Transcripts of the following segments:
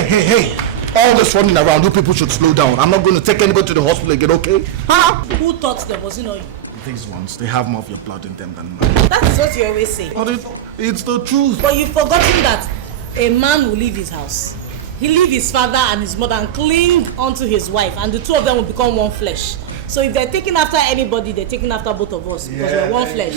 Hey. All this running around, you people should slow down. I'm not going to take anybody to the hospital again, okay? Huh? Who thought there was no you? These ones, they have more of your blood in them than mine. That is what you always say. But it's the truth. But you've forgotten that a man will leave his house. He leave his father and his mother and cling onto his wife, and the two of them will become one flesh. So if they're taking after anybody, they're taking after both of us because we're one flesh.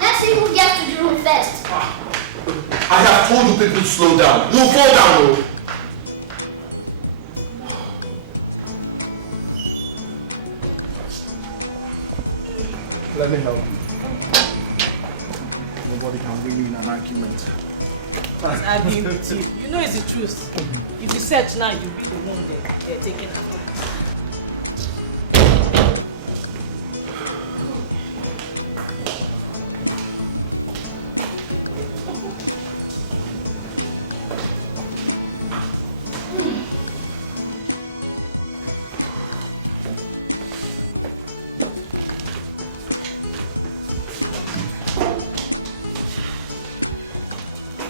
Let's see who gets to the room first. I have told you people to slow down. You fall down, though. Let me help you. Nobody can win me in an argument. He's arguing with you. You know it's the truth. If you search now, you'll be the one they're taking after.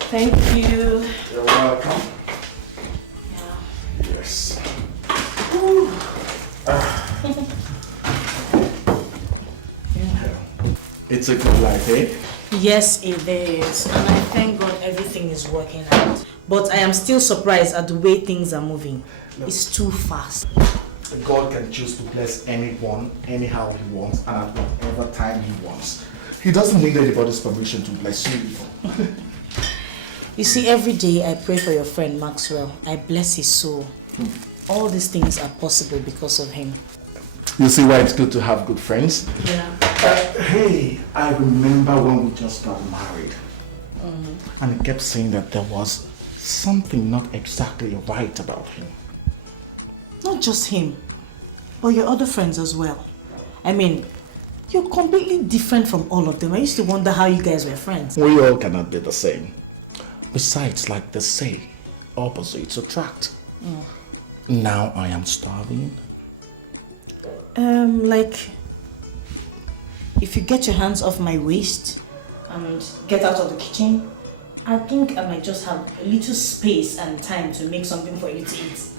Thank you. You're welcome. Yeah. Yes. It's a good life, eh? Yes, it is. And I thank God everything is working out. But I am still surprised at the way things are moving. Look, it's too fast. God can choose to bless anyone, anyhow he wants, and at whatever time he wants. He doesn't need anybody's permission to bless you. You see, every day I pray for your friend Maxwell. I bless his soul. All these things are possible because of him. You see why it's good to have good friends? Yeah. Hey, I remember when we just got married. And he kept saying that there was something not exactly right about him. Not just him, but your other friends as well. I mean, you're completely different from all of them. I used to wonder how you guys were friends. We all cannot be the same. Besides, like they say, opposites attract. Now I am starving. Like, if you get your hands off my waist and get out of the kitchen, I think I might just have a little space and time to make something for you to eat.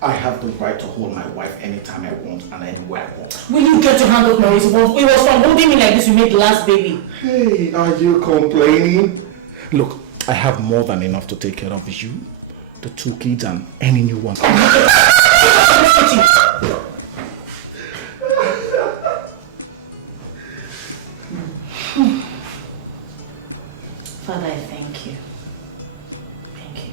I have the right to hold my wife anytime I want and anywhere I want. Will you get your hand off my waist? It was from holding me like this you made the last baby. Hey, are you complaining? Look, I have more than enough to take care of you, the 2 kids, and any new one. Father, I thank you. Thank you.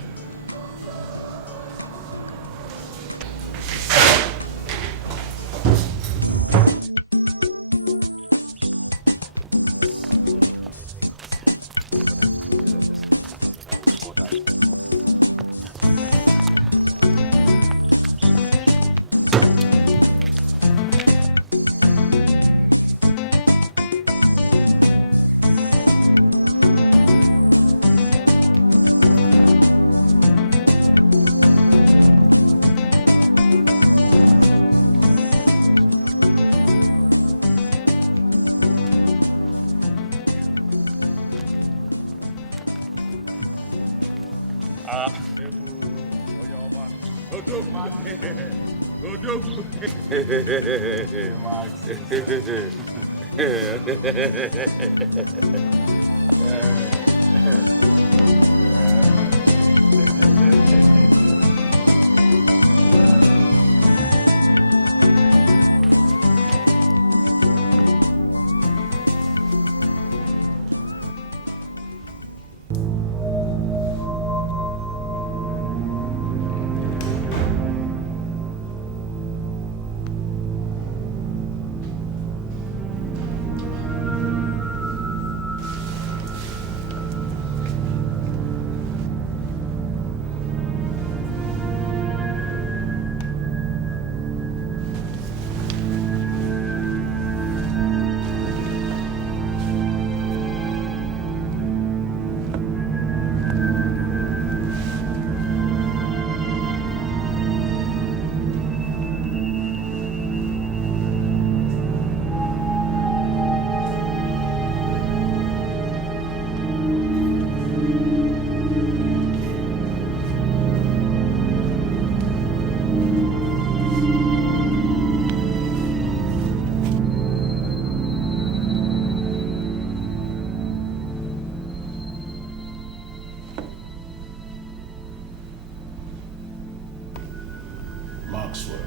Maxwell.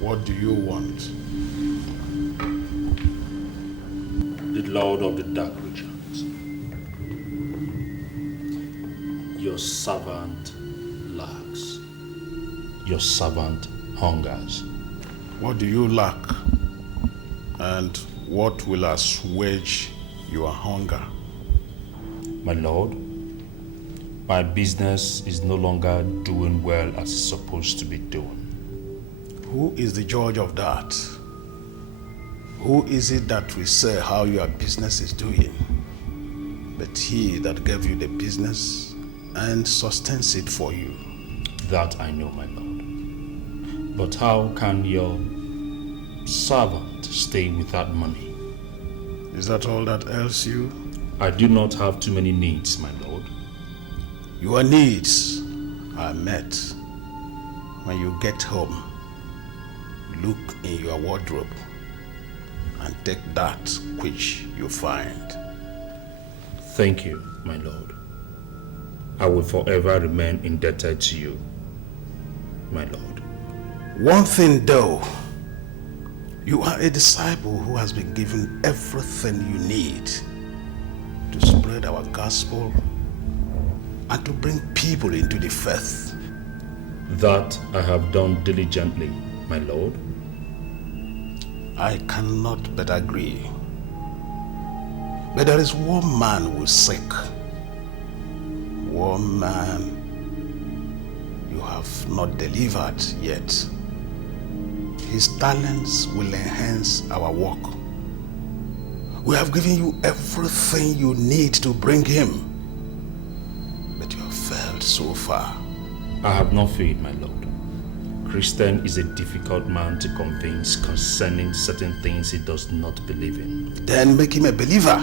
What do you want? The Lord of the Dark Regions. Your servant lacks. Your servant hungers. What do you lack? And what will assuage your hunger? My Lord, my business is no longer doing well as it's supposed to be doing. Who is the judge of that? Who is it that will say how your business is doing? But he that gave you the business and sustains it for you. That I know, my Lord. But how can your servant stay without money? Is that all that ails you? I do not have too many needs, my Lord. Your needs are met when you get home. Look in your wardrobe and take that which you find. Thank you, my Lord. I will forever remain indebted to you, my Lord. One thing though, you are a disciple who has been given everything you need to spread our gospel and to bring people into the faith. That I have done diligently, my Lord. I cannot but agree. But there is one man who is sick. One man you have not delivered yet. His talents will enhance our work. We have given you everything you need to bring him. But you have failed so far. I have not failed, my Lord. Christian is a difficult man to convince concerning certain things he does not believe in. Then make him a believer.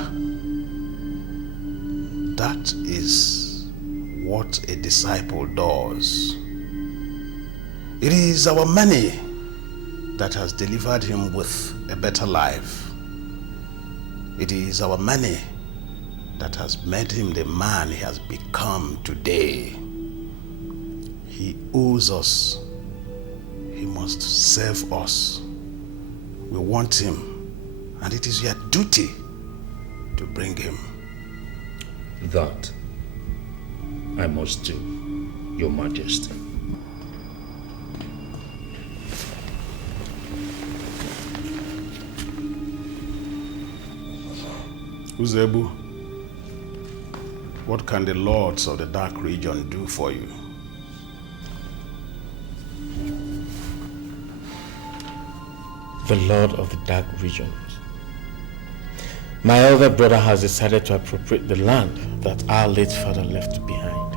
That is what a disciple does. It is our money that has delivered him with a better life. It is our money that has made him the man he has become today. He owes us. He must save us. We want him, and it is your duty to bring him. That I must do, Your Majesty. Uzebu, what can the lords of the dark region do for you? The Lord of the Dark Regions. My elder brother has decided to appropriate the land that our late father left behind.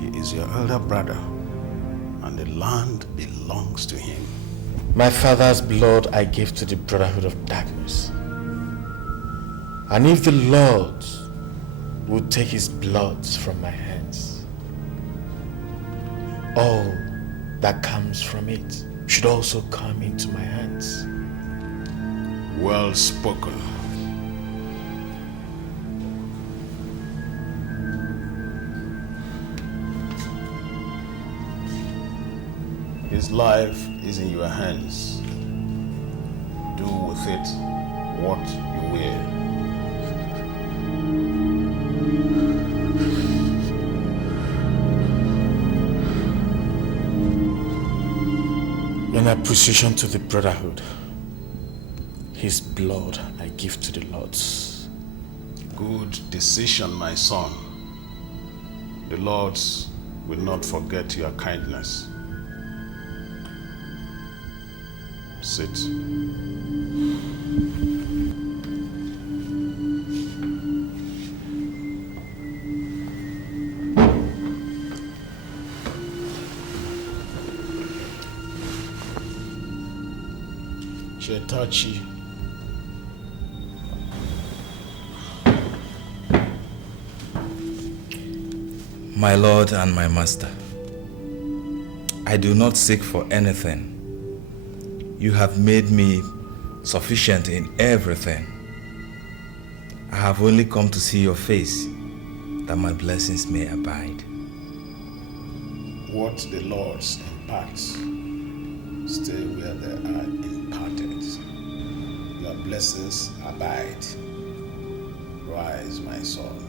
He is your elder brother, and the land belongs to him. My father's blood I gave to the brotherhood of darkness. And if the Lord would take his blood from my hands, all that comes from it should also come into my hands. Well spoken. His life is in your hands. Do with it what you will. In appreciation to the brotherhood, his blood I give to the lords. Good decision, my son. The lords will not forget your kindness. Sit. Chetachi. My Lord and my Master, I do not seek for anything. You have made me sufficient in everything. I have only come to see your face, that my blessings may abide. what the Lord's imparts, stay where they are imparted. Your blessings abide. Rise, my son.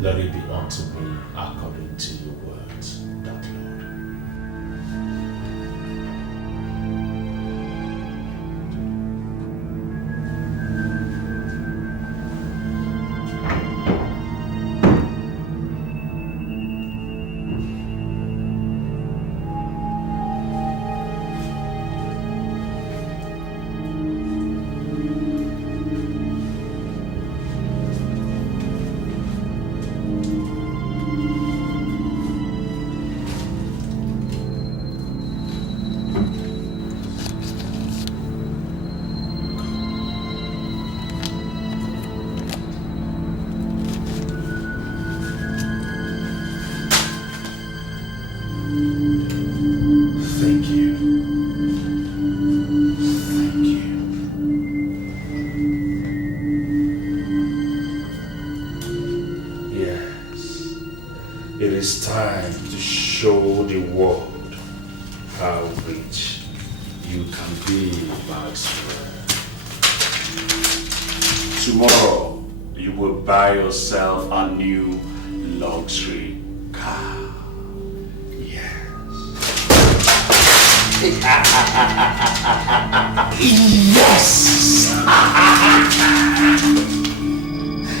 Let it be unto me according to your words, that Lord. It's time to show the world how rich you can be, Maxwell. Tomorrow, you will buy yourself a new luxury car. Yes. Yes!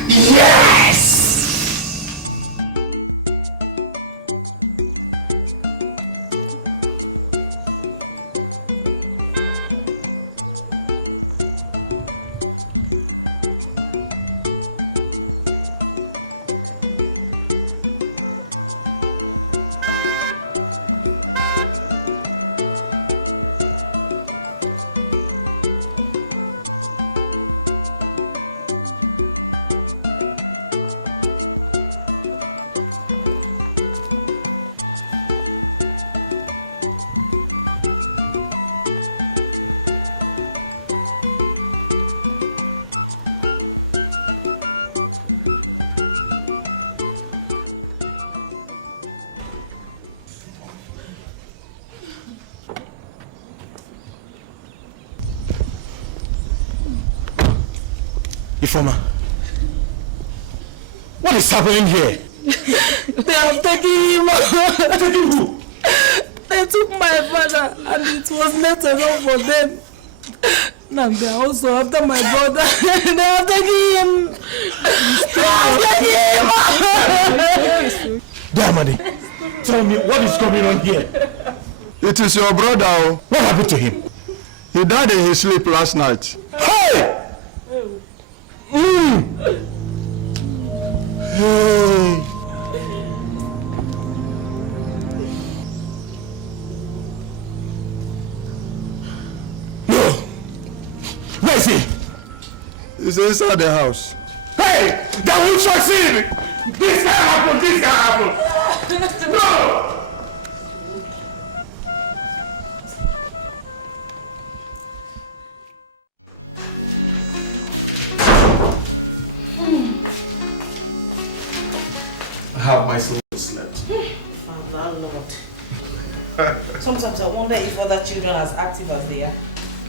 Yes! Ifoma, what is happening here? They have taken him. Taking who? They took my father and it was not enough for them. Now they are also after my brother. They have taken him. They have taken him. Diamond, tell me what is going on here? It is your brother. What happened to him? He died in his sleep last night. Hey! Hey! No! Where is he? He's inside the house. Hey! That will succeed! This can happen! This can happen! No! Have my soul slept? Father Lord. Sometimes I wonder if other children are as active as they are.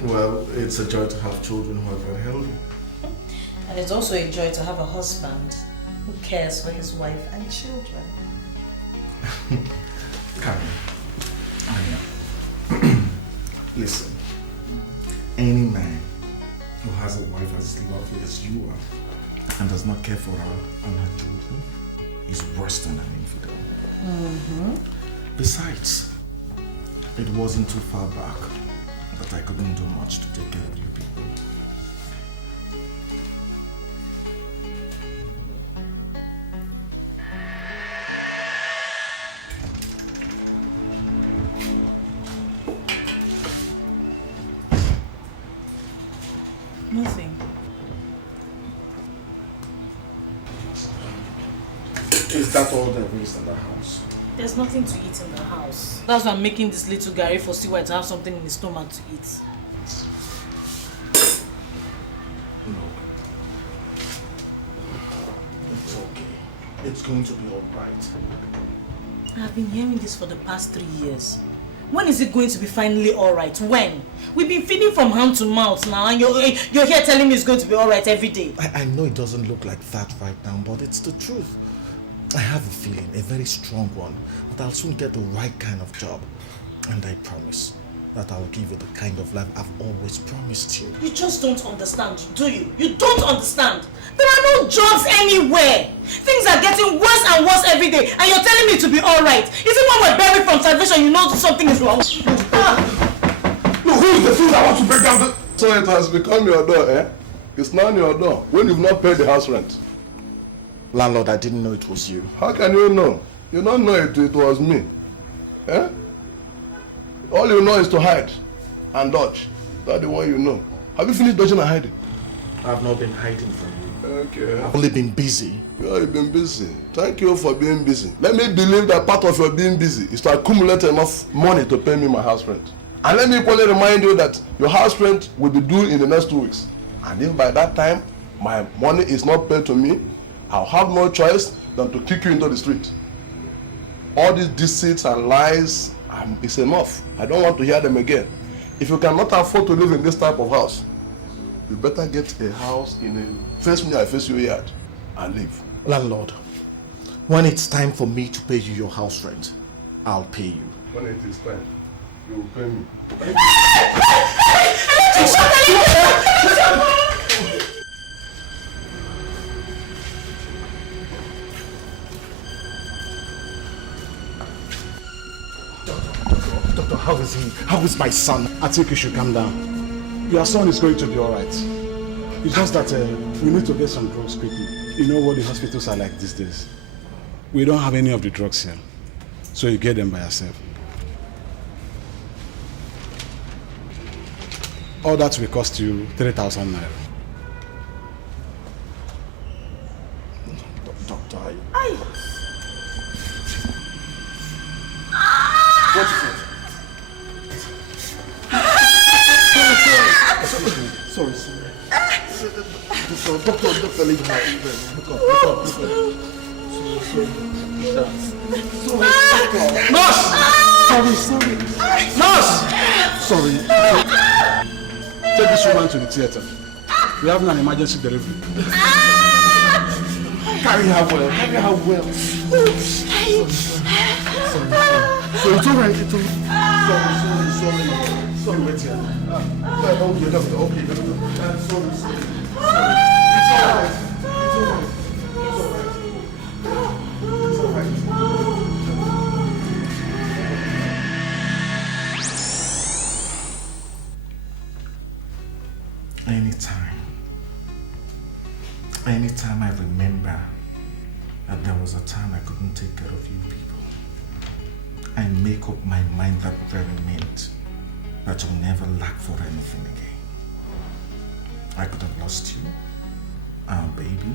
Well, it's a joy to have children who are very healthy. And it's also a joy to have a husband who cares for his wife and children. Karen, listen, any man who has a wife as lovely as you are and does not care for her and her children is worse than an infidel. Besides, it wasn't too far back that I couldn't do much to take care of you people. Is that all there is in the house? There's nothing to eat in the house. That's why I'm making this little Gary for Stewart to have something in his stomach to eat. No. It's okay. It's going to be alright. I've been hearing this for the past 3 years. When is it going to be finally alright? When? We've been feeding from hand to mouth now and you're here telling me it's going to be alright every day. I know it doesn't look like that right now, but it's the truth. I have a feeling, a very strong one, that I'll soon get the right kind of job. And I promise that I'll give you the kind of life I've always promised you. You just don't understand, do you? You don't understand. There are no jobs anywhere. Things are getting worse and worse every day, and you're telling me to be alright. Even when we're buried from salvation, you know something is wrong. No, who is the fool that wants to break down the... So it has become your door, eh? It's now your door, when you've not paid the house rent. Landlord, I didn't know it was you. How can you know? You don't know it was me. Eh? All you know is to hide and dodge. That's the one you know. Have you finished dodging and hiding? I've not been hiding from you. Okay. I've only been busy. Yeah, you've been busy. Thank you for being busy. Let me believe that part of your being busy is to accumulate enough money to pay me my house rent. And let me equally remind you that your house rent will be due in the next 2 weeks. And if by that time my money is not paid to me, I'll have no choice than to kick you into the street. All these deceits and lies, it's enough. I don't want to hear them again. If you cannot afford to live in this type of house, you better get a house in a face me, I face you yard and live. Landlord, when it's time for me to pay you your house rent, I'll pay you. When it is time, you will pay me. Doctor, how is he? How is my son? I think you should calm down. Your son is going to be alright. It's just that we need to get some drugs quickly. You know what the hospitals are like these days. We don't have any of the drugs here, so you get them by yourself. All that will cost you 3,000 naira. Doctor, Aye. what is it? Sorry. Doctor, leave her. Nurse! Sorry. Nurse! Sorry. Take this woman to the theater. We're having an emergency delivery. Carry her well. So it's alright. Sorry, wait here. Okay, doctor. Sorry. It's alright. Anytime I remember that there was a time I couldn't take care of you people, I make up my mind that very minute that you'll never lack for anything again. I could have lost you, our baby,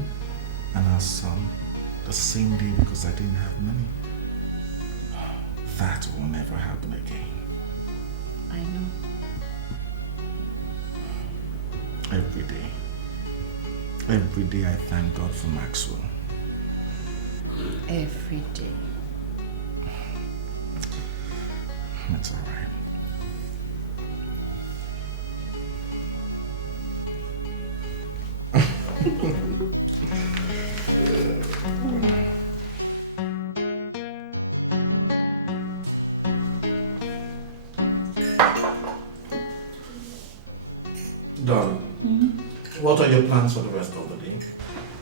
and our son the same day because I didn't have money. That will never happen again. I know. Every day I thank God for Maxwell. Every day. It's all right. Darling, what are your plans for the rest of the day?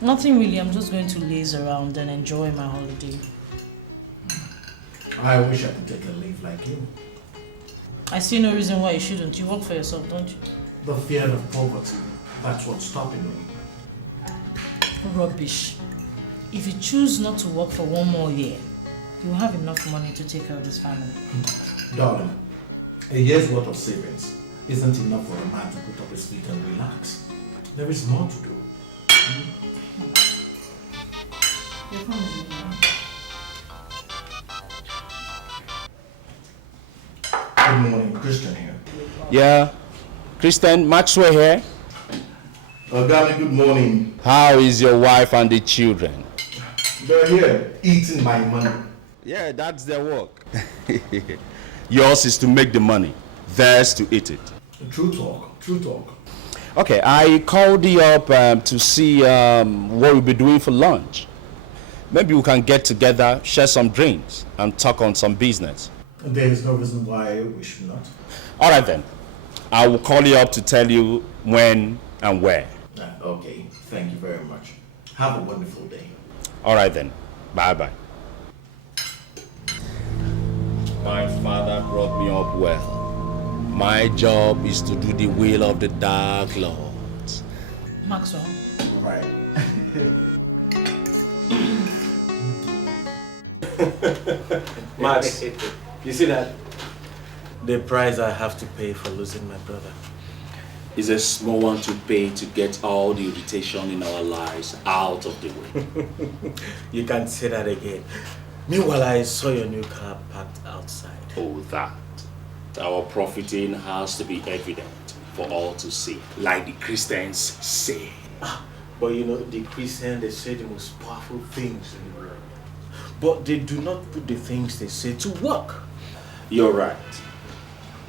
Nothing really. I'm just going to laze around and enjoy my holiday. I wish I could take a leave like you. I see no reason why you shouldn't. You work for yourself, don't you? The fear of poverty, that's what's stopping me. Rubbish. If you choose not to work for 1 more year, you will have enough money to take care of this family. Darling, a year's worth of savings isn't enough for a man to put up his feet and relax. There is more to do. Good morning, Christian here. Yeah, Christian, Maxwell here. Ogami, good morning. How is your wife and the children? They're here, eating my money. Yeah, that's their work. Yours is to make the money, theirs to eat it. True talk, true talk. Okay, I called you up to see what we'll be doing for lunch. Maybe we can get together, share some drinks, and talk on some business. There is no reason why we should not. All right then. I will call you up to tell you when and where. Okay, thank you very much. Have a wonderful day. All right then. Bye-bye. My father brought me up well. My job is to do the will of the Dark Lords. Maxwell. Right. Max, you see that? The price I have to pay for losing my brother Is a small one to pay to get all the irritation in our lives out of the way. You can't say that again. Meanwhile, I saw your new car parked outside. Oh, that. Our profiting has to be evident for all to see, like the Christians say. But you know, the Christians, they say the most powerful things in the world. But they do not put the things they say to work. You're right.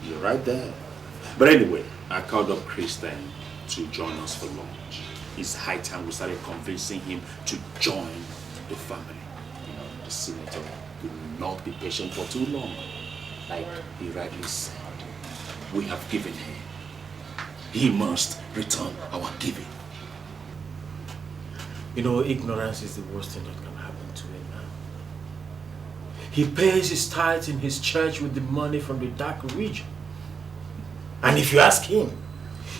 You're right there. But anyway, I called up Christian to join us for lunch. It's high time we started convincing him to join the family. You know, the senator will not be patient for too long. Like he rightly said, we have given him. He must return our giving. You know, ignorance is the worst thing that can happen to a man. He pays his tithes in his church with the money from the dark region. And if you ask him,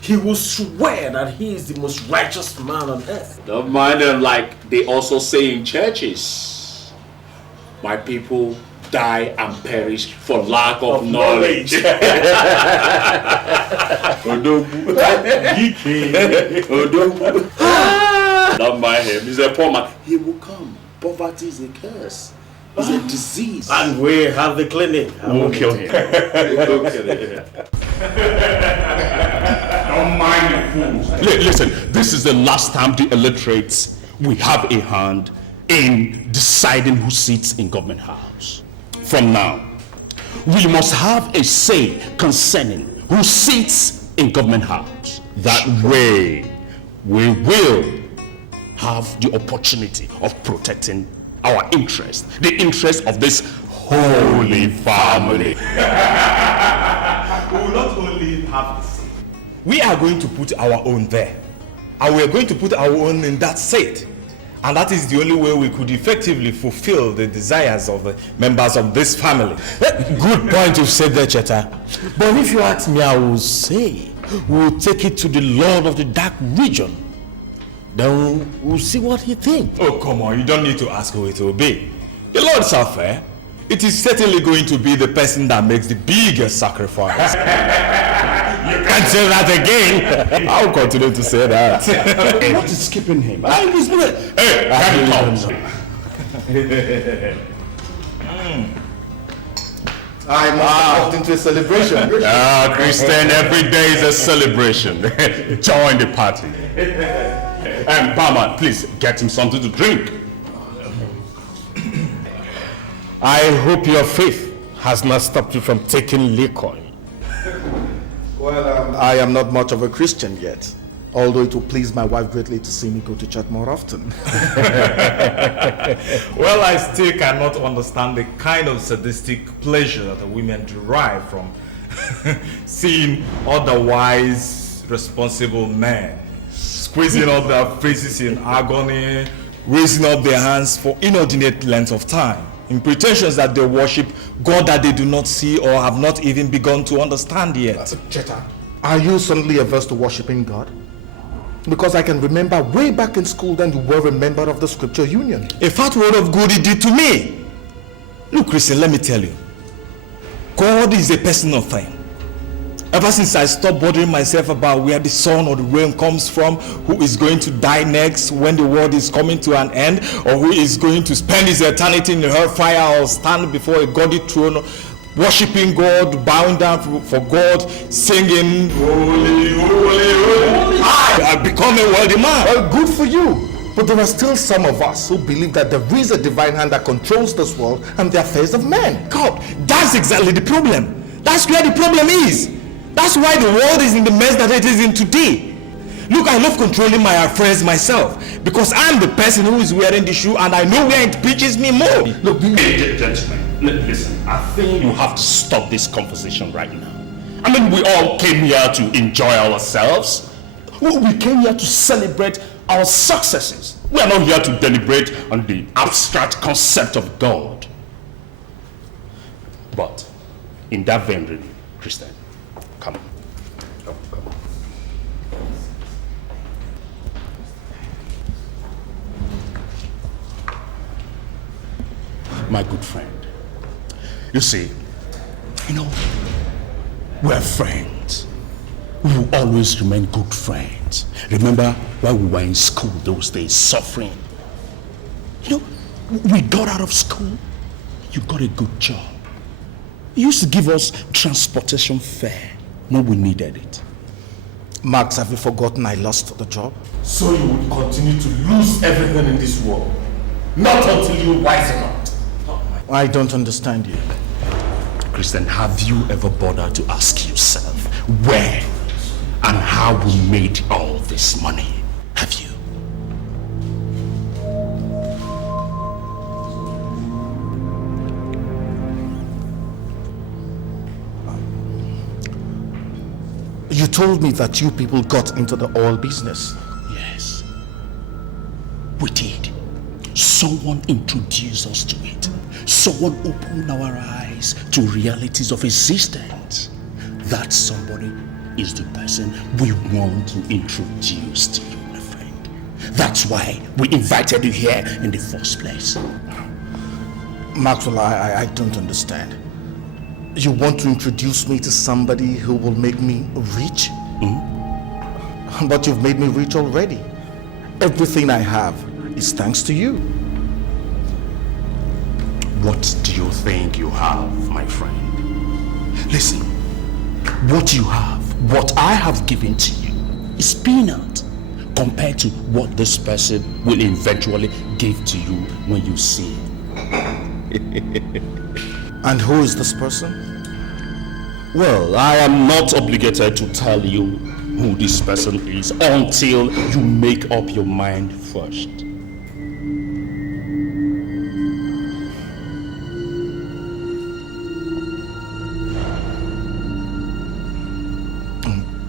he will swear that he is the most righteous man on earth. Don't mind them, like they also say in churches. My people die and perish for lack of knowledge. Don't mind him. He's a poor man. He will come. Poverty is a curse. It's a disease. And we have the clinic. We'll kill him. We'll kill him. Don't mind the fools. Listen, this is the last time the illiterates will have a hand in deciding who sits in government house. From now, we must have a say concerning who sits in government house. That way, we will have the opportunity of protecting our interest, the interest of this holy family. We will not only have the say, we are going to put our own there. And we are going to put our own in that seat. And that is the only way we could effectively fulfill the desires of the members of this family. Good point you've said there, Cheta. But if you ask me, I will say we'll take it to the Lord of the Dark Region. Then we'll see what he thinks. Oh, come on, you don't need to ask who it will be. The Lord's affair. It is certainly going to be the person that makes the biggest sacrifice. You can't say that again. I'll continue to say that. What is skipping him? Hey, I must walked into a celebration. Christian, every day is a celebration. Join the party. And barman, please get him something to drink. I hope your faith has not stopped you from taking liquor. Well, I am not much of a Christian yet, although it will please my wife greatly to see me go to church more often. Well, I still cannot understand the kind of sadistic pleasure that the women derive from seeing otherwise responsible men squeezing up their faces in agony, raising up their hands for inordinate length of time, in pretensions that they worship God that they do not see or have not even begun to understand yet. Cheta, are you suddenly averse to worshiping God? Because I can remember way back in school then you were a member of the Scripture Union. A fat word of good he did to me. Look, Christian, let me tell you. God is a personal thing. Ever since I stopped bothering myself about where the sun or the rain comes from, who is going to die next when the world is coming to an end, or who is going to spend his eternity in the hellfire or stand before a godly throne, worshiping God, bowing down for God, singing, holy, holy, holy. I have become a wealthy man. Well, good for you. But there are still some of us who believe that there is a divine hand that controls this world and the affairs of men. God, that's exactly the problem. That's where the problem is. That's why the world is in the mess that it is in today. Look, I love controlling my affairs myself because I'm the person who is wearing the shoe and I know where it pinches me more. Look, gentlemen, listen, I think you have to stop this conversation right now. I mean, we all came here to enjoy ourselves. We came here to celebrate our successes. We are not here to deliberate on the abstract concept of God. But in that vein, really, Christian, come on. Come on. My good friend, you see, we're friends. We will always remain good friends. Remember while we were in school those days, suffering? We got out of school, you got a good job. You used to give us transportation fare when we needed it. Max, have you forgotten I lost the job? So you would continue to lose everything in this world, not until you wisen up. I don't understand you. Christian, have you ever bothered to ask yourself where and how we made all this money? Have you? You told me that you people got into the oil business. Yes, we did. Someone introduced us to it. Someone opened our eyes to realities of existence. That somebody is the person we want to introduce to you, my friend. That's why we invited you here in the first place. Maxwell, I don't understand. You want to introduce me to somebody who will make me rich? Mm-hmm. But you've made me rich already. Everything I have is thanks to you. What do you think you have, my friend? Listen, what you have, what I have given to you is peanut compared to what this person will eventually give to you when you see it. And who is this person? Well, I am not obligated to tell you who this person is until you make up your mind first.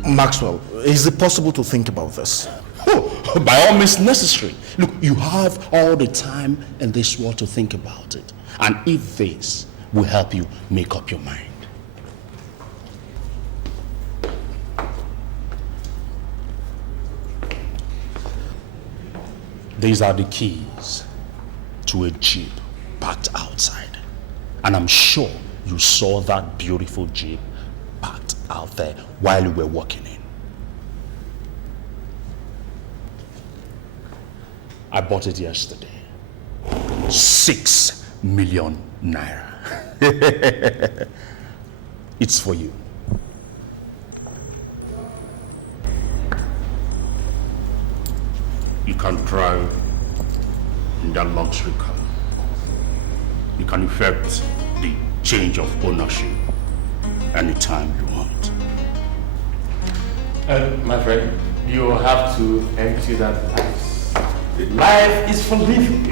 Maxwell, is it possible to think about this? Oh, by all means necessary. Look, you have all the time in this world to think about it. And if this will help you make up your mind. These are the keys to a Jeep parked outside. And I'm sure you saw that beautiful Jeep parked out there while you were walking in. I bought it yesterday. 6 million naira. It's for you. You can drive in that luxury car. You can effect the change of ownership anytime you want. My friend, you have to empty that life. Life is for living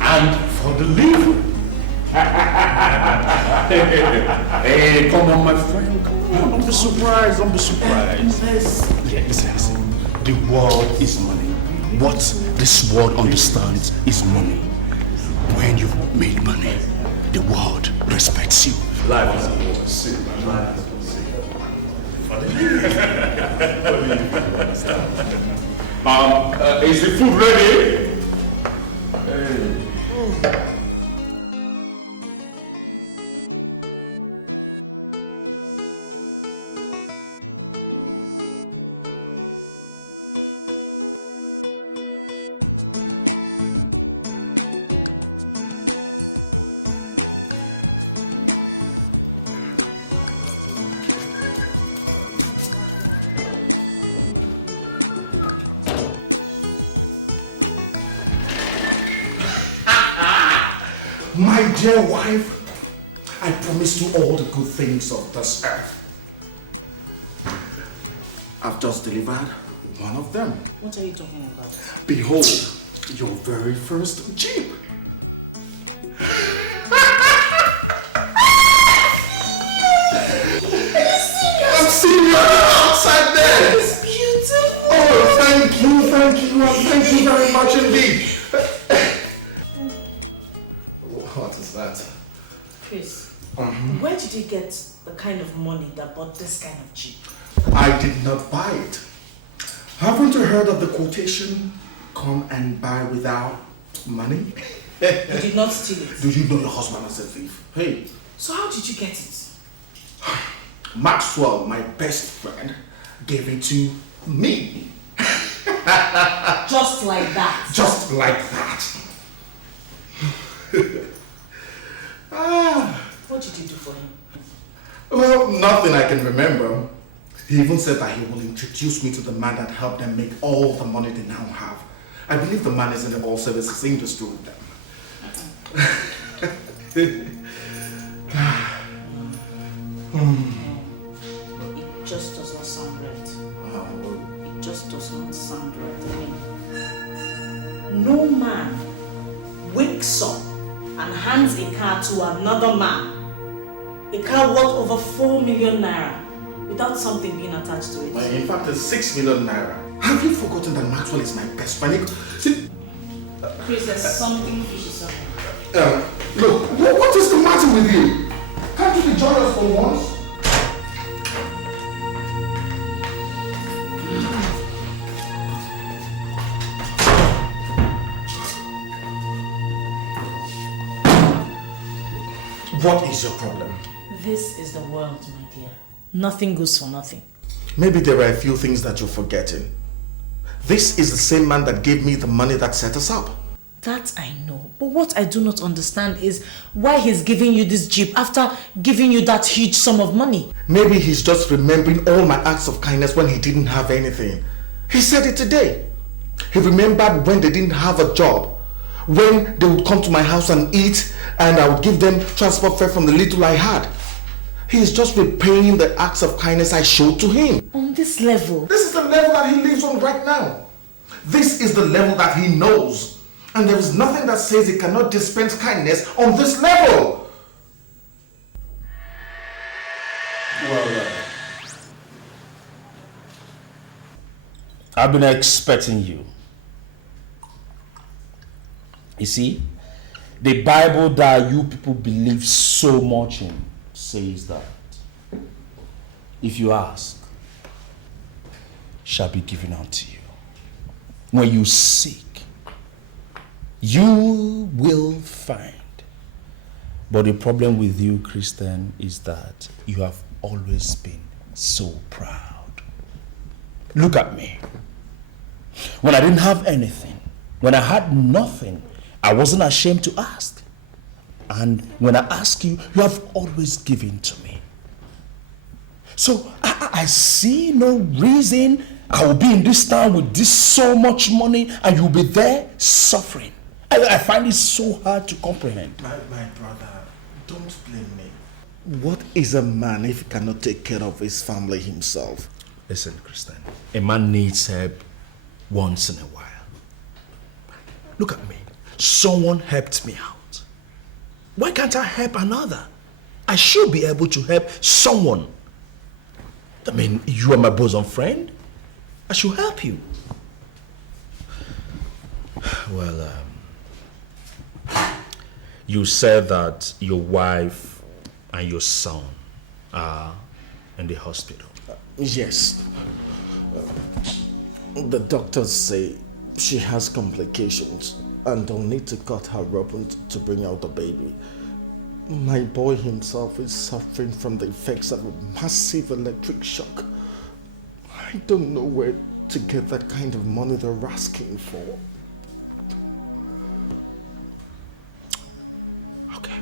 and for the living. Hey, come on, my friend. Come on, don't be surprised. Don't be surprised. Yeah, listen. The world is money. What this world understands is money. When you've made money, the world respects you. Life is for sin. Life is for sin. For the living. Is the food ready? My dear wife, I promise you all the good things of this earth. I've just delivered one of them. What are you talking about? Behold, your very first Jeep. I'm seeing you outside there. It's beautiful. Oh, thank you very much indeed. What is that? Chris, where did you get the kind of money that bought this kind of Jeep? I did not buy it. Haven't you heard of the quotation, come and buy without money? You did not steal it. Do you know your husband is a thief? Hey. So how did you get it? Maxwell, my best friend, gave it to me. Just like that? Just like that. What did you do for him? Well, nothing I can remember. He even said that he will introduce me to the man that helped them make all the money they now have. I believe the man is in the oil services industry with them. It just does not sound right. It just does not sound right to me. No man wakes up and hands a car to another man. A car worth over 4 million naira without something being attached to it. In fact, it's 6 million naira. Have you forgotten that Maxwell is my best friend? See, Chris, there's something fishy. look, what is the matter with you? Can't you be joyous for once? What is your problem? This is the world, my dear. Nothing goes for nothing. Maybe there are a few things that you're forgetting. This is the same man that gave me the money that set us up. That I know. But what I do not understand is why he's giving you this Jeep after giving you that huge sum of money. Maybe he's just remembering all my acts of kindness when he didn't have anything. He said it today. He remembered when they didn't have a job, when they would come to my house and eat, and I would give them transport fare from the little I had. He is just repaying the acts of kindness I showed to him. On this level? This is the level that he lives on right now. This is the level that he knows. And there is nothing that says he cannot dispense kindness on this level. Well, I've been expecting you. You see, the Bible that you people believe so much in says that if you ask, shall be given unto you. When you seek, you will find. But the problem with you, Christian, is that you have always been so proud. Look at me. When I didn't have anything, when I had nothing, I wasn't ashamed to ask. And when I ask you, you have always given to me. So I see no reason I will be in this town with this so much money and you'll be there suffering. I find it so hard to comprehend. My brother, don't blame me. What is a man if he cannot take care of his family himself? Listen, Christian, a man needs help once in a while. Look at me. Someone helped me out. Why can't I help another? I should be able to help someone. I mean, you are my bosom friend. I should help you. Well, you said that your wife and your son are in the hospital. Yes. The doctors say she has complications and they'll need to cut her open to bring out the baby. My boy himself is suffering from the effects of a massive electric shock. I don't know where to get that kind of money they're asking for. Okay.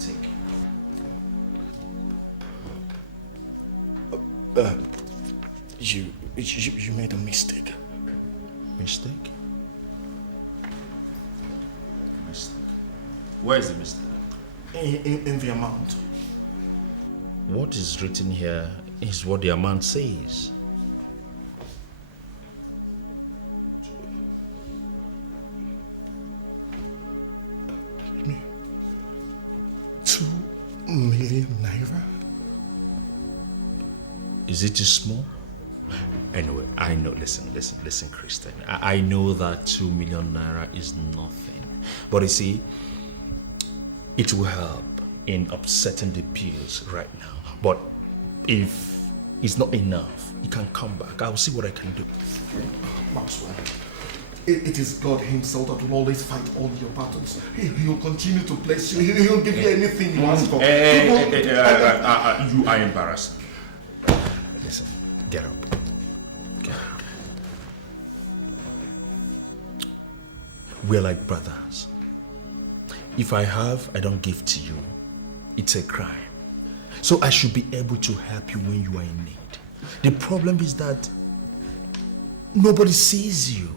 Take it. You made a mistake. Mistake? Mistake. Where is the mistake? In the amount. What is written here is what the amount says. ₦2 million naira? Is it too small? Anyway, I know, listen, Christian. I know that 2 million naira is nothing. But you see, it will help in upsetting the pills right now. But if it's not enough, you can come back. I'll see what I can do. Okay. Maxwell, it is God himself that will always fight all your battles. He will continue to bless you. He'll give you anything you ask for. You are embarrassed. Listen, get up. We're like brothers. If I have, I don't give to you. It's a crime. So I should be able to help you when you are in need. The problem is that nobody sees you.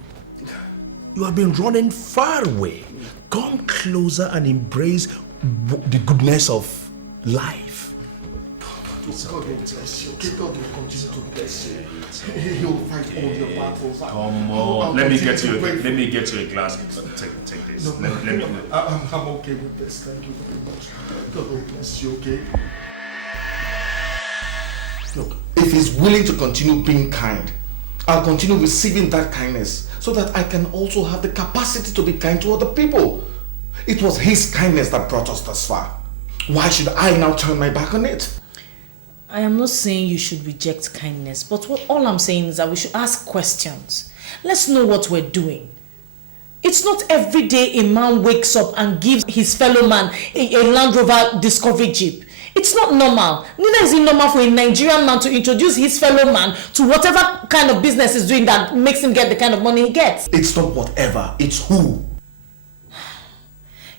You have been running far away. Come closer and embrace the goodness of life. God will bless you. God will continue to bless you. He'll fight all your battles. Come on. Let me get you a glass. Take this. No, I'm okay with this. Thank you very much. God will bless you, okay? Look, if he's willing to continue being kind, I'll continue receiving that kindness so that I can also have the capacity to be kind to other people. It was his kindness that brought us thus far. Why should I now turn my back on it? I am not saying you should reject kindness, but all I'm saying is that we should ask questions. Let's know what we're doing. It's not every day a man wakes up and gives his fellow man a Land Rover Discovery Jeep. It's not normal. Neither is it normal for a Nigerian man to introduce his fellow man to whatever kind of business he's doing that makes him get the kind of money he gets. It's not whatever, it's who.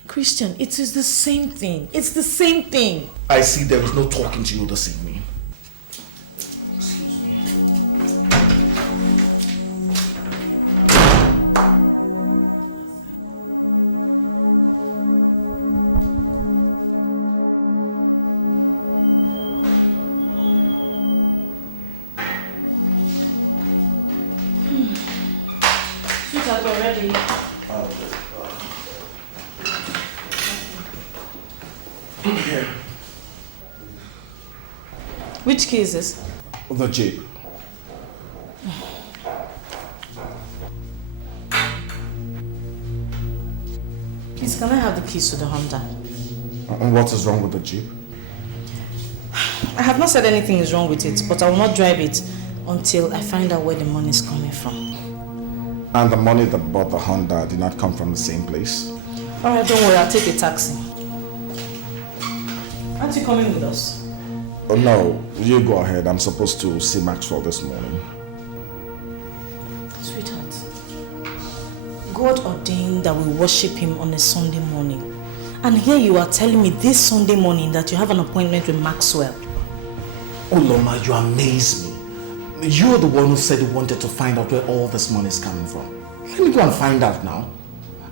Christian, it is the same thing. It's the same thing. I see there is no talking to you this evening. Sweetheart, we're ready. Here. Which key is this? The Jeep. Please, can I have the keys to the Honda? And what is wrong with the Jeep? I have not said anything is wrong with it, but I will not drive it until I find out where the money is coming from. And the money that bought the Honda did not come from the same place? Alright, don't worry, I'll take a taxi. Aren't you coming with us? Oh, no, you go ahead. I'm supposed to see Maxwell this morning. Sweetheart, God ordained that we worship him on a Sunday morning. And here you are telling me this Sunday morning that you have an appointment with Maxwell. Oh, Loma, you amaze me. You're the one who said you wanted to find out where all this money is coming from. Let me go and find out now.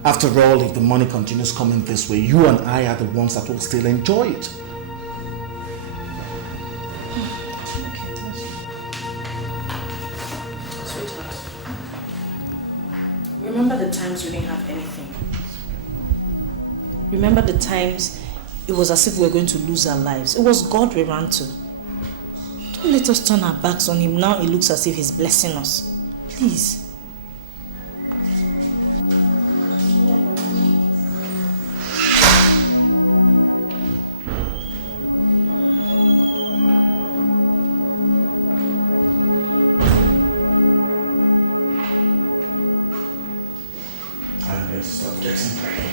After all, if the money continues coming this way, you and I are the ones that will still enjoy it. Sweetheart, remember the times we didn't have anything. Remember the times it was as if we were going to lose our lives. It was God we ran to. Don't let us turn our backs on him. Now it looks as if he's blessing us. Please. I'm going to start getting ready.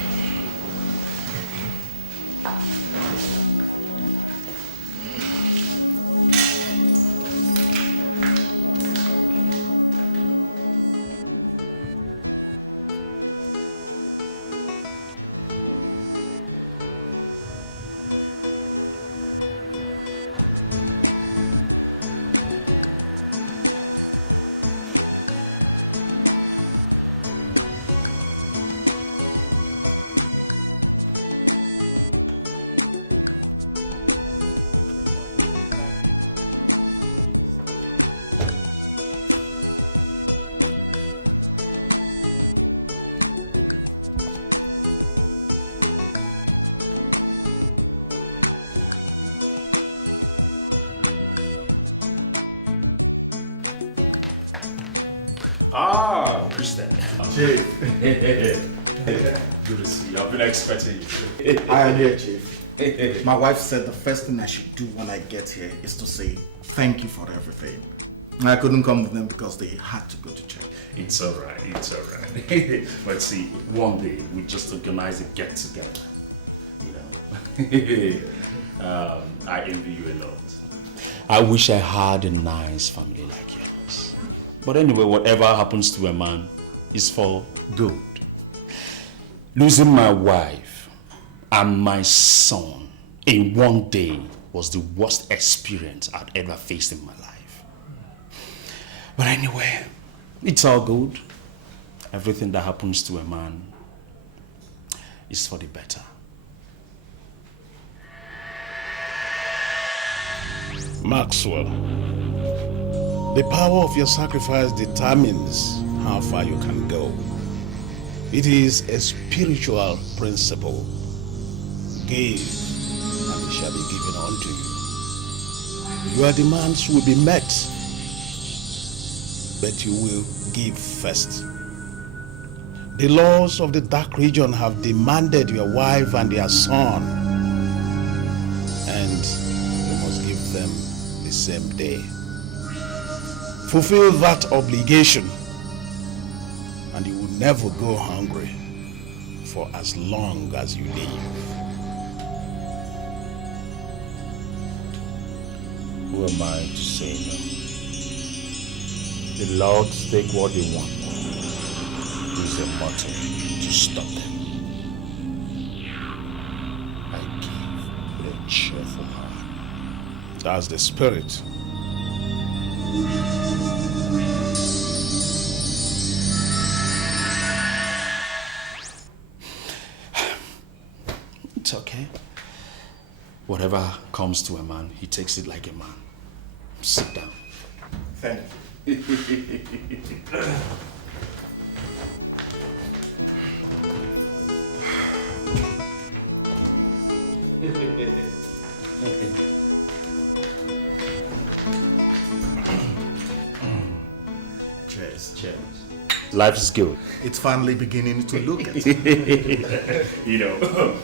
Ah, Christian. Chief. Good to see you. I've been expecting you. I am here, Chief. My wife said the first thing I should do when I get here is to say thank you for everything. I couldn't come with them because they had to go to church. It's alright, it's alright. But see, one day we just organize a get together. You know. I envy you a lot. I wish I had a nice family like yours. But anyway, whatever happens to a man is for good. Losing my wife and my son in one day was the worst experience I'd ever faced in my life. But anyway, it's all good. Everything that happens to a man is for the better. Maxwell, the power of your sacrifice determines how far you can go. It is a spiritual principle. Give, and it shall be given unto you. Your demands will be met, but you will give first. The laws of the dark region have demanded your wife and their son, and you must give them the same day. Fulfill that obligation, and you will never go hungry for as long as you live. Who am I to say no? The Lords take what they want. Use a motto to stop them. I give with a cheerful heart. That's the spirit. It's okay. Whatever comes to a man, he takes it like a man. Sit down. Thank you. Cheers, cheers. Life is good. It's finally beginning to look at it. You know,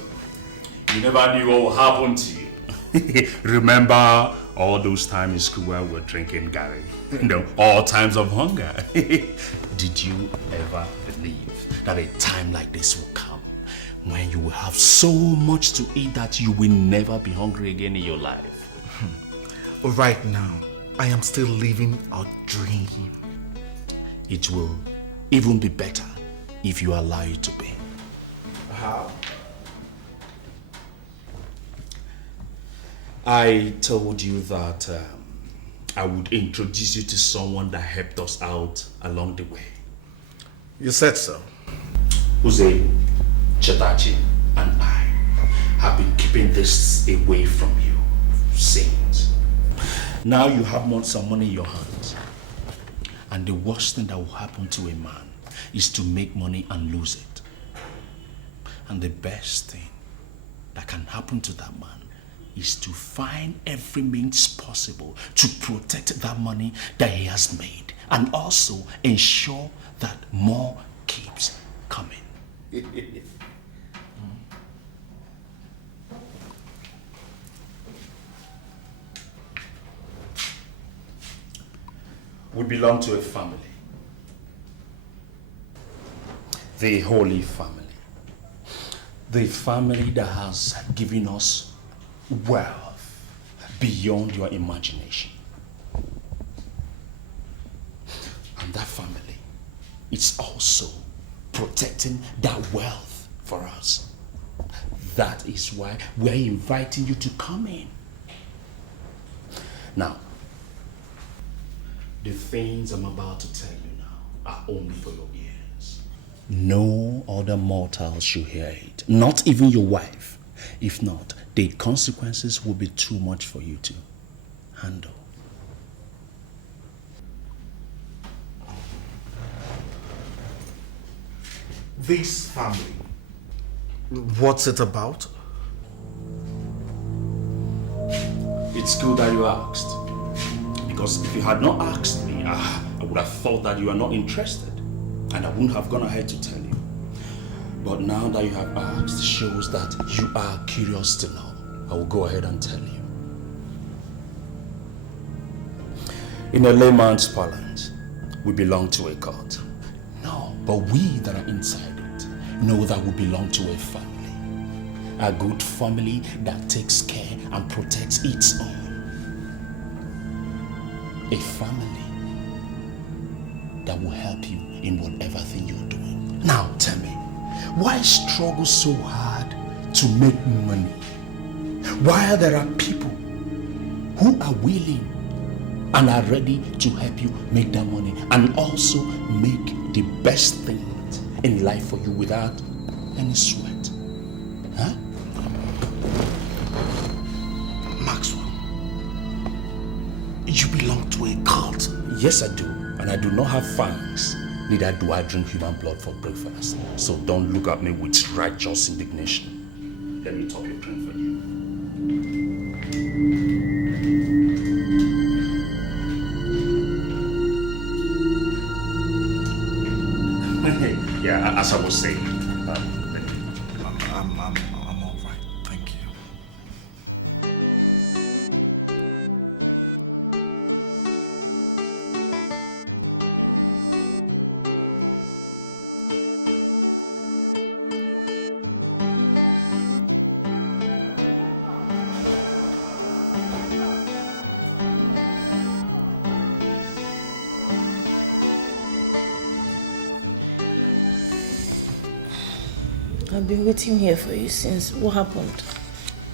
you never knew what would happen to you. Remember all those times in school where we were drinking Gary? You know, all times of hunger. Did you ever believe that a time like this will come when you will have so much to eat that you will never be hungry again in your life? Right now, I am still living a dream. It will even be better if you allow it to be. How? I told you that I would introduce you to someone that helped us out along the way. You said so. Uze, Chetachi, and I have been keeping this away from you since. Now you have some money in your hands. And the worst thing that will happen to a man is to make money and lose it. And the best thing that can happen to that man is to find every means possible to protect that money that he has made and also ensure that more keeps coming. We belong to a family. The Holy Family. The family that has given us wealth beyond your imagination. And that family is also protecting that wealth for us. That is why we're inviting you to come in. Now, the things I'm about to tell you now are only for your ears. No other mortal should hear it, not even your wife. If not, the consequences will be too much for you to handle. This family, what's it about? It's good that you asked, Because if you had not asked me, I would have thought that you are not interested. And I wouldn't have gone ahead to tell you. But now that you have asked, shows that you are curious to know. I will go ahead and tell you. In a layman's parlance, we belong to a cult. No, but we that are inside it know that we belong to a family. A good family that takes care and protects its own. A family that will help you in whatever thing you're doing. Now tell me, why struggle so hard to make money? Why there are people who are willing and are ready to help you make that money and also make the best things in life for you without any sweat? Huh? Maxwell, you belong to a cult. Yes, I do. And I do not have fangs. Neither do I drink human blood for breakfast. So don't look at me with righteous indignation. Let me top your drink for you. Yeah, as I was saying, I'm all right. Thank you. I've been waiting here for you since. What happened?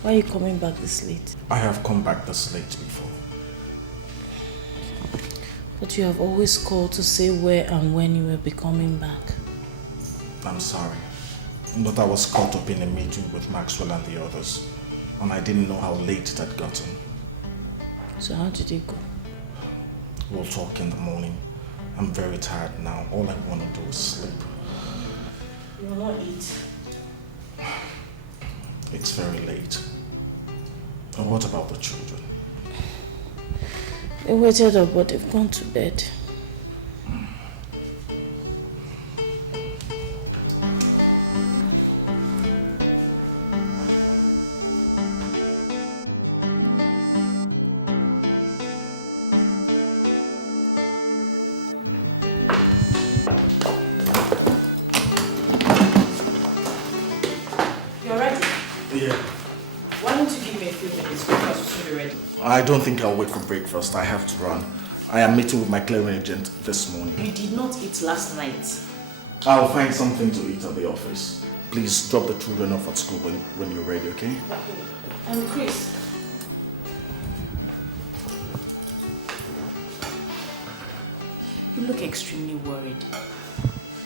Why are you coming back this late? I have come back this late before. But you have always called to say where and when you will be coming back. I'm sorry, but I was caught up in a meeting with Maxwell and the others, and I didn't know how late it had gotten. So how did it go? We'll talk in the morning. I'm very tired now. All I want to do is sleep. You will not eat. It's very late. And what about the children? They waited up, but they've gone to bed. I don't think I'll wait for breakfast. I have to run. I am meeting with my clearing agent this morning. You did not eat last night. I'll find something to eat at the office. Please drop the children off at school when you're ready, okay? And Chris. You look extremely worried.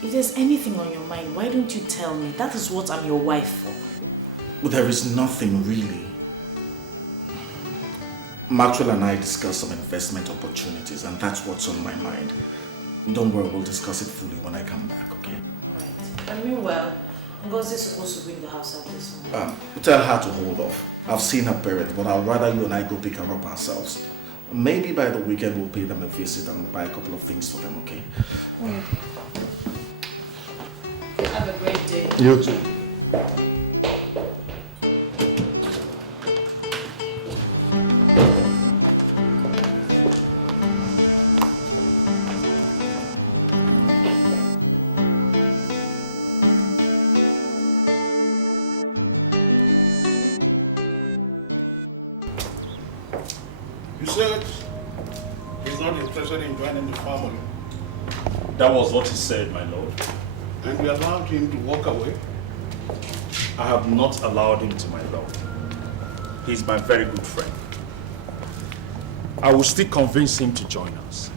If there's anything on your mind, why don't you tell me? That is what I'm your wife for. But there is nothing really. Maxwell and I discussed some investment opportunities, and that's what's on my mind. Don't worry, we'll discuss it fully when I come back, okay? Alright. And meanwhile, Ngozi is supposed to bring the house up this morning. Tell her to hold off. I've seen her parents, but I'd rather you and I go pick her up ourselves. Maybe by the weekend we'll pay them a visit and we'll buy a couple of things for them, okay? Okay. Have a great day. You too. That was what he said, my lord. And you allowed him to walk away? I have not allowed him to, my lord. He's my very good friend. I will still convince him to join us.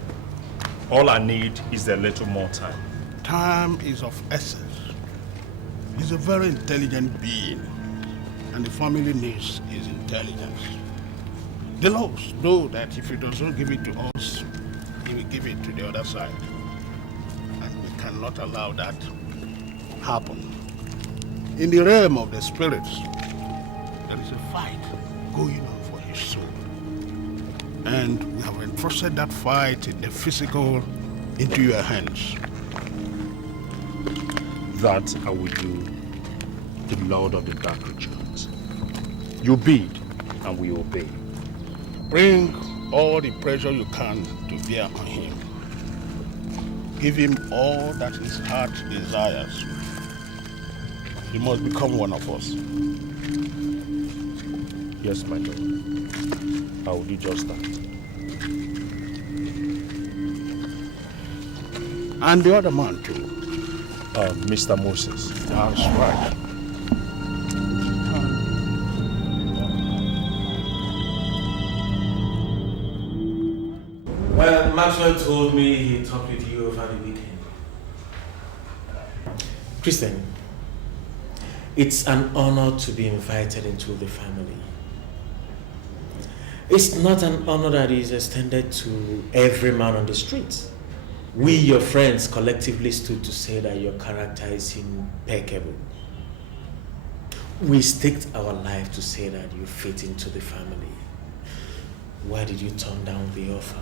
All I need is a little more time. Time is of essence. He's a very intelligent being, and the family needs his intelligence. The laws know that if he does not give it to us, he will give it to the other side. And we cannot allow that to happen. In the realm of the spirits, there is a fight going on for his soul. And we have entrusted that fight in the physical into your hands. That I will do, the Lord of the Dark Regions. You bid, and we obey. Bring all the pressure you can to bear on him. Give him all that his heart desires. He must become one of us. Yes, my Lord. I will do just that. And the other man too. Mr. Moses. That's right. Well, Maxwell told me he talked with you over the weekend. Christian, it's an honor to be invited into the family. It's not an honor that is extended to every man on the street. We, your friends, collectively stood to say that your character is impeccable. We staked our life to say that you fit into the family. Why did you turn down the offer?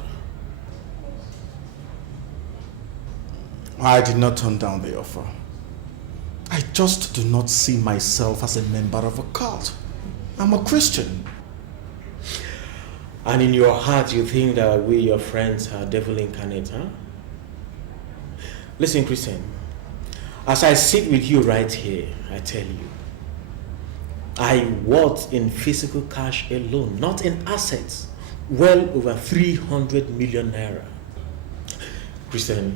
I did not turn down the offer. I just do not see myself as a member of a cult. I'm a Christian. And in your heart you think that we, your friends, are devil incarnate, huh? Listen, Christian, as I sit with you right here, I tell you, I worth in physical cash alone, not in assets, well over 300 million naira. Christian,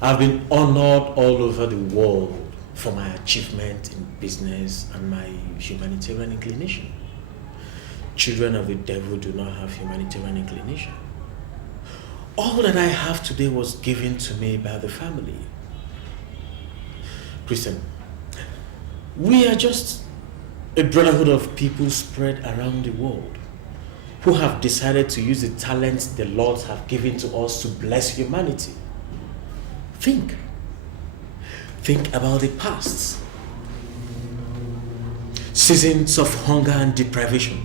I've been honored all over the world for my achievement in business and my humanitarian inclination. Children of the devil do not have humanitarian inclination. All that I have today was given to me by the family. Christian, we are just a brotherhood of people spread around the world who have decided to use the talents the Lord have given to us to bless humanity. Think about the past. Seasons of hunger and deprivation.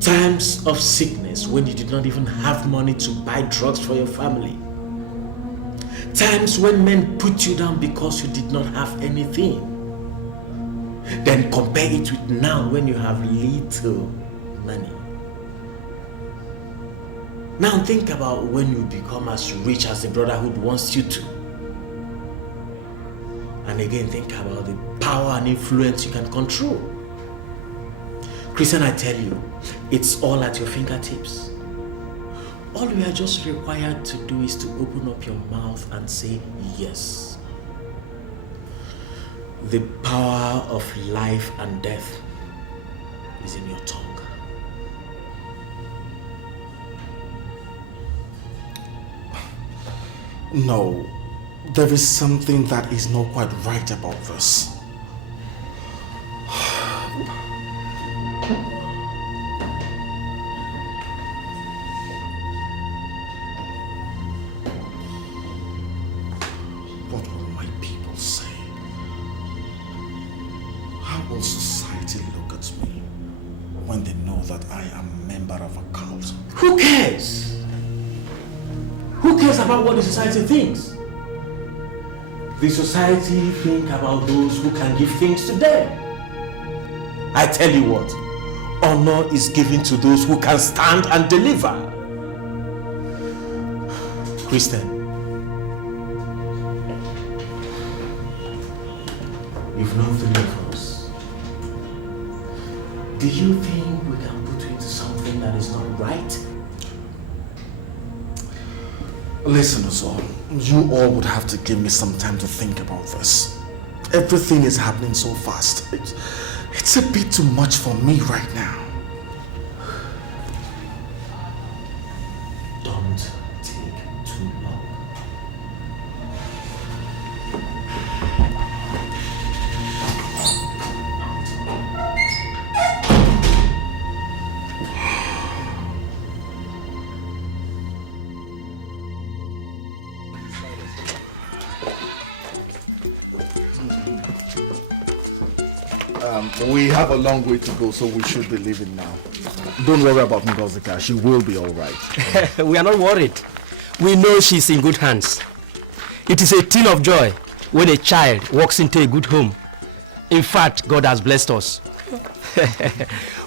Times of sickness when you did not even have money to buy drugs for your family. Times when men put you down because you did not have anything. Then compare it with now when you have little money. Now think about when you become as rich as the brotherhood wants you to. And again, think about the power and influence you can control. Christian, I tell you, it's all at your fingertips. All we are just required to do is to open up your mouth and say yes. The power of life and death is in your tongue. No, there is something that is not quite right about this. What will my people say? How will society look at me when they know that I am a member of a cult? Who cares? Who cares about what the society thinks? The society think about those who can give things to them. I tell you what, honor is given to those who can stand and deliver. Christian, you've known three of us. Do you think we can put you into something that is not right? Listen, Uzor, you all would have to give me some time to think about this. Everything is happening so fast. It's a bit too much for me right now. Don't take too long. We have a long way to go, so we should be leaving now. Don't worry about Ngozika. She will be all right. We are not worried. We know she's in good hands. It is a thing of joy when a child walks into a good home. In fact, God has blessed us.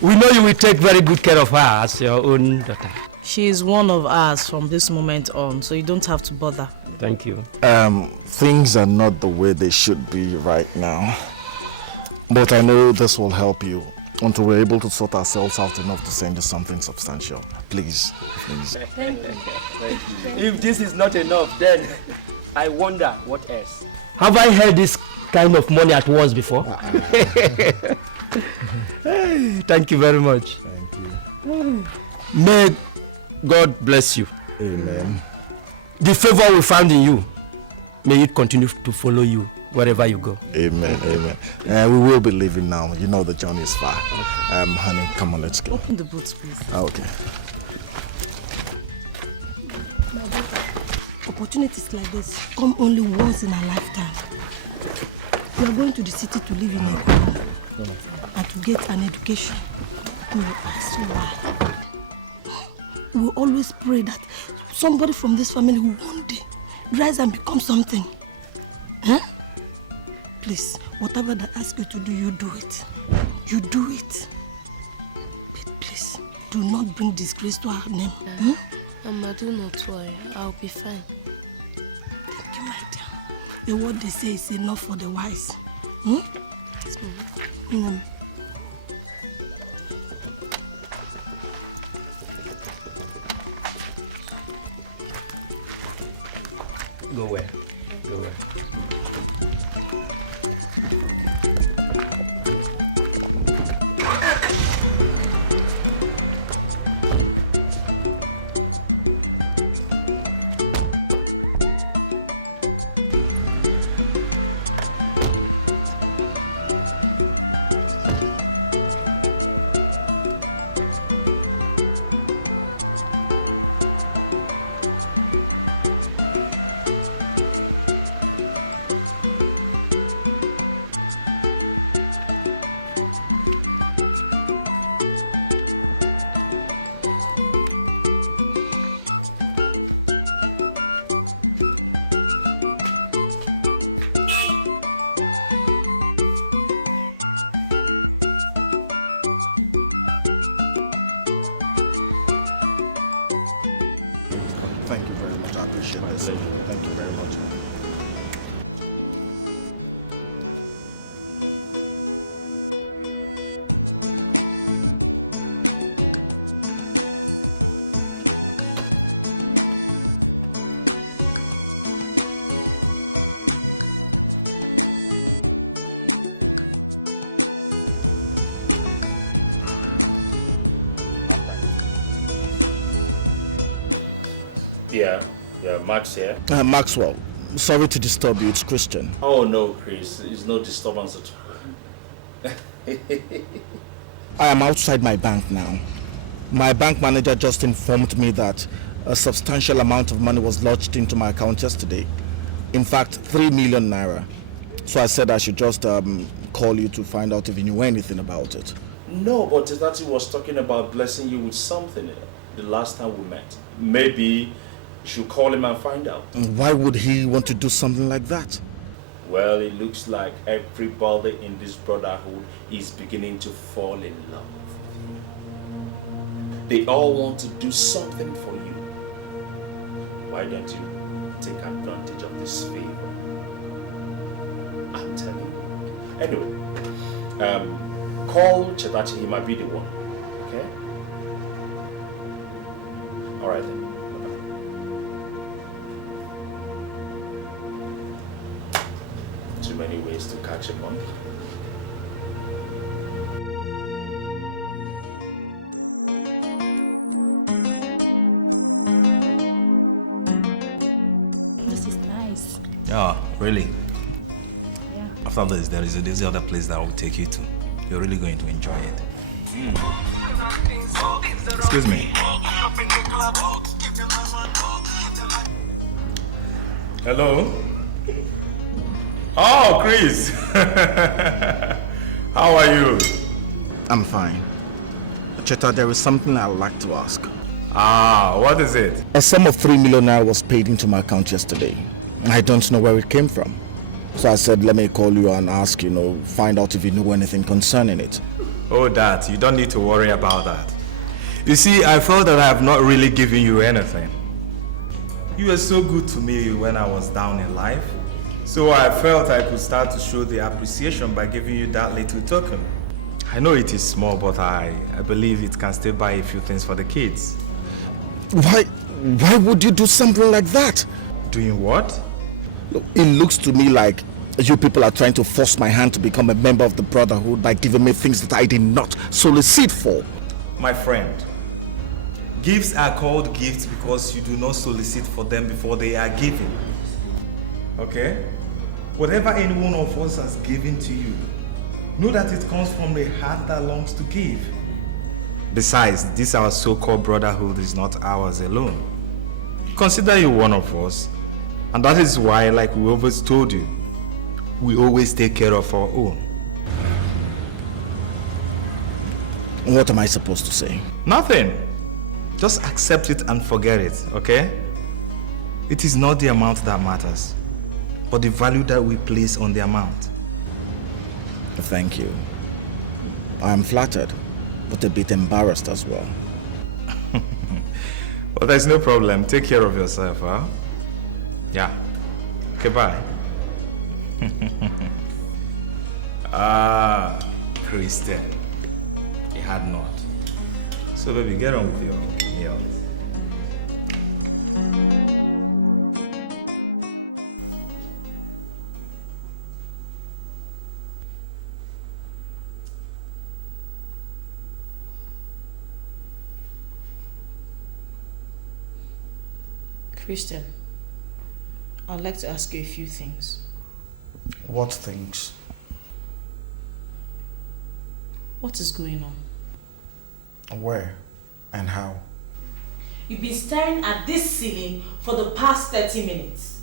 We know you will take very good care of her as your own daughter. She is one of us from this moment on, so you don't have to bother. Thank you. Things are not the way they should be right now. But I know this will help you until we're able to sort ourselves out enough to send you something substantial. Please, please. If this is not enough, then I wonder what else. Have I heard this kind of money at once before? Hey, thank you very much. Thank you. May God bless you. Amen. The favor we found in you, may it continue to follow you wherever you go. Amen, amen. We will be leaving now. You know the journey is far. Honey, come on, let's go. Open the boots, please. Okay. Opportunities like this come only once in a lifetime. We are going to the city to live in a home and to get an education. We will ask you why. We will always pray that somebody from this family will one day rise and become something. Huh? Please, whatever they ask you to do, you do it. You do it. But please, do not bring disgrace to our name. Mama, do not worry. I'll be fine. Thank you, my dear. The word they say is enough for the wise. Yes, Mama. Go where? Go where? Thank you very much. I appreciate this. Thank you very much. Yeah, Max here. Maxwell, sorry to disturb you. It's Christian. Oh no, Chris, it's no disturbance at all. I am outside my bank now. My bank manager just informed me that a substantial amount of money was lodged into my account yesterday. In fact, 3 million naira. So I said I should just call you to find out if you knew anything about it. No, but Tati was talking about blessing you with something the last time we met. Maybe you should call him and find out. Why would he want to do something like that? Well, it looks like everybody in this brotherhood is beginning to fall in love. They all want to do something for you. Why don't you take advantage of this favor? I'm telling you. Anyway, call Chetachi, he might be the one. Okay? Alright then. Too many ways to catch a monkey. This is nice. Yeah, really. Yeah. After this, there is this other place that I will take you to. You're really going to enjoy it. Excuse me. Hello? Oh, Chris. How are you? I'm fine. Cheta, there is something I'd like to ask. Ah, what is it? A sum of 3 million naira was paid into my account yesterday. I don't know where it came from. So I said, let me call you and ask, find out if you know anything concerning it. Oh, that. You don't need to worry about that. You see, I felt that I have not really given you anything. You were so good to me when I was down in life. So I felt I could start to show the appreciation by giving you that little token. I know it is small, but I believe it can still buy a few things for the kids. Why would you do something like that? Doing what? It looks to me like you people are trying to force my hand to become a member of the brotherhood by giving me things that I did not solicit for. My friend, gifts are called gifts because you do not solicit for them before they are given. Okay? Whatever any one of us has given to you, know that it comes from the heart that longs to give. Besides, this our so-called brotherhood is not ours alone. Consider you one of us. And that is why, like we always told you, we always take care of our own. What am I supposed to say? Nothing. Just accept it and forget it, okay? It is not the amount that matters, but the value that we place on the amount. Thank you. I am flattered, but a bit embarrassed as well. Well, there's no problem. Take care of yourself, huh? Yeah. Okay, bye. Christian. He had not. So, baby, get on with your meal. Christian, I'd like to ask you a few things. What things? What is going on? Where and how? You've been staring at this ceiling for the past 30 minutes.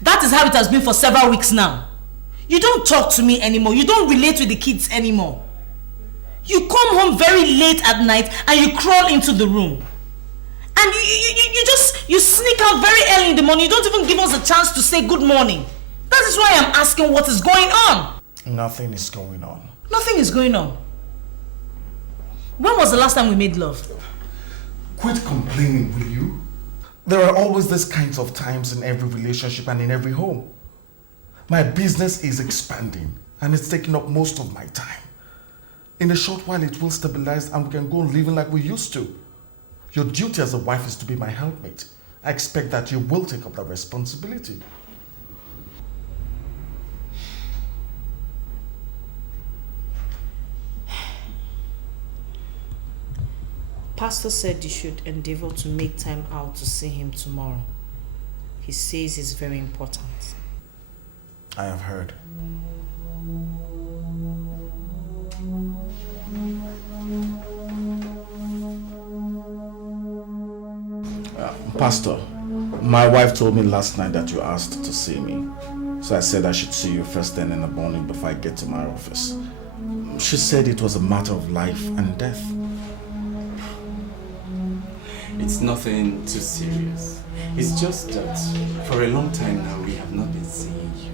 That is how it has been for several weeks now. You don't talk to me anymore. You don't relate with the kids anymore. You come home very late at night and you crawl into the room. And you sneak out very early in the morning. You don't even give us a chance to say good morning. That is why I'm asking what is going on. Nothing is going on. Nothing is going on. When was the last time we made love? Quit complaining, will you? There are always these kinds of times in every relationship and in every home. My business is expanding and it's taking up most of my time. In a short while it will stabilize and we can go on living like we used to. Your duty as a wife is to be my helpmate. I expect that you will take up that responsibility. Pastor said you should endeavor to make time out to see him tomorrow. He says it's very important. I have heard. Pastor, my wife told me last night that you asked to see me. So I said I should see you first thing in the morning before I get to my office. She said it was a matter of life and death. It's nothing too serious. It's just that for a long time now we have not been seeing you.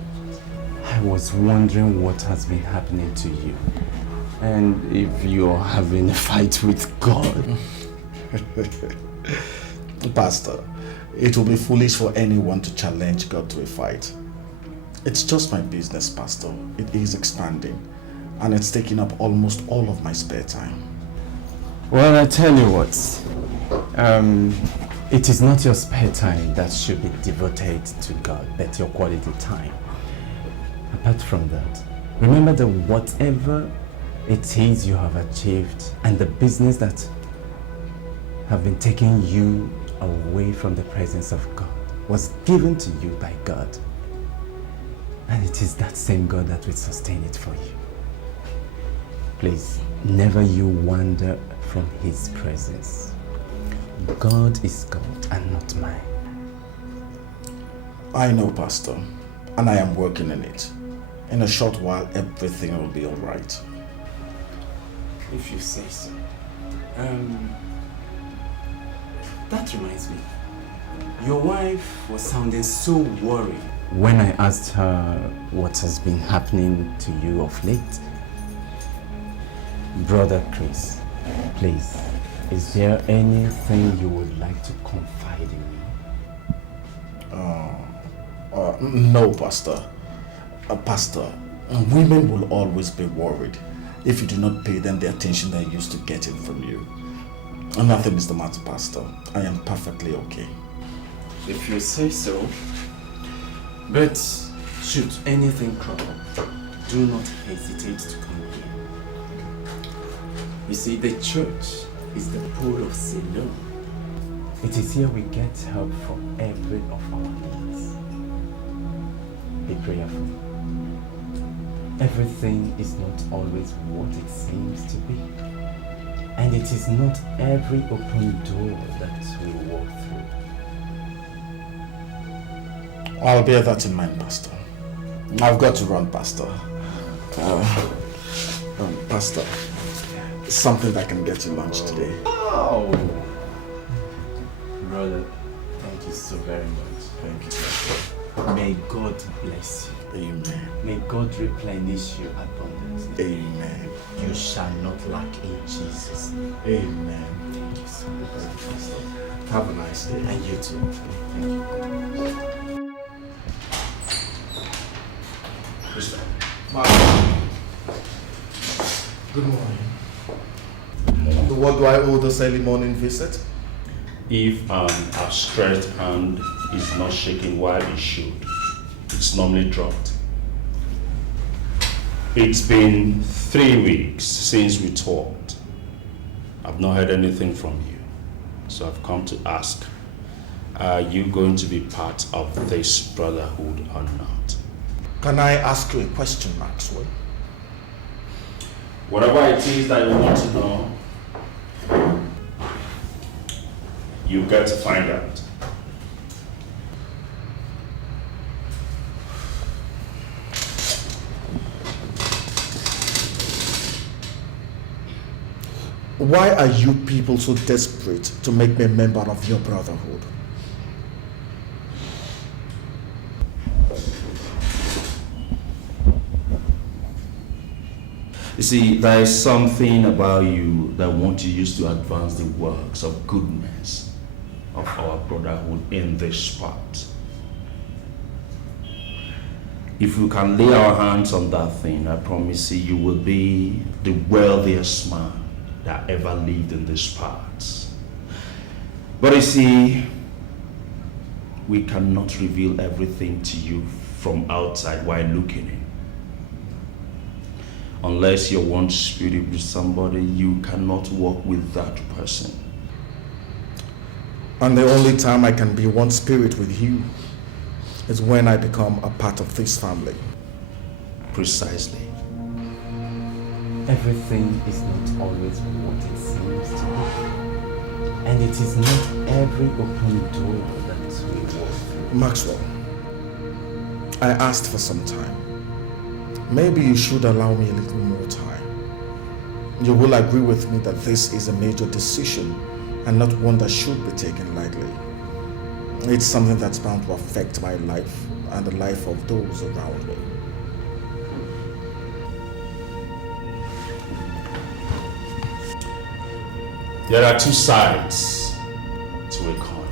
I was wondering what has been happening to you. And if you're having a fight with God. Pastor, it will be foolish for anyone to challenge God to a fight. It's just my business, Pastor. It is expanding. And it's taking up almost all of my spare time. Well, I tell you what. It is not your spare time that should be devoted to God, but your quality time. Apart from that, remember that whatever it is you have achieved and the business that have been taking you away from the presence of God was given to you by God. And it is that same God that will sustain it for you. Please, never you wander from His presence. God is God and not mine. I know, Pastor, and I am working on it. In a short while, everything will be all right. If you say so. That reminds me. Your wife was sounding so worried when I asked her what has been happening to you of late. Brother Chris, please, is there anything you would like to confide in me? No, Pastor. Pastor, women will always be worried if you do not pay them the attention they're used to getting from you. Nothing is the matter, Pastor. I am perfectly okay. If you say so. But should anything crop up, do not hesitate to come here. You see, the church is the pool of Siloam. It is here we get help for every of our needs. Be prayerful. Everything is not always what it seems to be. And it is not every open door that we walk through. I'll bear that in mind, Pastor. I've got to run, Pastor. Pastor, something that can get you lunch today. Oh! Brother, thank you so very much. Thank you, Pastor. May God bless you. Amen. May God replenish you abundantly. Amen. You shall not lack in Jesus. Amen. Thank you so much, Pastor. Have a nice day. And you too. Thank you. Good morning. What do I owe this early morning visit? If an outstretched hand is not shaking while it should, it's normally dropped. It's been 3 weeks since we talked. I've not heard anything from you. So I've come to ask, are you going to be part of this brotherhood or not? Can I ask you a question, Maxwell? Whatever it is that you want to know, you get to find out. Why are you people so desperate to make me a member of your brotherhood? You see, there is something about you that want to use to advance the works of goodness of our brotherhood in this spot. If we can lay our hands on that thing, I promise you will be the wealthiest man that ever lived in these parts. But you see, we cannot reveal everything to you from outside while looking in. Unless you're one spirit with somebody, you cannot walk with that person. And the only time I can be one spirit with you is when I become a part of this family. Precisely. Everything is not always what it seems to be. And it is not every open door that we walk through. Maxwell, I asked for some time. Maybe you should allow me a little more time. You will agree with me that this is a major decision and not one that should be taken lightly. It's something that's bound to affect my life and the life of those around me. There are two sides to a coin.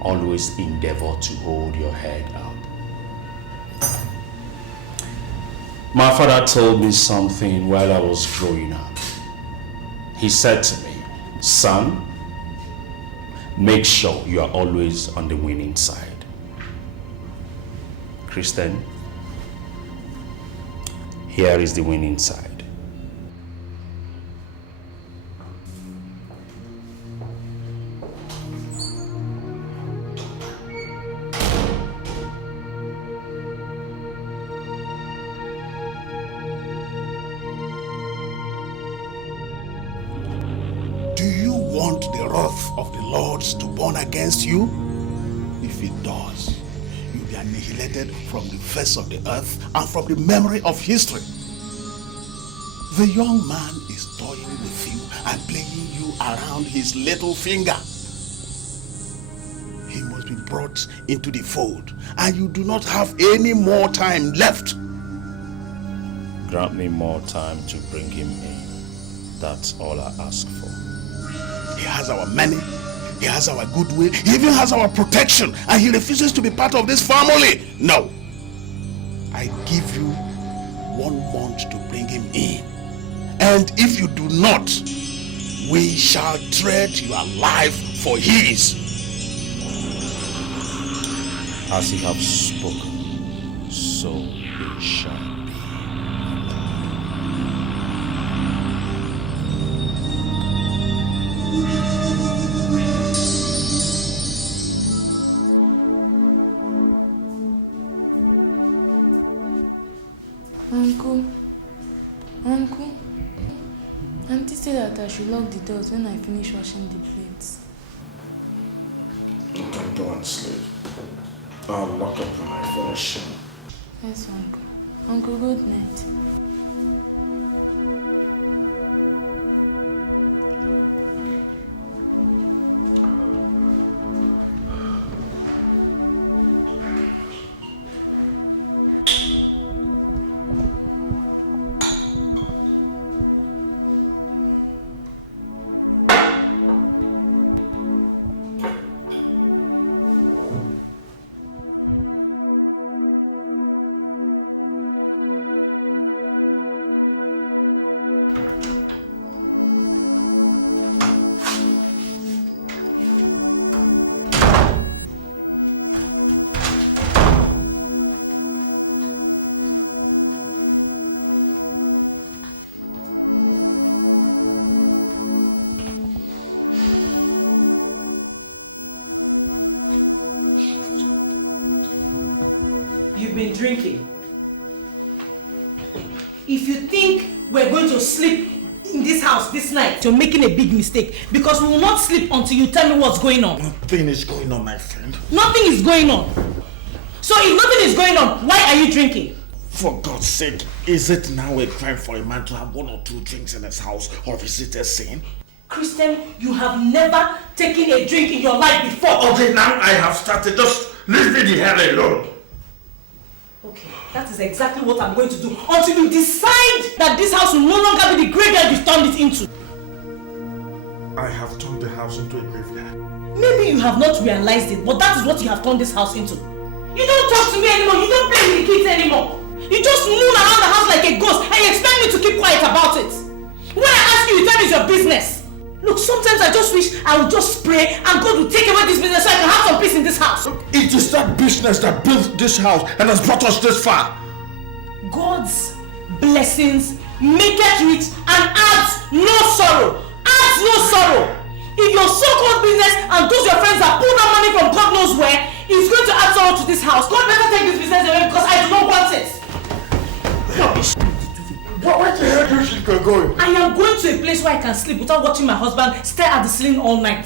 Always endeavor to hold your head up. My father told me something while I was growing up. He said to me, son, make sure you are always on the winning side. Christian, here is the winning side. Of the Lord's to burn against you? If it does, you'll be annihilated from the face of the earth and from the memory of history. The young man is toying with and playing you around his little finger. He must be brought into the fold, and you do not have any more time left. Grant me more time to bring him in. That's all I ask for. He has our money, he has our goodwill, he even has our protection, and he refuses to be part of this family. No. I give you 1 month to bring him in. And if you do not, we shall trade your life for his. As you have spoken, so it shall be. Uncle, Auntie said that I should lock the doors when I finish washing the plates. You can go and sleep. I'll lock up when I finish. Yes, Uncle. Uncle, good night. You've been drinking. If you think we're going to sleep in this house this night, you're making a big mistake, because we will not sleep until you tell me what's going on. Nothing is going on, my friend. Nothing is going on. So if nothing is going on, why are you drinking? For God's sake, is it now a crime for a man to have 1 or 2 drinks in his house, or is it a sin? Christian, you have never taken a drink in your life before. Okay, now I have started. Just leave me the hell alone. Okay, that is exactly what I'm going to do until you decide that this house will no longer be the graveyard you've turned it into. I have turned the house into a graveyard. Maybe you have not realized it, but that is what you have turned this house into. You don't talk to me anymore, you don't play with the kids anymore. You just moon around the house like a ghost and you expect me to keep quiet about it. When I ask you, you tell me it's your business. Look, sometimes I just wish I would just pray and God would take away this business so I can have some peace in this house. It is that business that built this house and has brought us this far. God's blessings make it rich and adds no sorrow. Adds no sorrow. If your so-called business and those your friends that pull that money from God knows where is going to add sorrow to this house, God better take this business away because I do not want it. Where the hell do you think you're going? I am going to a place where I can sleep without watching my husband stare at the ceiling all night.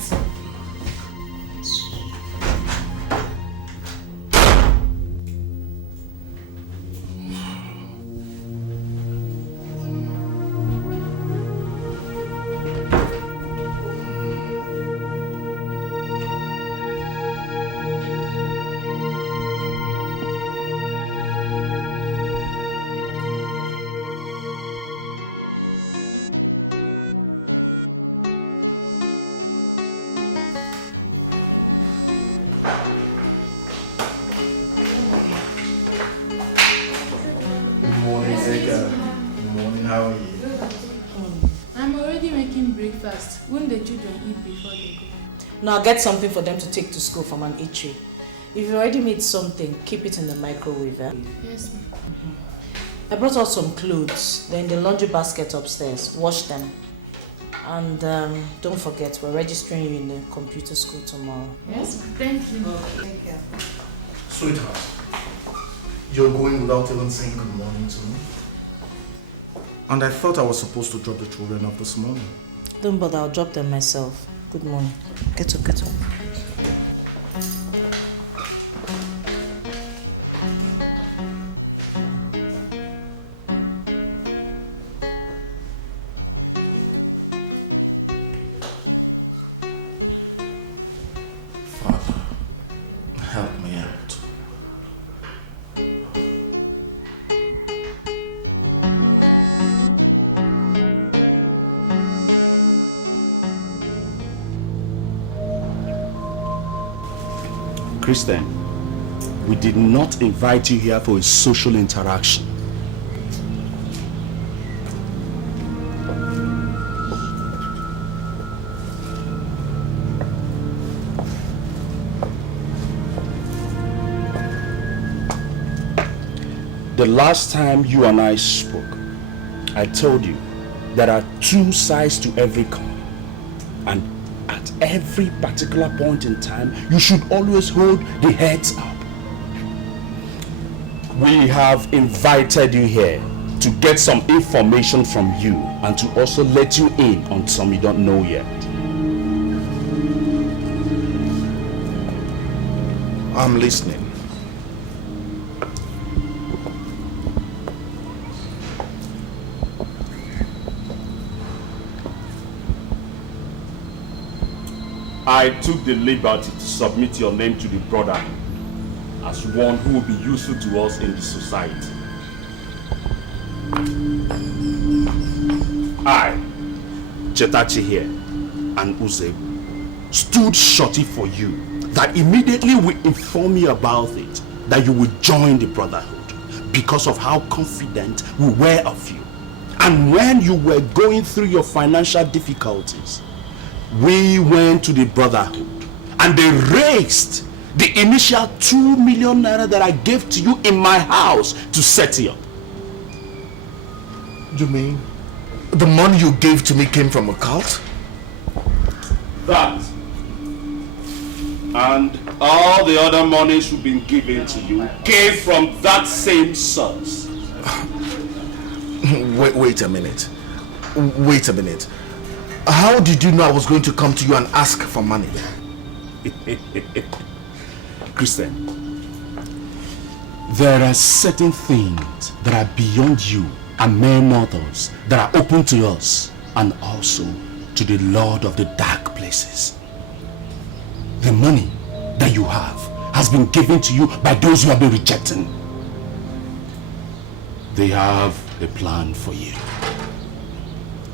Won't the children eat before they go? No, I'll get something for them to take to school from an eatery. If you already made something, keep it in the microwave, eh? Yes, ma'am. I brought out some clothes. They're in the laundry basket upstairs. Wash them. And don't forget, we're registering you in the computer school tomorrow. Yes, thank you. Okay. Take care. Sweetheart, you're going without even saying good morning to me? And I thought I was supposed to drop the children off this morning. Don't bother, I'll drop them myself. Good morning. Get up, get up. Christian, we did not invite you here for a social interaction. The last time you and I spoke, I told you there are two sides to every coin, and at every particular point in time, you should always hold the heads up. We have invited you here to get some information from you and to also let you in on some you don't know yet. I'm listening. I took the liberty to submit your name to the brotherhood as one who will be useful to us in the society. I, Chetachi here, and Uzebu stood shorty for you that immediately we inform you about it, that you would join the brotherhood because of how confident we were of you. And when you were going through your financial difficulties, we went to the brotherhood and they raised the initial 2 million naira that I gave to you in my house to set you up. You mean the money you gave to me came from a cult? That and all the other monies we've been given to you came from that same source. Wait a minute. Wait a minute. How did you know I was going to come to you and ask for money? Christian, there are certain things that are beyond you and mere mortals that are open to us and also to the Lord of the dark places. The money that you have has been given to you by those who have been rejecting. They have a plan for you.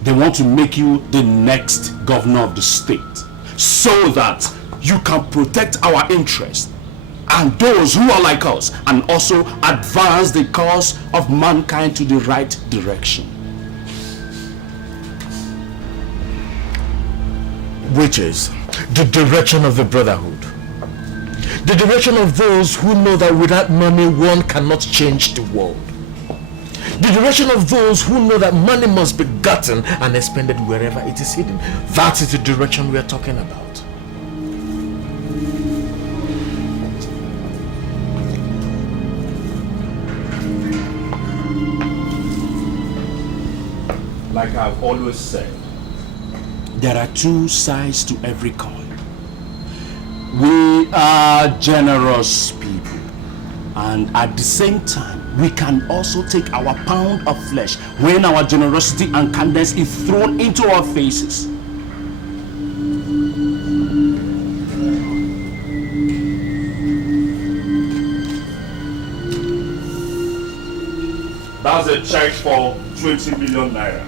They want to make you the next governor of the state so that you can protect our interests and those who are like us and also advance the cause of mankind to the right direction. Which is the direction of the brotherhood. The direction of those who know that without money one cannot change the world. The direction of those who know that money must be gotten and expended wherever it is hidden. That is the direction we are talking about. Like I've always said, there are two sides to every coin. We are generous people, and at the same time, we can also take our pound of flesh when our generosity and kindness is thrown into our faces. That's a check for 20 million naira.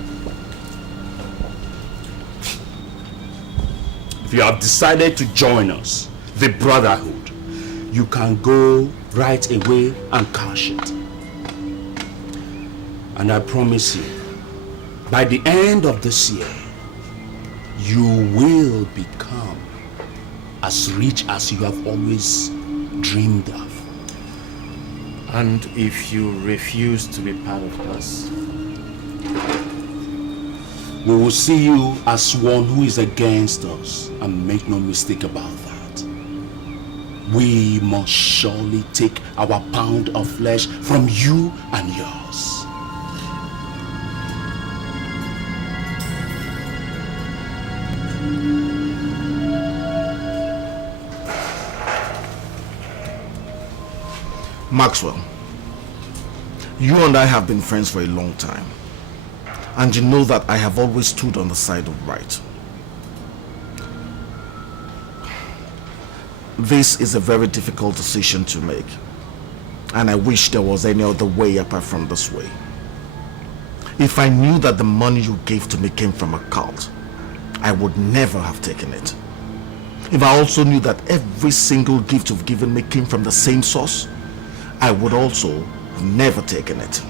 If you have decided to join us, the brotherhood, you can go right away and cash it. And I promise you, by the end of this year, you will become as rich as you have always dreamed of. And if you refuse to be part of us, we will see you as one who is against us, and make no mistake about that. We must surely take our pound of flesh from you and yours. Maxwell, you and I have been friends for a long time. And you know that I have always stood on the side of right. This is a very difficult decision to make. And I wish there was any other way apart from this way. If I knew that the money you gave to me came from a cult, I would never have taken it. if I also knew that every single gift you've given me came from the same source, I would also have never taken it.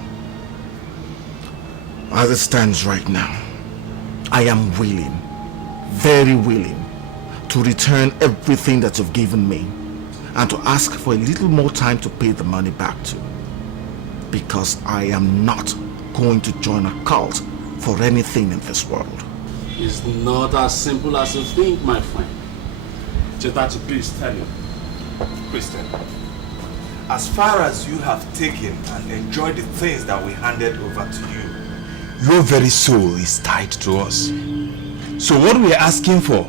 As it stands right now, I am willing, very willing, to return everything that you've given me and to ask for a little more time to pay the money back to. Because I am not going to join a cult for anything in this world. It's not as simple as you think, my friend. Chetachi, please tell him. Christian, as far as you have taken and enjoyed the things that we handed over to you, your very soul is tied to us. So what we are asking for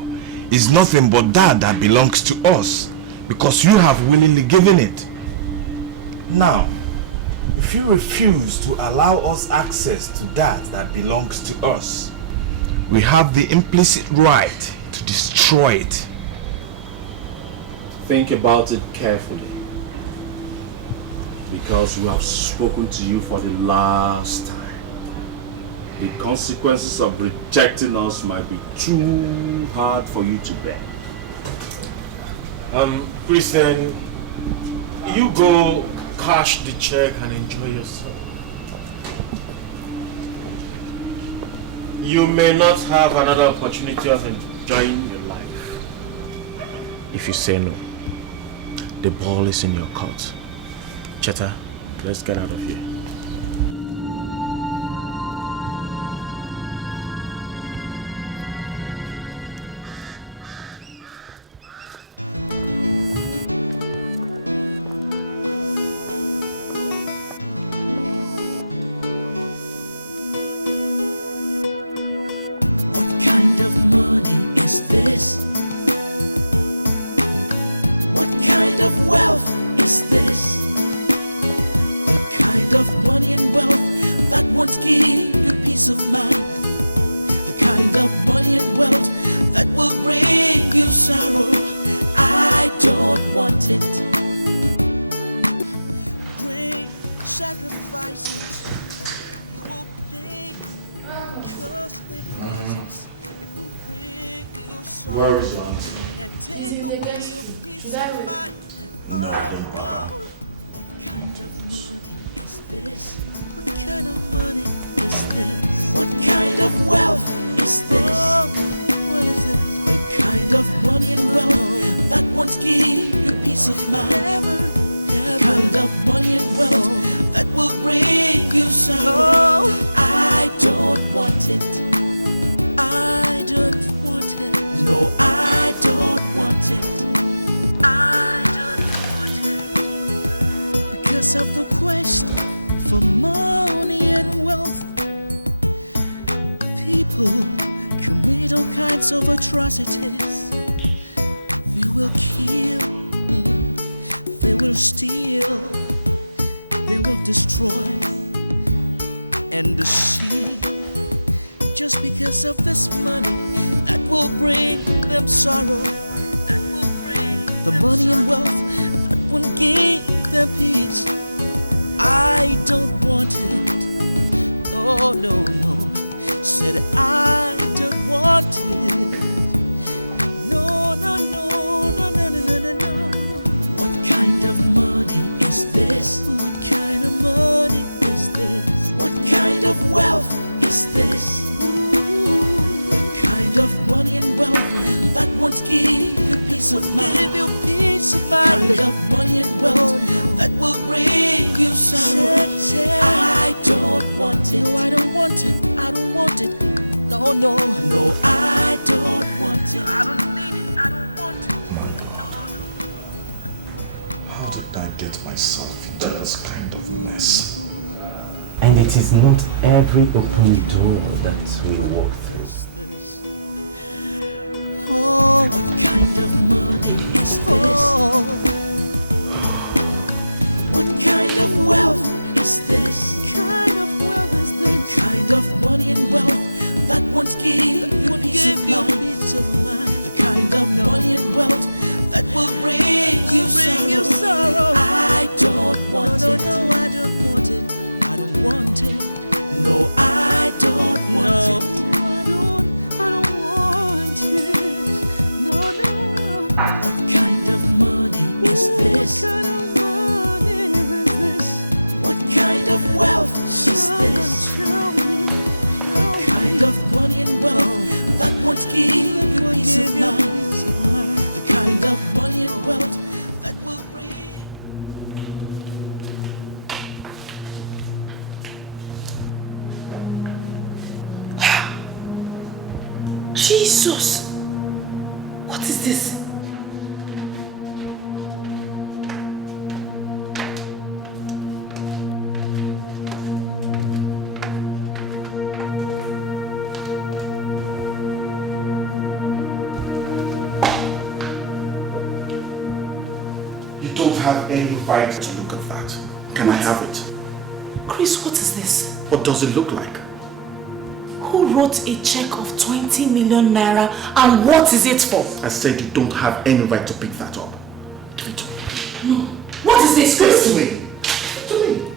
is nothing but that belongs to us, because you have willingly given it. Now, if you refuse to allow us access to that belongs to us, we have the implicit right to destroy it. Think about it carefully, because we have spoken to you for the last time. The consequences of rejecting us might be too hard for you to bear. Christian, you go cash the check and enjoy yourself. You may not have another opportunity of enjoying your life. If you say no, the ball is in your court. Cheta, let's get out of here. Where is your auntie? She's in the guest room. Should I wait? No, don't bother. Come on, take this. How did I get myself into this kind of mess? And it is not every open door that we walk through. Jesus! What is this? You don't have any right to look at that. Can I have it? Chris, what is this? What does it look like? Who wrote a check of 20 million naira and what is it for? I said you don't have any right to pick that up. Give it to me. No. What is this, Chris? Give it to me. Give it to me.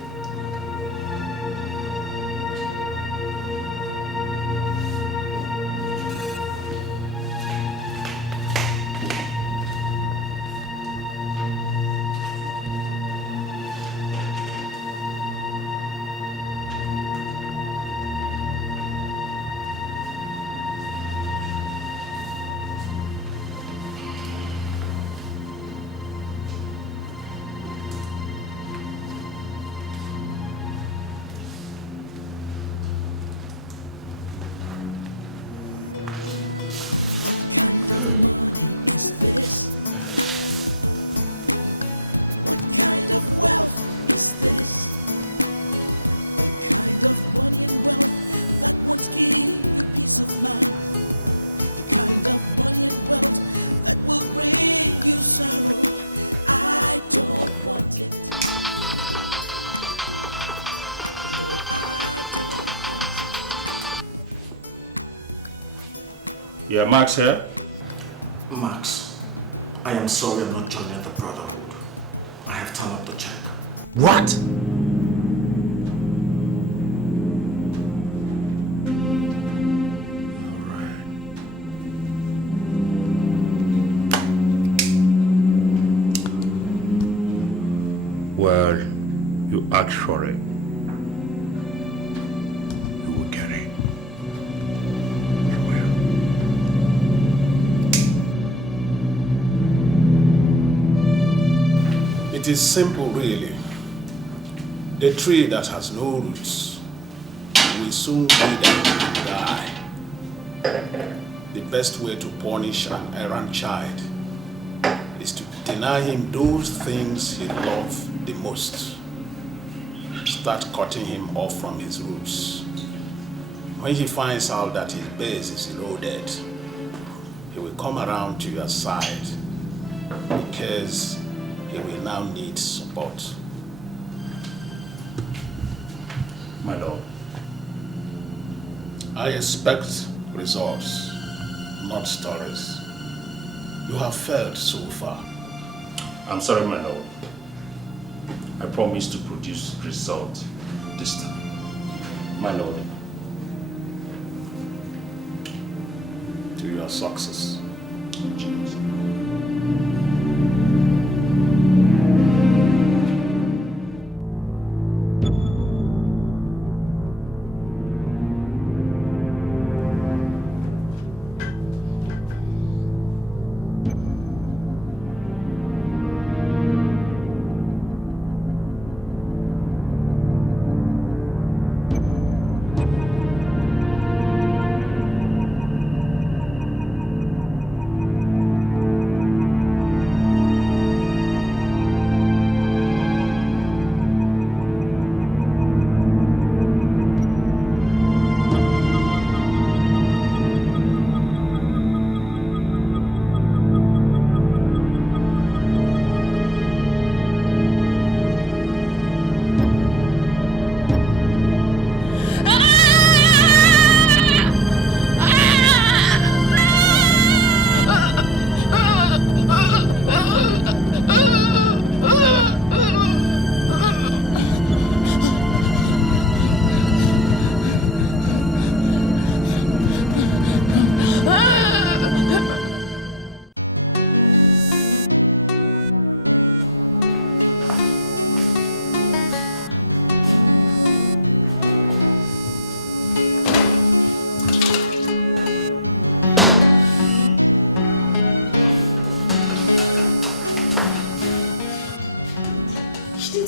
Yeah, Max here? Max, I am sorry I'm not joining the brotherhood. I have turned up the check. What? Well, you asked for it. You will get it. You will. It is simple, really. The tree that has no roots will soon wither and die. The best way to punish an errant child is to deny him those things he loves the most. Start cutting him off from his roots. When he finds out that his base is eroded, he will come around to your side because he will now need support. My lord. I expect results, not stories. You have failed so far. I'm sorry, my lord. I promise to produce result this time. My lord. To your success. Jesus.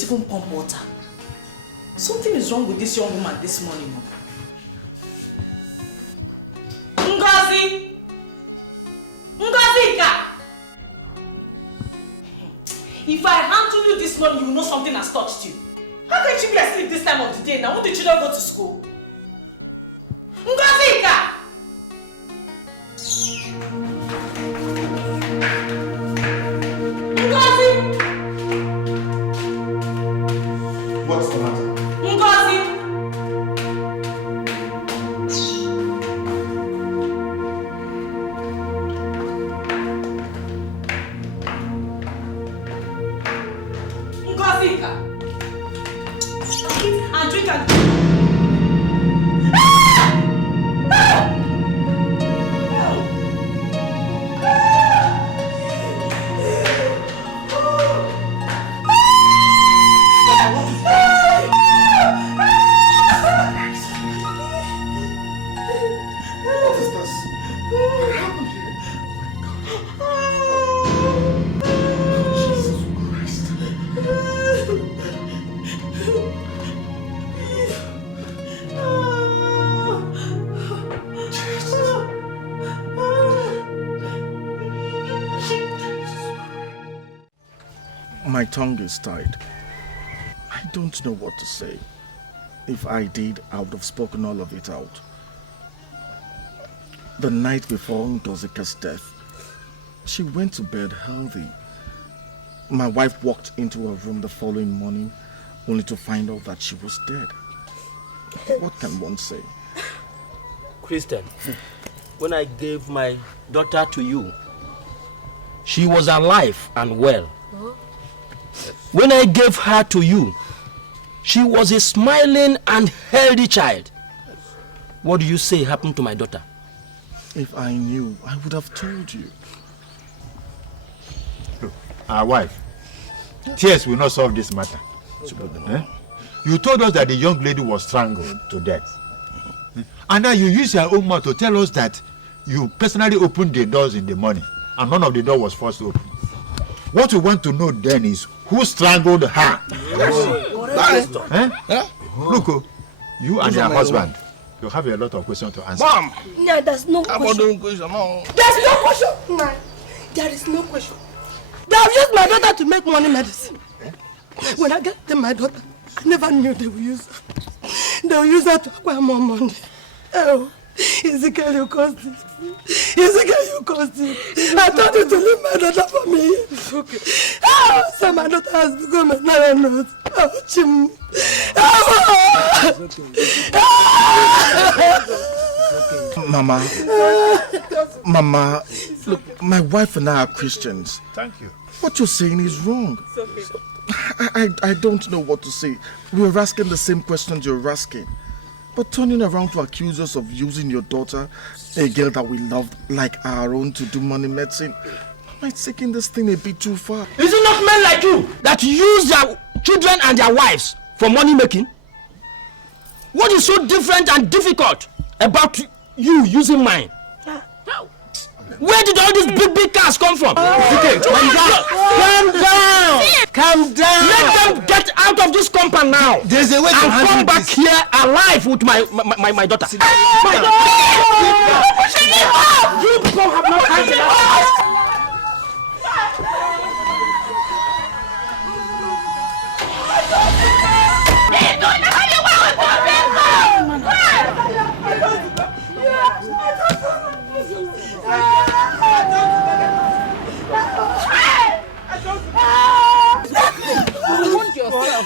Even pump water. Something is wrong with this young woman this morning. Ngozi! If I handle you this morning, you will know something has touched you. How can you be asleep this time of the day now? Won't the children go to school? Ngozika! Ngozi! What's the matter? Ngozi! Ngozika! Eat and drink and... What is this? What happened here? Jesus Christ. My tongue is tied. I don't know what to say. If I did, I would have spoken all of it out. The night before Ngozika's death, she went to bed healthy. My wife walked into her room the following morning only to find out that she was dead. What can one say? Christian, when I gave my daughter to you, she was alive and well. When I gave her to you, she was a smiling and healthy child. What do you say happened to my daughter? If I knew, I would have told you. Look, our wife, tears will not solve this matter. Eh? You told us that the young lady was strangled to death. And now you use your own mouth to tell us that you personally opened the doors in the morning and none of the door was forced open. What we want to know then is who strangled her. Eh? Look, you and your husband, you have a lot of questions to answer. Mom! No, there's no question. There's no question. No, there is no question. They have used my daughter to make money medicine. When I get them my daughter, I never knew they will use her. They will use her to acquire more money. Oh, Ezekiel, you caused it. Ezekiel, you caused it. I told you to leave my daughter for me. It's okay. Oh, so my daughter has become a nut. Oh, Chim. Mama, look, my wife and I are Christians. Thank you. What you're saying is wrong. I don't know what to say. We were asking the same questions you're asking. But turning around to accuse us of using your daughter, a girl that we loved like our own, to do money medicine, am I taking this thing a bit too far? Is it not men like you that use their children and their wives for money making? What is so different and difficult about you using mine? Where did all these big cars come from? Okay, calm down. Calm down. Calm down. Let them get out of this compound now. There's a way to handle come back this. Here alive with my daughter. My daughter. You people have no time to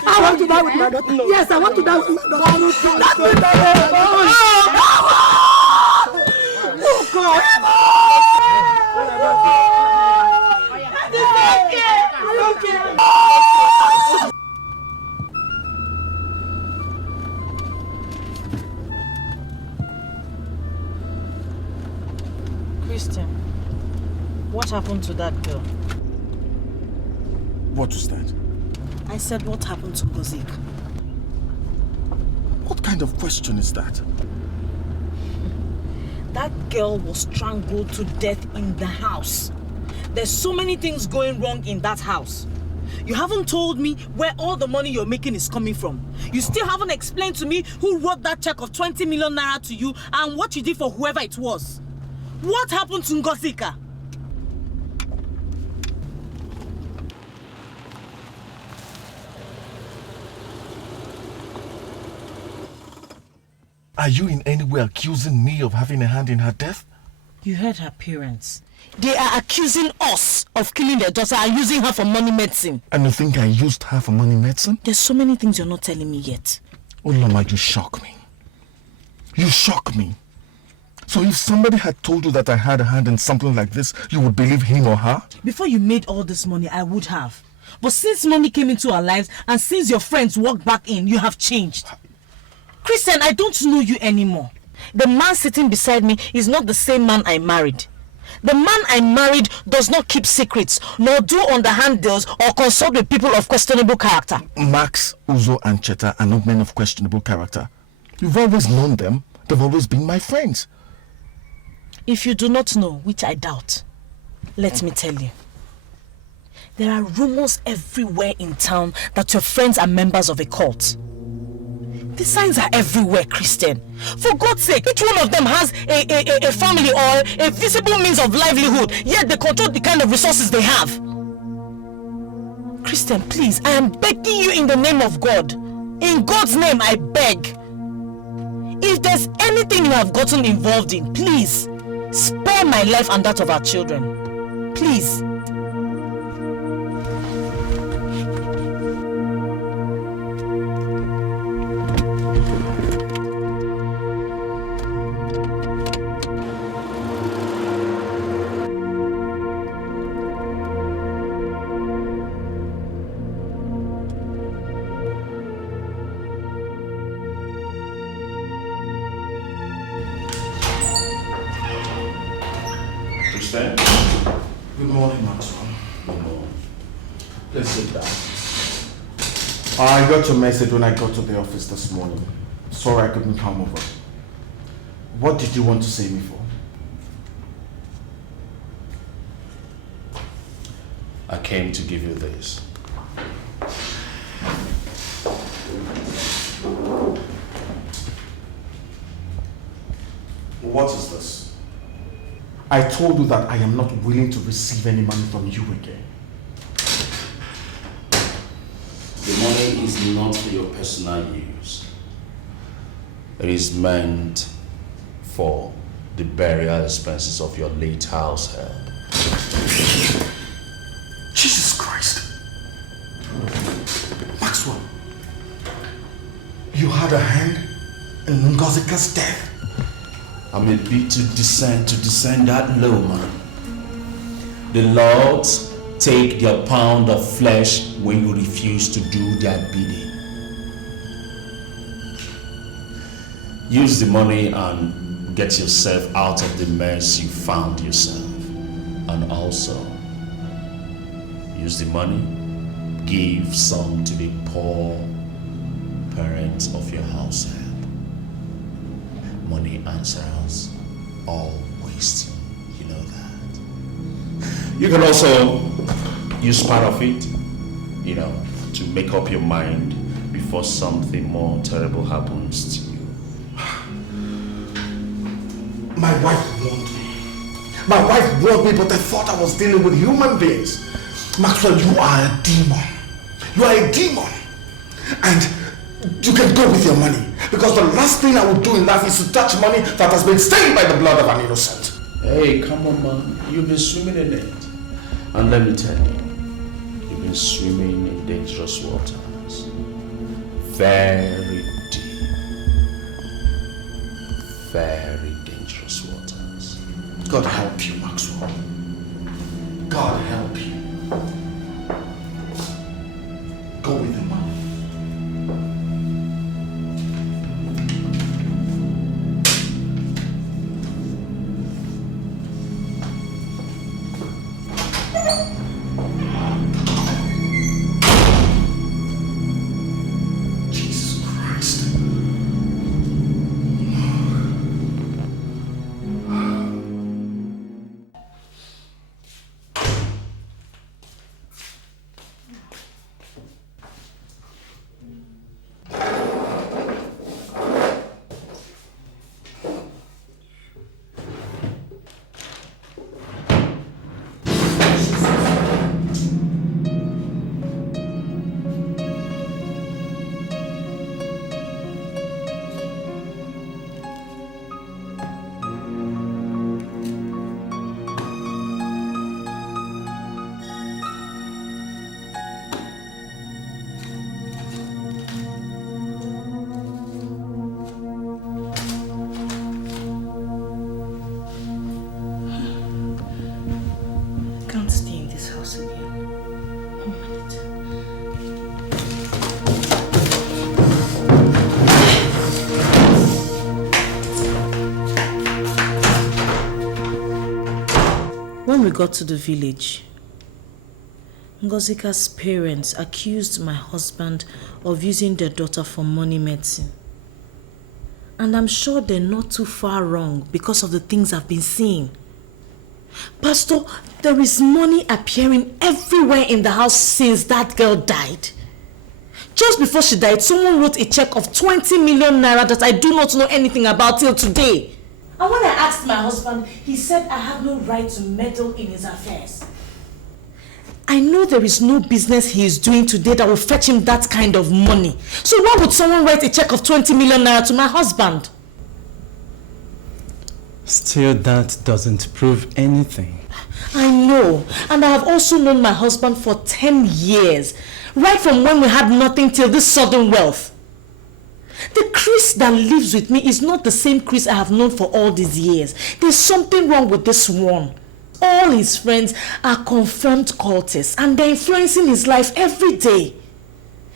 I want to die with my daughter. No. Yes, I want to die with my daughter. Oh, God. Christian, what happened to that girl? What was that? I said, what happened to Ngozika? What kind of question is that? That girl was strangled to death in the house. There's so many things going wrong in that house. You haven't told me where all the money you're making is coming from. You still haven't explained to me who wrote that check of 20 million naira to you and what you did for whoever it was. What happened to Ngozika? Are you in any way accusing me of having a hand in her death? You heard her parents. They are accusing us of killing their daughter and using her for money medicine. And you think I used her for money medicine? There's so many things you're not telling me yet. Oh Lama, you shock me. You shock me. So if somebody had told you that I had a hand in something like this, you would believe him or her? Before you made all this money, I would have. But since money came into our lives and since your friends walked back in, you have changed. Christian, I don't know you anymore. The man sitting beside me is not the same man I married. The man I married does not keep secrets, nor do underhand deals or consult with people of questionable character. Max, Uzo and Cheta are not men of questionable character. You've always known them. They've always been my friends. If you do not know, which I doubt, let me tell you. There are rumors everywhere in town that your friends are members of a cult. The signs are everywhere, Christian. For God's sake, each one of them has a family or a visible means of livelihood, yet they control the kind of resources they have. Christian, please, I am begging you in the name of God. In God's name, I beg. If there's anything you have gotten involved in, please, spare my life and that of our children. Please. Good morning, Maxwell. Good morning. Let's sit down. I got your message when I got to the office this morning. Sorry I couldn't come over. What did you want to see me for? I came to give you this. What is this? I told you that I am not willing to receive any money from you again. The money is not for your personal use. It is meant for the burial expenses of your late house help. Jesus Christ. Maxwell, you had a hand in Ngozika's death. I'm a bit to descend that low, man. The Lords take their pound of flesh when you refuse to do their bidding. Use the money and get yourself out of the mess you found yourself. And also, use the money, give some to the poor parents of your house help. Money answers all questions, you know that. You can also use part of it, you know, to make up your mind before something more terrible happens to you. My wife warned me. My wife warned me, but I thought I was dealing with human beings. Maxwell, you are a demon. You are a demon. And you can go with your money. Because the last thing I would do in life is to touch money that has been stained by the blood of an innocent. Hey, come on, man. You've been swimming in it. And let me tell you, you've been swimming in dangerous waters. Very deep. Very dangerous waters. God help you, Maxwell. God help you. Go with the money. we got to the village, Ngozika's parents accused my husband of using their daughter for money medicine. And I'm sure they're not too far wrong because of the things I've been seeing. Pastor, there is money appearing everywhere in the house since that girl died. Just before she died, someone wrote a check of 20 million naira that I do not know anything about till today. And when I asked my husband, he said I have no right to meddle in his affairs. I know there is no business he is doing today that will fetch him that kind of money. So why would someone write a check of 20 million naira to my husband? Still, that doesn't prove anything. I know. And I have also known my husband for 10 years. Right from when we had nothing till this sudden wealth. The Chris that lives with me is not the same Chris I have known for all these years. There's something wrong with this one. All his friends are confirmed cultists and they're influencing his life every day.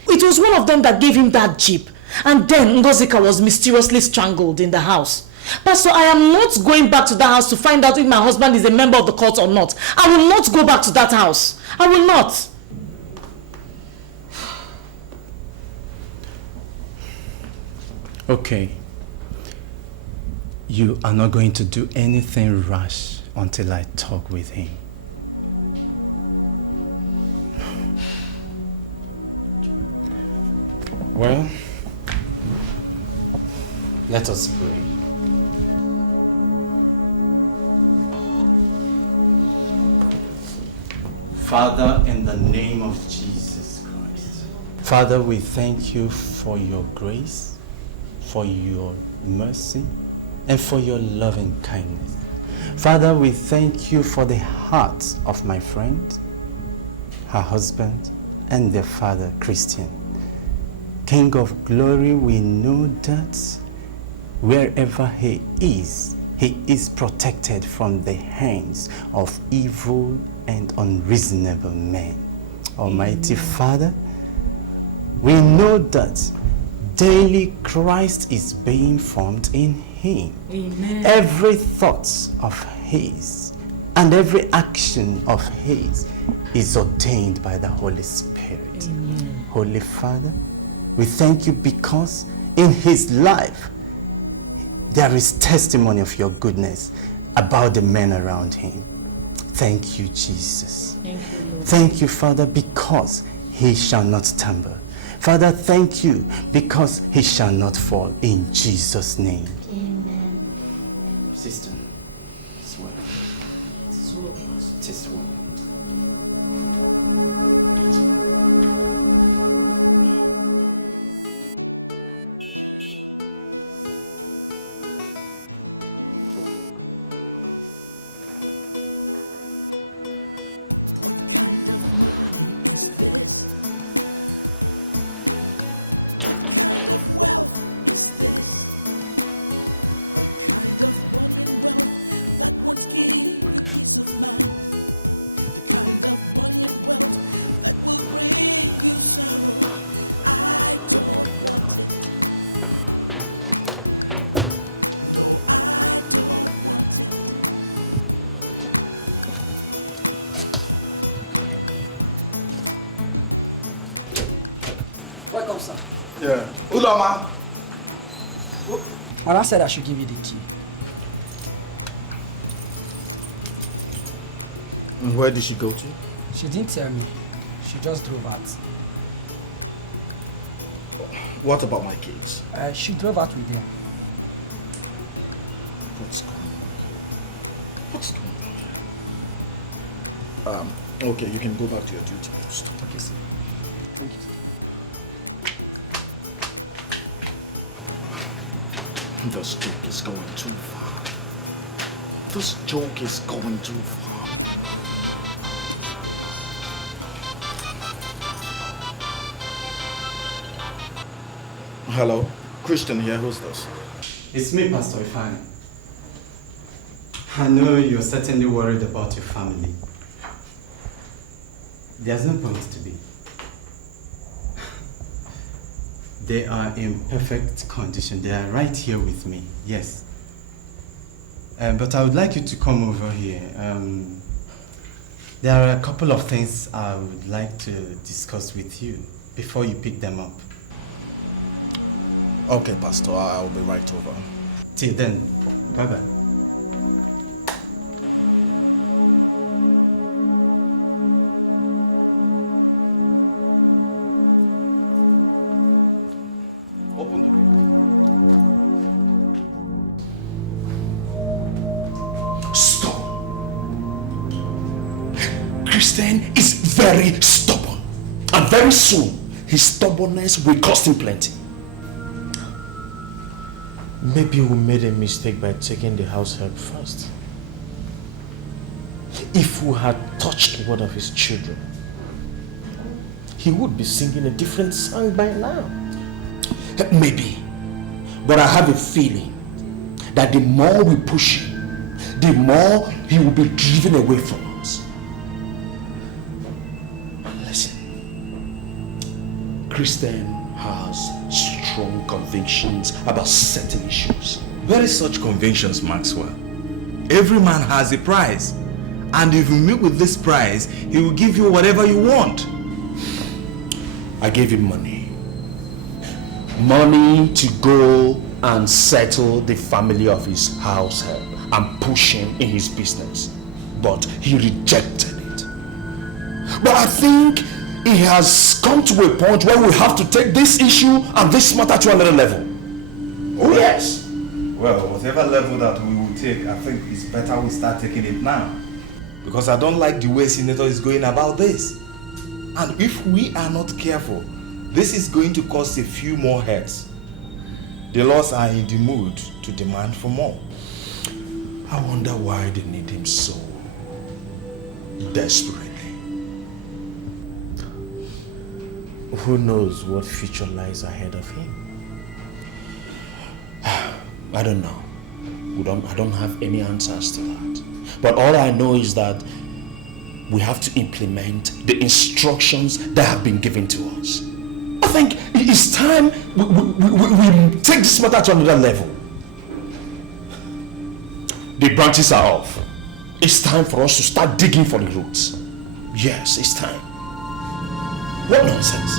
It was one of them that gave him that jeep. And then Ngozika was mysteriously strangled in the house. Pastor, I am not going back to that house to find out if my husband is a member of the cult or not. I will not go back to that house. I will not. Okay. You are not going to do anything rash until I talk with him. Well, let us pray. Father, in the name of Jesus Christ. Father, we thank you for your grace, for your mercy, and for your loving kindness. Father, we thank you for the heart of my friend, her husband, and their father, Christian. King of glory, we know that wherever he is protected from the hands of evil and unreasonable men. Almighty Father, we know that daily Christ is being formed in him. Amen. Every thought of his and every action of his is ordained by the Holy Spirit. Amen. Holy Father, we thank you because in his life there is testimony of your goodness about the men around him. Thank you, Jesus. Thank you, Lord. Thank you, Father, because he shall not stumble. Father, thank you because he shall not fall. In Jesus' name. Amen. Sister, swear. Just swear. Welcome, sir. Yeah. Ulama. Mama said I should give you the key. And where did she go to? She didn't tell me. She just drove out. What about my kids? She drove out with them. What's going on here? What's going on here? Okay, you can go back to your duty post. Okay, sir. Thank you. This joke is going too far. This joke is going too far. Hello? Christian here, who's this? It's me, Pastor Ifeanyi. I know you're certainly worried about your family. There's no point to be. They are in perfect condition. They are right here with me, yes. But I would like you to come over here. There are a couple of things I would like to discuss with you before you pick them up. Okay, Pastor, I'll be right over. Till then, bye-bye. Open the gate. Stop. Christian is very stubborn. And very soon, his stubbornness will cost him plenty. Maybe we made a mistake by taking the house help first. If we had touched one of his children, he would be singing a different song by now. Maybe. But I have a feeling that the more we push him, the more he will be driven away from us. Listen. Christian has strong convictions about certain issues. Where is such convictions, Maxwell? Every man has a price. And if you meet with this price, he will give you whatever you want. I gave him money. Money to go and settle the family of his house help and push him in his business. But he rejected it. But I think it has come to a point where we have to take this issue and this matter to another level. Oh yes. Well, whatever level that we will take, I think it's better we start taking it now. Because I don't like the way Senator is going about this. And if we are not careful, this is going to cause a few more heads. The laws are in the mood to demand for more. I wonder why they need him so desperately. Who knows what future lies ahead of him? I don't know. I don't have any answers to that. But all I know is that we have to implement the instructions that have been given to us. I think it's time we take this matter to another level. The branches are off. It's time for us to start digging for the roots. Yes, it's time. What nonsense.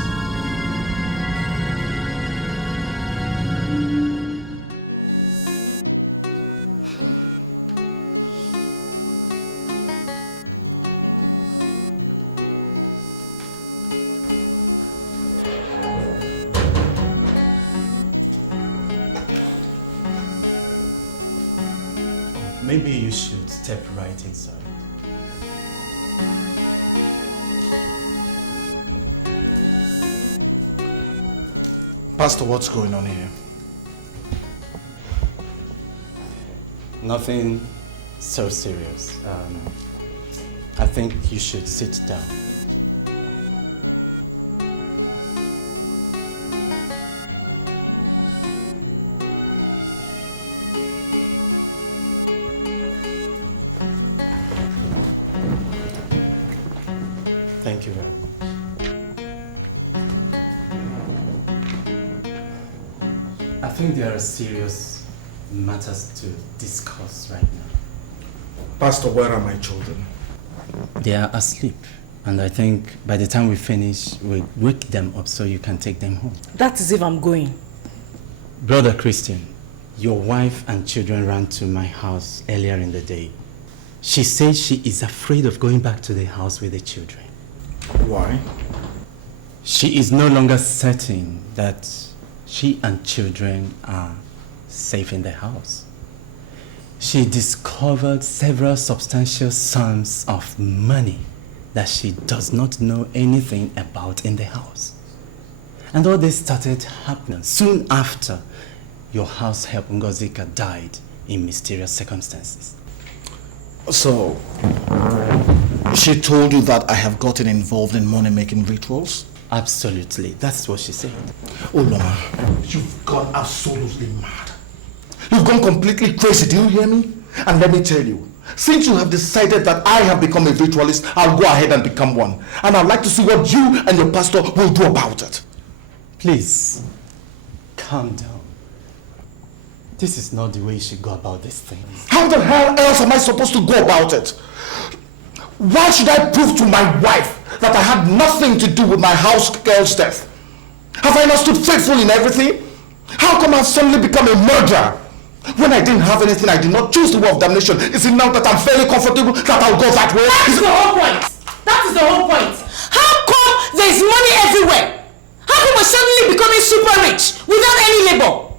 Maybe you should step right inside. Pastor, what's going on here? Nothing so serious. I think you should sit down. Thank you very much. I think there are serious matters to discuss right now. Pastor, where are my children? They are asleep, and I think by the time we finish, we'll wake them up so you can take them home. That is if I'm going. Brother Christian, your wife and children ran to my house earlier in the day. She said she is afraid of going back to the house with the children. Why? She is no longer certain that she and children are safe in the house. She discovered several substantial sums of money that she does not know anything about in the house. And all this started happening soon after your house help Ngozika died in mysterious circumstances. So, she told you that I have gotten involved in money-making rituals? Absolutely. That's what she said. Oh, Loma, you've gone absolutely mad. You've gone completely crazy. Do you hear me? And let me tell you, since you have decided that I have become a ritualist, I'll go ahead and become one. And I'd like to see what you and your pastor will do about it. Please, calm down. This is not the way you should go about these things. How the hell else am I supposed to go about it? Why should I prove to my wife that I had nothing to do with my house girl's death? Have I not stood faithful in everything? How come I've suddenly become a murderer? When I didn't have anything, I did not choose the way of damnation. Is it now that I'm fairly comfortable that I'll go that way? That's the whole point. That is the whole point. How come there's money everywhere? How come we're suddenly becoming super rich without any labor?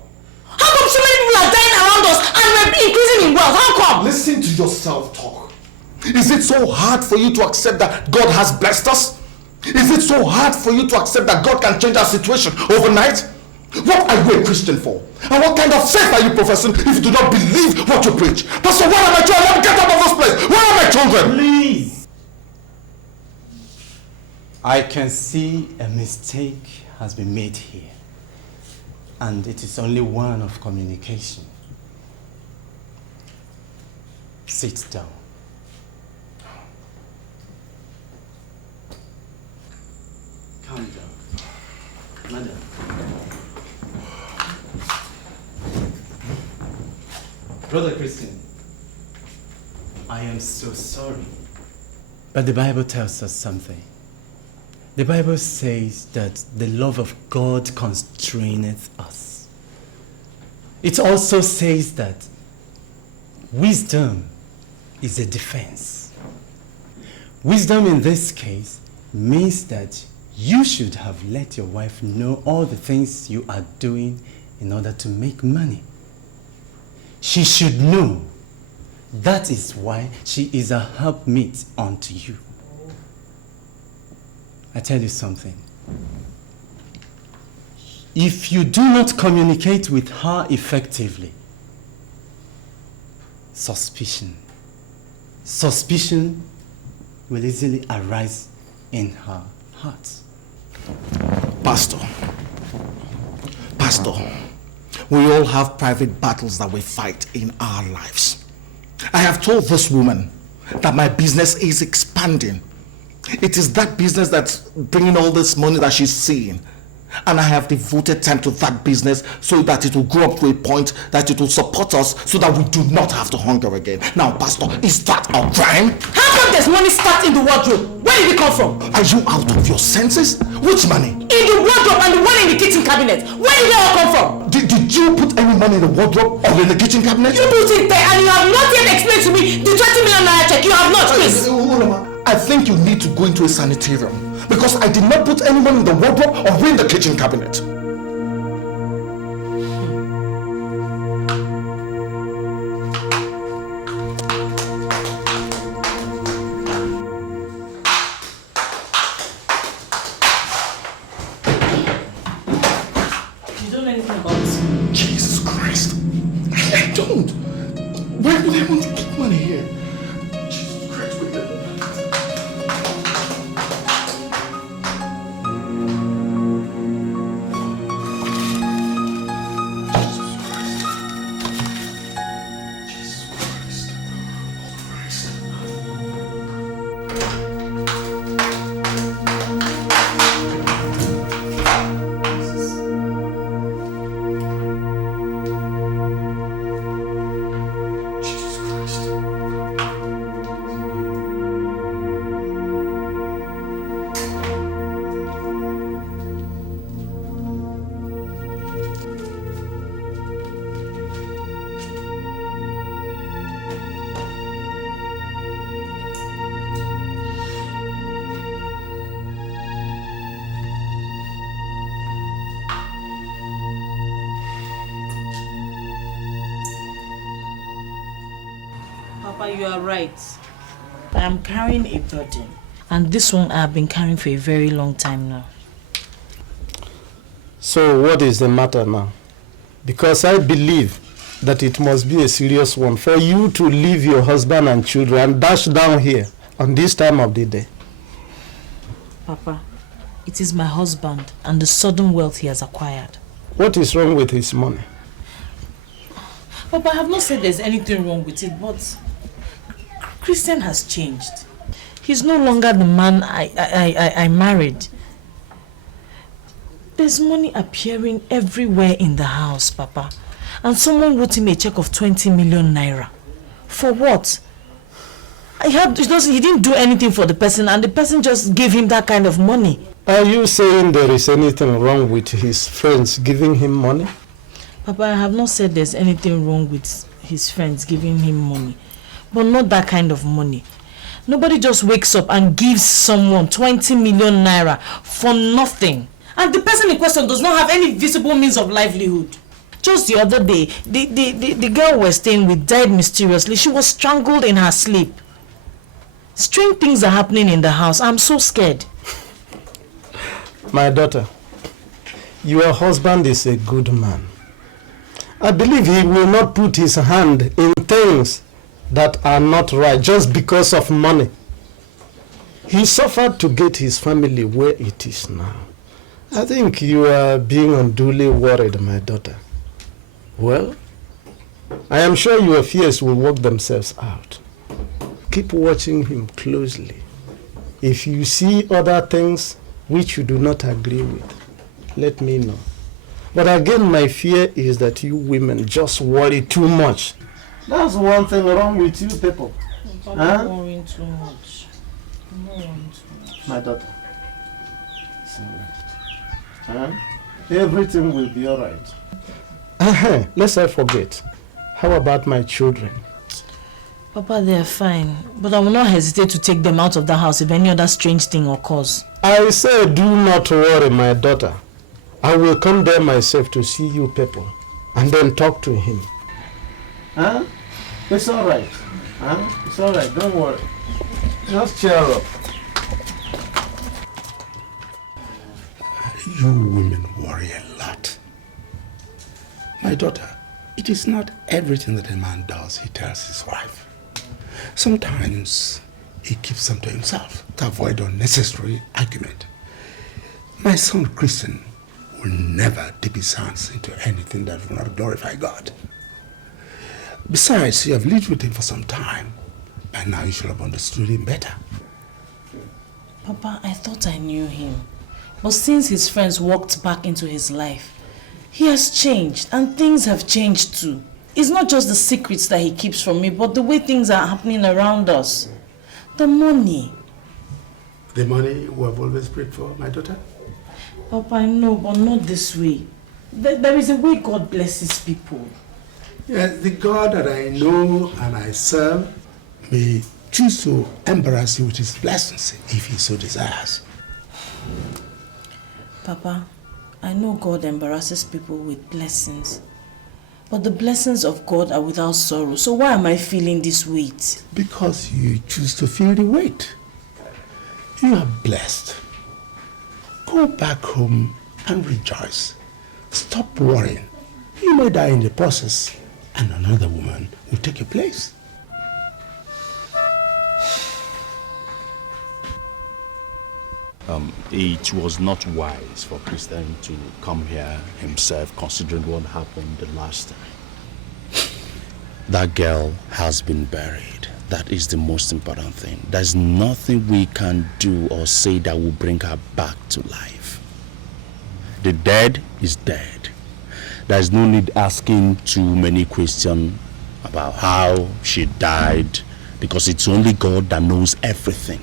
How come so many people are dying around us and we're increasing in wealth? How come? Listen to yourself talk. Is it so hard for you to accept that God has blessed us? Is it so hard for you to accept that God can change our situation overnight? What are you a Christian for? And what kind of faith are you professing if you do not believe what you preach? Pastor, where are my children? Let me get out of this place. Where are my children? Please. I can see a mistake has been made here. And it is only one of communication. Sit down. Calm down. Madam. Brother Christian, I am so sorry. But the Bible tells us something. The Bible says that the love of God constraineth us. It also says that wisdom is a defense. Wisdom in this case means that you should have let your wife know all the things you are doing in order to make money. She should know. That is why she is a helpmeet unto you. I tell you something. If you do not communicate with her effectively, suspicion will easily arise in her heart. Pastor, we all have private battles that we fight in our lives. I have told this woman that my business is expanding. It is that business that's bringing all this money that she's seeing. And I have devoted time to that business so that it will grow up to a point that it will support us so that we do not have to hunger again. Now, Pastor, is that a crime? How come there's money stuck in the wardrobe? Where did it come from? Are you out of your senses? Which money? In the wardrobe and the one in the kitchen cabinet. Where did they all come from? Did you put any money in the wardrobe or in the kitchen cabinet? You put it there and you have not yet explained to me the 20 million naira check. You have not, please. I think you need to go into a sanitarium because I did not put any money in the wardrobe or in the kitchen cabinet. You don't know anything about this. Jesus Christ. I don't. Why would I want to keep money here? Jesus Christ, wait a minute. Papa, you are right. I am carrying a burden. And this one I have been carrying for a very long time now. So what is the matter now? Because I believe that it must be a serious one for you to leave your husband and children and dash down here on this time of the day. Papa, it is my husband and the sudden wealth he has acquired. What is wrong with his money? Papa, I have not said there's anything wrong with it, but Christian has changed. He's no longer the man I married. There's money appearing everywhere in the house, Papa. And someone wrote him a check of 20 million naira. For what? He didn't do anything for the person, and the person just gave him that kind of money. Are you saying there is anything wrong with his friends giving him money? Papa, I have not said there's anything wrong with his friends giving him money, but not that kind of money. Nobody just wakes up and gives someone 20 million naira for nothing. And the person in question does not have any visible means of livelihood. Just the other day, the girl we're staying with died mysteriously. She was strangled in her sleep. Strange things are happening in the house. I'm so scared. My daughter, your husband is a good man. I believe he will not put his hand in things that are not right just because of money. He suffered to get his family where it is now. I think you are being unduly worried, my daughter. Well, I am sure your fears will work themselves out. Keep watching him closely. If you see other things which you do not agree with, let me know. But again, my fear is that you women just worry too much. That's one thing wrong with you people. I'm not worrying too much. My daughter. Everything will be alright. Lest I forget. How about my children? Papa, they are fine. But I will not hesitate to take them out of the house if any other strange thing occurs. I say do not worry, my daughter. I will come there myself to see you people and then talk to him. It's alright. It's alright, don't worry. Just cheer up. You women worry a lot. My daughter, it is not everything that a man does he tells his wife. Sometimes he keeps them to himself to avoid unnecessary argument. My son Christian will never dip his hands into anything that will not glorify God. Besides, you have lived with him for some time. By now you should have understood him better. Papa, I thought I knew him. But since his friends walked back into his life, he has changed, and things have changed too. It's not just the secrets that he keeps from me, but the way things are happening around us. The money. The money we have always prayed for, my daughter? Papa, I know, but not this way. There is a way God blesses people. Yes, the God that I know and I serve may choose to embarrass you with his blessings if he so desires. Papa, I know God embarrasses people with blessings. But the blessings of God are without sorrow. So why am I feeling this weight? Because you choose to feel the weight. You are blessed. Go back home and rejoice. Stop worrying. You may die in the process, and another woman will take your place. It was not wise for Christian to come here himself, considering what happened the last time. That girl has been buried. That is the most important thing. There's nothing we can do or say that will bring her back to life. The dead is dead. There's no need asking too many questions about how she died, because it's only God that knows everything.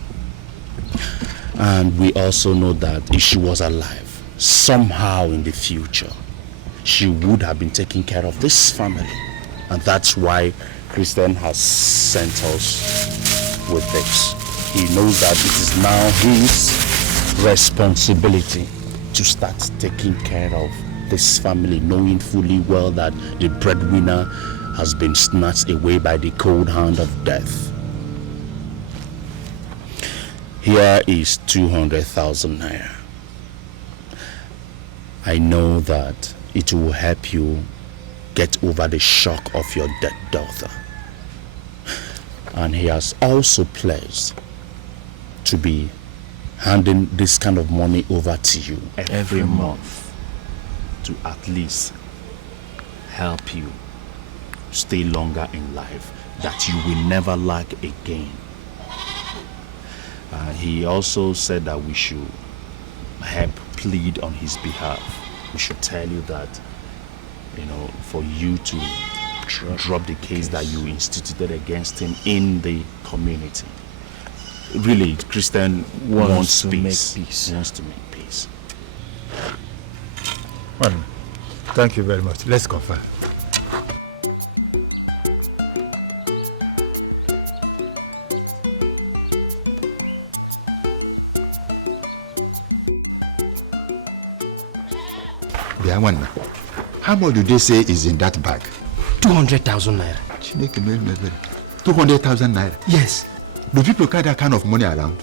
And we also know that if she was alive, somehow in the future, she would have been taking care of this family. And that's why Christian has sent us with this. He knows that it is now his responsibility to start taking care of this family, knowing fully well that the breadwinner has been snatched away by the cold hand of death. Here is 200,000 naira. I know that it will help you get over the shock of your dead daughter. And he has also pledged to be handing this kind of money over to you every month to at least help you stay longer in life, that you will never lack again. He also said that we should help plead on his behalf. We should tell you that, for you to drop the case that you instituted against him in the community. Really, Christian wants to peace. Make peace. Wants to make peace. Well, thank you very much. Let's confirm. How much do they say is in that bag? 200,000 naira. 200,000 naira? Yes. Do people carry that kind of money around?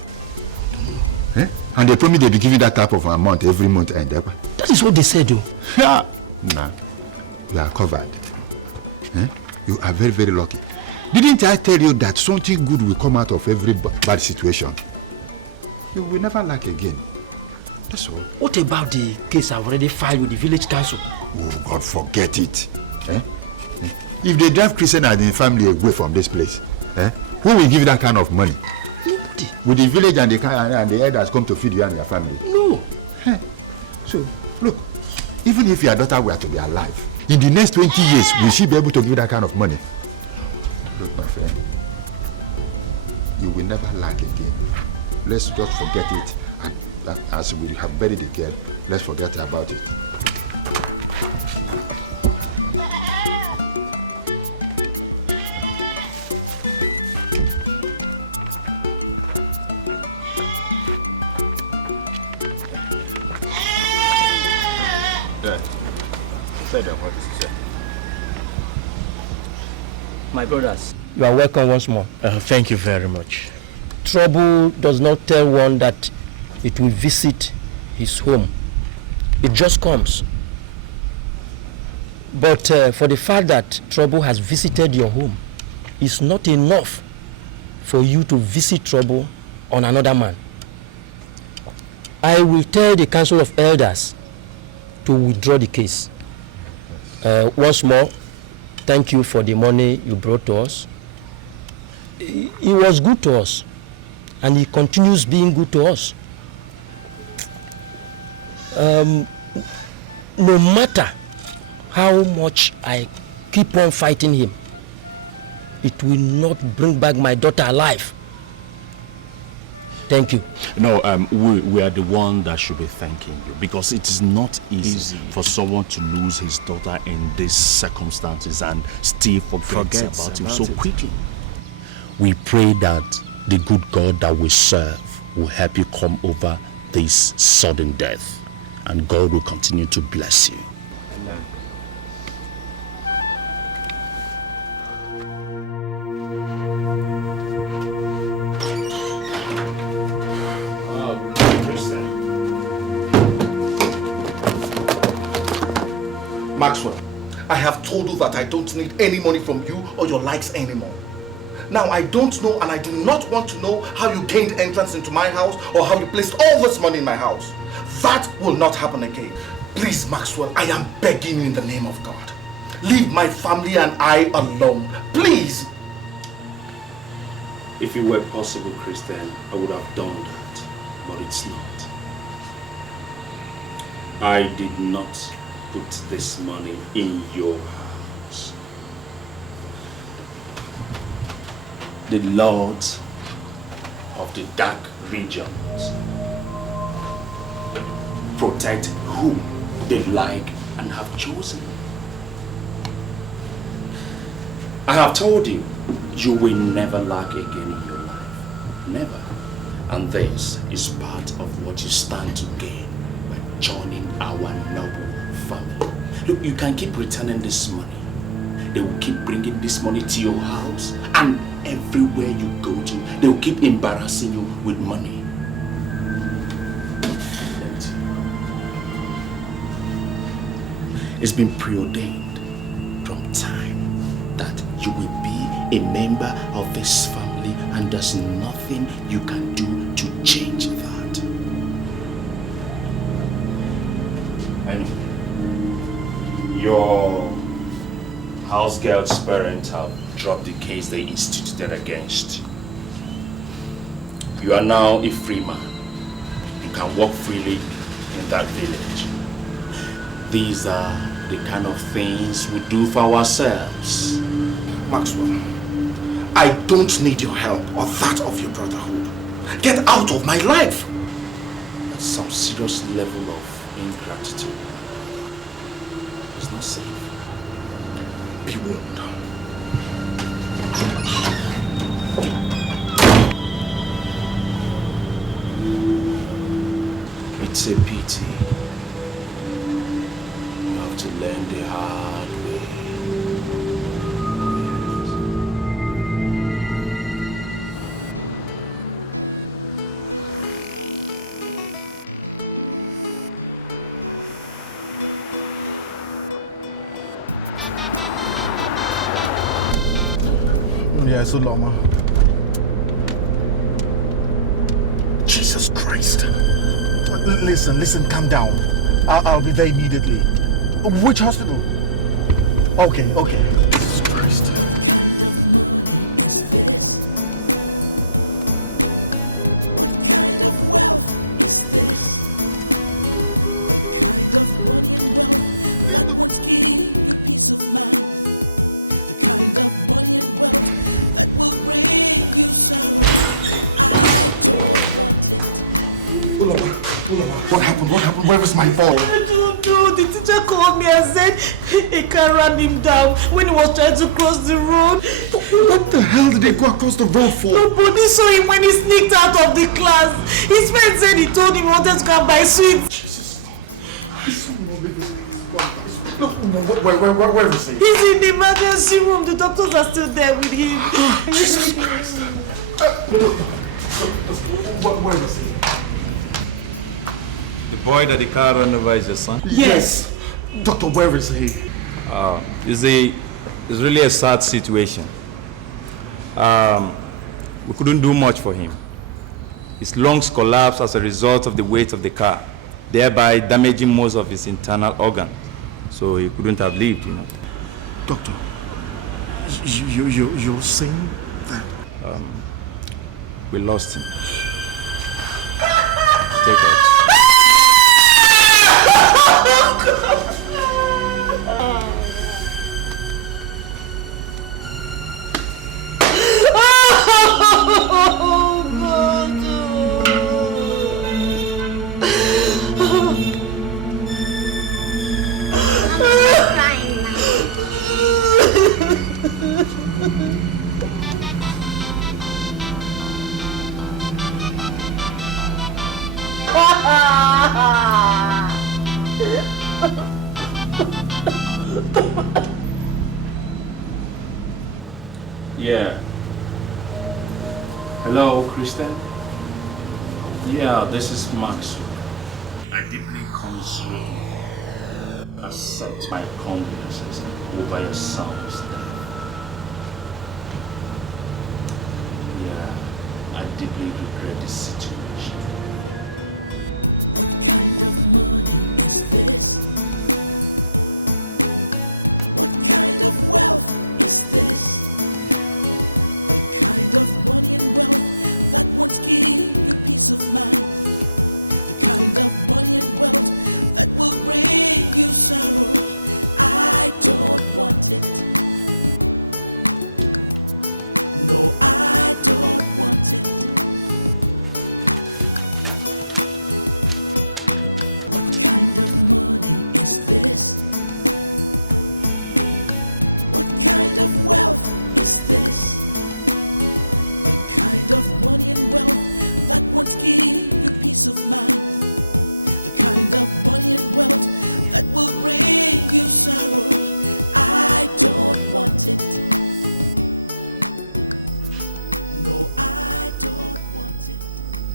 Eh? And they promise they'll be giving that type of amount every month end. That is what they said, though. Yeah. Nah. You are covered. Eh? You are very, very lucky. Didn't I tell you that something good will come out of every bad situation? You will never lack again. That's all. What about the case I've already filed with the village council? Oh, God, forget it. Eh? If they drive Christian and the family away from this place, who will give that kind of money? Nobody. Will the village and the elders come to feed you and your family? No. So, look, even if your daughter were to be alive, in the next 20 years, will she be able to give that kind of money? Look, my friend, you will never lack again. Let's just forget it. And as we have buried the girl, let's forget about it. My brothers, you are welcome once more. Thank you very much. Trouble does not tell one that it will visit his home. It just comes. But for the fact that trouble has visited your home, it's not enough for you to visit trouble on another man. I will tell the Council of Elders to withdraw the case. Once more, thank you for the money you brought to us. He was good to us, and he continues being good to us. No matter how much I keep on fighting him, it will not bring back my daughter alive. Thank you. No, we are the one that should be thanking you, because it is not easy for someone to lose his daughter in these circumstances and still forget about him so quickly. We pray that the good God that we serve will help you come over this sudden death, and God will continue to bless you. Amen. Maxwell, I have told you that I don't need any money from you or your likes anymore. Now, I don't know and I do not want to know how you gained entrance into my house or how you placed all this money in my house. That will not happen again. Please, Maxwell, I am begging you in the name of God. Leave my family and I alone. Please. If it were possible, Christian, I would have done that, but it's not. I did not put this money in your house. The lords of the dark regions protect who they like and have chosen. I have told you, you will never lack again in your life. Never. And this is part of what you stand to gain by joining our noble family. Look, you can keep returning this money. They will keep bringing this money to your house, and everywhere you go to, they will keep embarrassing you with money. It's been preordained from time that you will be a member of this family, and there's nothing you can do to change that. Anyway, your house girl's parents have dropped the case they instituted against you. You are now a free man. You can walk freely in that village. These are the kind of things we do for ourselves. Maxwell, I don't need your help or that of your brotherhood. Get out of my life! That's some serious level of ingratitude. It's not safe. Be warned. It's a pity. You have to learn the hard way. Yeah, so Loma. Jesus Christ. Listen, calm down. I'll be there immediately. Which hospital? Okay. Jesus Christ. What happened? Where is my ball? I don't know. The teacher called me and said a car ran him down when he was trying to cross the road. What the hell did they go across the road for? Nobody saw him when he sneaked out of the class. His friend said he told him he wanted to come buy sweets. Jesus. Where is he? He's in the emergency room. The doctors are still there with him. Jesus Christ. Where is he? The boy that the car ran over is your son? Yes. Doctor, where is he? It's really a sad situation. We couldn't do much for him. His lungs collapsed as a result of the weight of the car, thereby damaging most of his internal organs. So he couldn't have lived, you know. Doctor, you're saying that? We lost him. Take it. Yeah. Hello, Kristen? Yeah, this is Max. I deeply consider accept my condolences over your son's death. Yeah, I deeply regret this situation.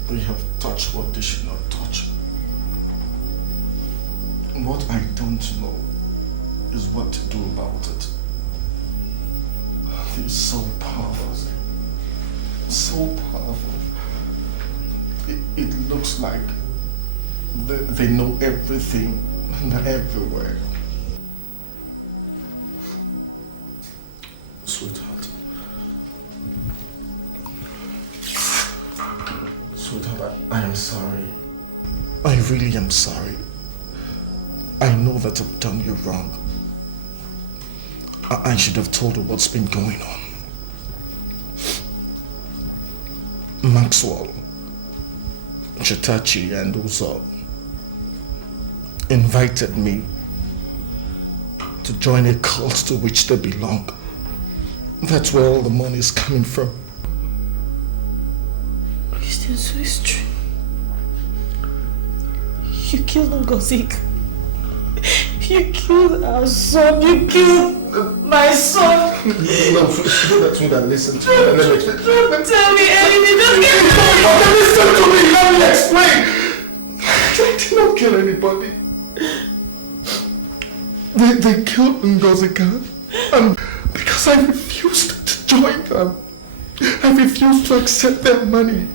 They have touched what they should not touch. What I don't know is what to do about it. They're so powerful. So powerful. It looks like they know everything and everywhere. Sweetheart. Sweetheart, I am sorry. I really am sorry. I know that I've done you wrong. I should have told her what's been going on. Maxwell, Chetachi, and Uzo invited me to join a cult to which they belong. That's where all the money is coming from. Christian, so it's true. You killed Ngozik. You killed our son. You killed my son. No, that's what I listened to. Tell me anything. Listen to me. Let me explain. I did not kill anybody. They killed Ngozika, and because I refused to join them, I refused to accept their money.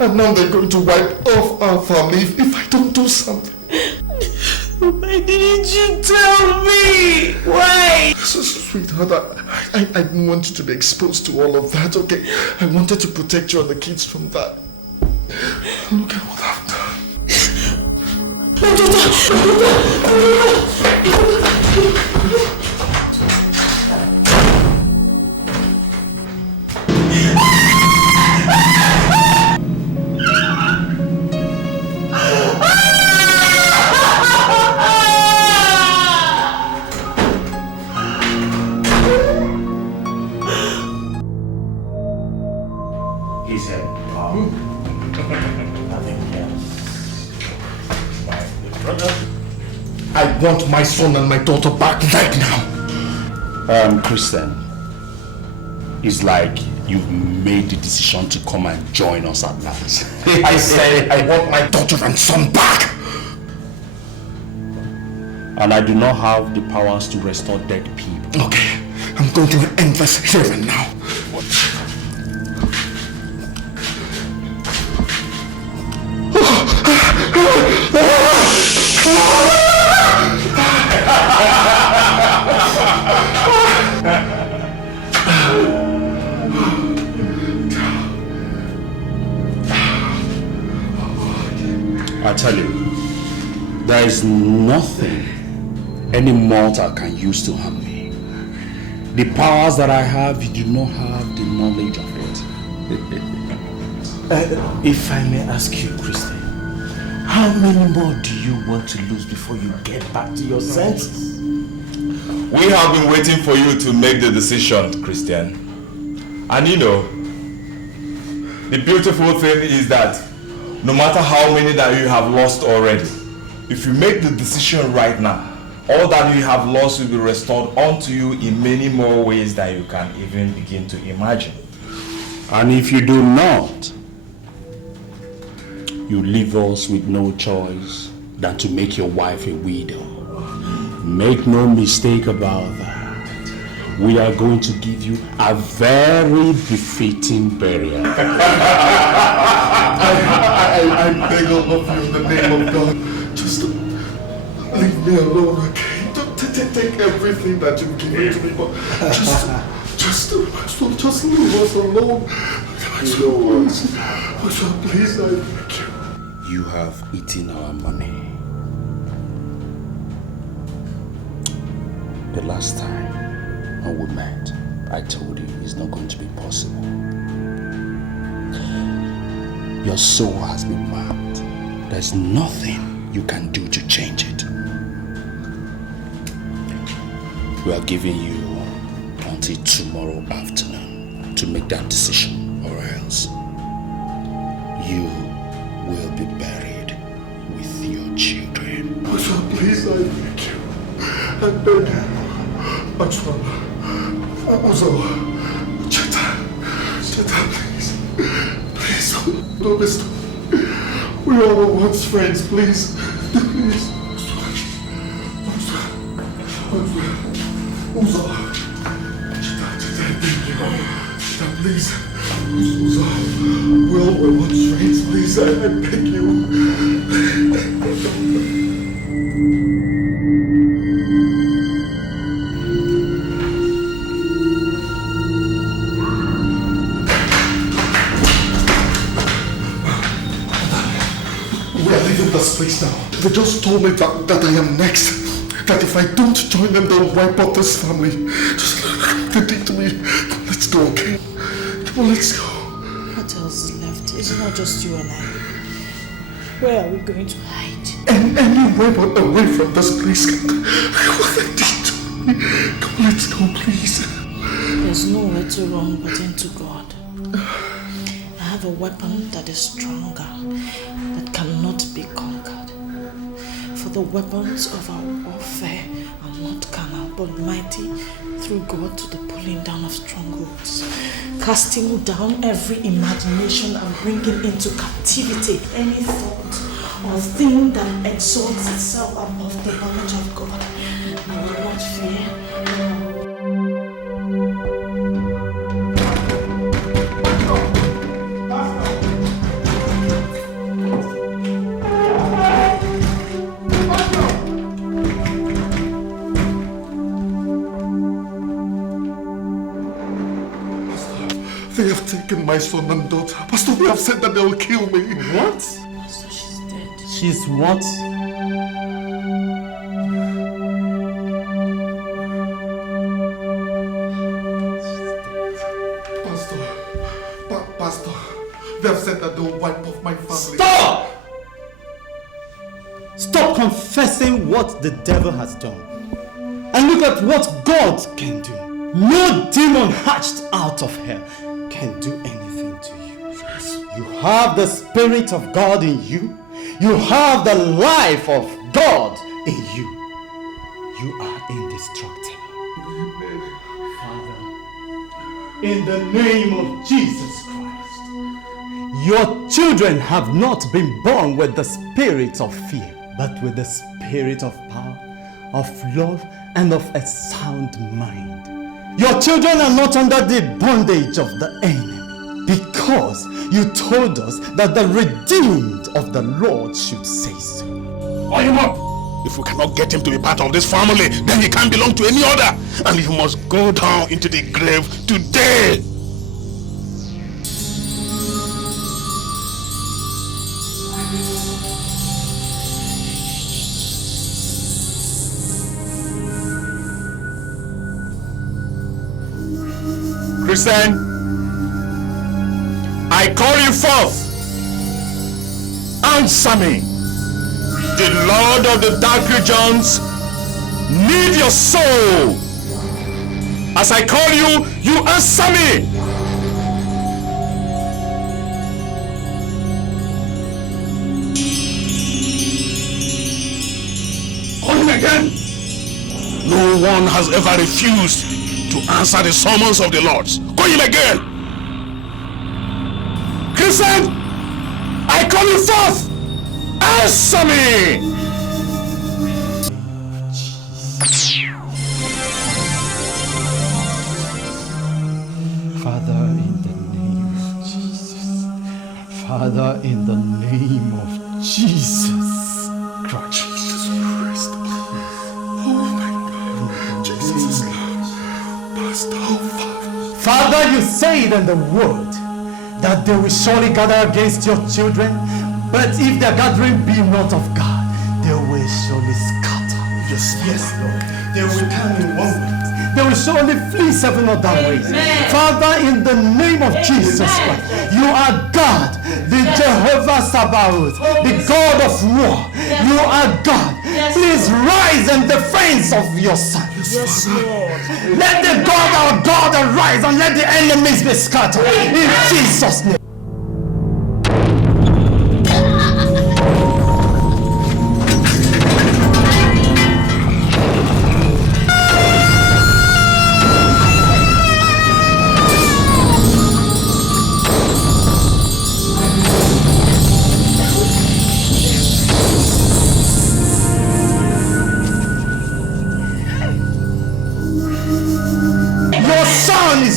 And now they're going to wipe off our family if I don't do something. Why didn't you tell me? Why? Sweetheart, I didn't want you to be exposed to all of that, okay? I wanted to protect you and the kids from that. Look at what I've done. He said, nothing else. My brother. I want my son and my daughter back right now. Christian, it's like you've made the decision to come and join us at last. I said I want my daughter and son back. And I do not have the powers to restore dead people. Okay, I'm going to end this here and now. I tell you, there is nothing any mortal can use to harm me. The powers that I have, you do not have the knowledge of it. If I may ask you, Christian, how many more do you want to lose before you get back to your senses? We have been waiting for you to make the decision, Christian. And you know, the beautiful thing is that no matter how many that you have lost already, if you make the decision right now, all that you have lost will be restored unto you in many more ways that you can even begin to imagine. And if you do not, you leave us with no choice than to make your wife a widow. Make no mistake about that. We are going to give you a very befitting burial. I beg all of you in the name of God, just leave me alone, okay? Don't take everything that you've given to me, but just leave us alone. Please, I beg you. You have eaten our money. The last time when we met, I told you it's not going to be possible. Your soul has been mapped. There's nothing you can do to change it. We are giving you until tomorrow afternoon to make that decision, or else you will be buried with your children. Please, I beg you. I beg you. Cheta, please. Please, don't listen. We all were once friends, please. Please. Uzo. Cheta, please. Uzo. We all were once friends, please. I beg you. This place now. They just told me that I am next. That if I don't join them, they'll wipe out this family. Just look what they did to me. Let's go, okay? Come on, let's go. What else is left? It's not just you and I. Where are we going to hide? Anywhere but away from this place. What they did to me. Come on, let's go, please. There's nowhere to run but into God. I have a weapon that is stronger, that cannot be conquered. For the weapons of our warfare are not carnal, but mighty through God to the pulling down of strongholds, casting down every imagination and bringing into captivity any thought or thing that exalts itself above the knowledge of God. I will not fear. They have taken my son and daughter. Pastor, they have said that they will kill me. What? Pastor, she's dead. She's what? Pastor, they have said that they will wipe off my family. Stop! Stop confessing what the devil has done. And look at what God can do. No demon hatched out of hell can do anything to you. You have the Spirit of God in you. You have the life of God in you. You are indestructible. Father, in the name of Jesus Christ, your children have not been born with the spirit of fear, but with the spirit of power, of love, and of a sound mind. Your children are not under the bondage of the enemy, because you told us that the redeemed of the Lord should say so. Call him up! If we cannot get him to be part of this family, then he can't belong to any other. And he must go down into the grave today. Christian, I call you forth. Answer me. The Lord of the dark regions need your soul. As I call you, you answer me. Call him again. No one has ever refused to answer the summons of the Lord. Call him again. Christian, I call you forth. Answer me. Father, in the name of Jesus. Father, in the name of Jesus Christ. Jesus Christ. Oh my God. Jesus is Lord. Pastor, oh Father. Father, you said in the word that they will surely gather against your children, but if their gathering be not of God, they will surely scatter. Yes, Lord. They will come in one way. They will surely flee seven other ways. Father, in the name of Jesus Christ, you are God, the Jehovah Sabaoth, the God of war. You are God. Please rise in defense of your son. Yes, Lord. Let the God, our God, arise and let the enemies be scattered. In Jesus' name.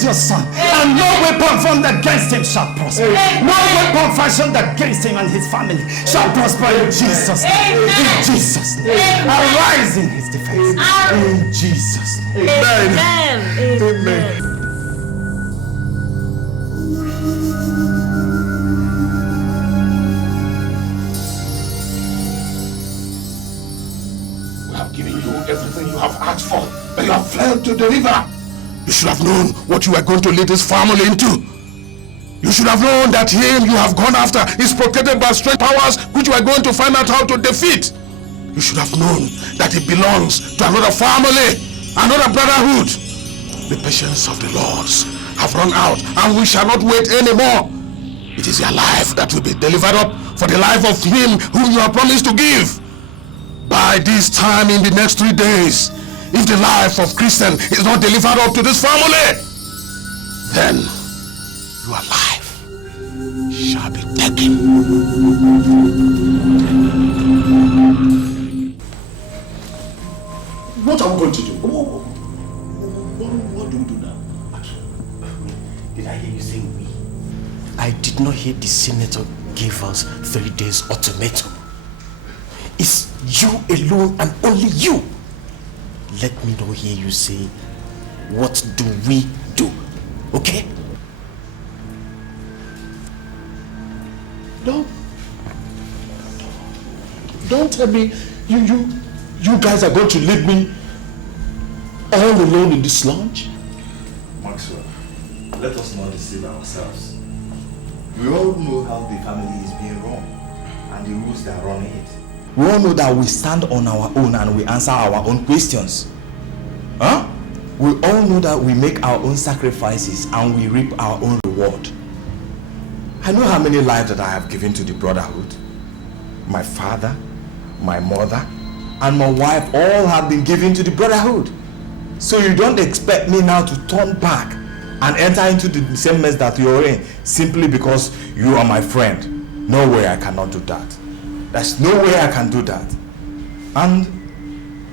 Your son, and no weapon formed against him shall prosper. No weapon fashioned against him and his family shall prosper in Jesus' name. In Jesus' name. Arise in his defense. In Jesus' name. Amen. Amen. have given you everything you have asked for, but you have failed to deliver. You should have known what you were going to lead this family into. You should have known that him you have gone after is protected by strange powers which you are going to find out how to defeat. You should have known that it belongs to another family, another brotherhood. The patience of the Lords have run out and we shall not wait anymore. It is your life that will be delivered up for the life of him whom you have promised to give. By this time in the next 3 days, if the life of Christian is not delivered up to this family, then your life shall be taken. What are we going to do? What do we do now? Did I hear you say we? I did not hear the senator give us 3 days ultimatum. It's you alone and only you. Let me not hear you say, what do we do? Okay? Don't tell me you guys are going to leave me all alone in this lounge? Maxwell, let us not deceive ourselves. We all know how the family is being run and the rules that run it. We all know that we stand on our own and we answer our own questions. Huh? We all know that we make our own sacrifices and we reap our own reward. I know how many lives that I have given to the brotherhood. My father, my mother, and my wife all have been given to the brotherhood. So you don't expect me now to turn back and enter into the same mess that you're in simply because you are my friend. No way I cannot do that. There's no way I can do that. And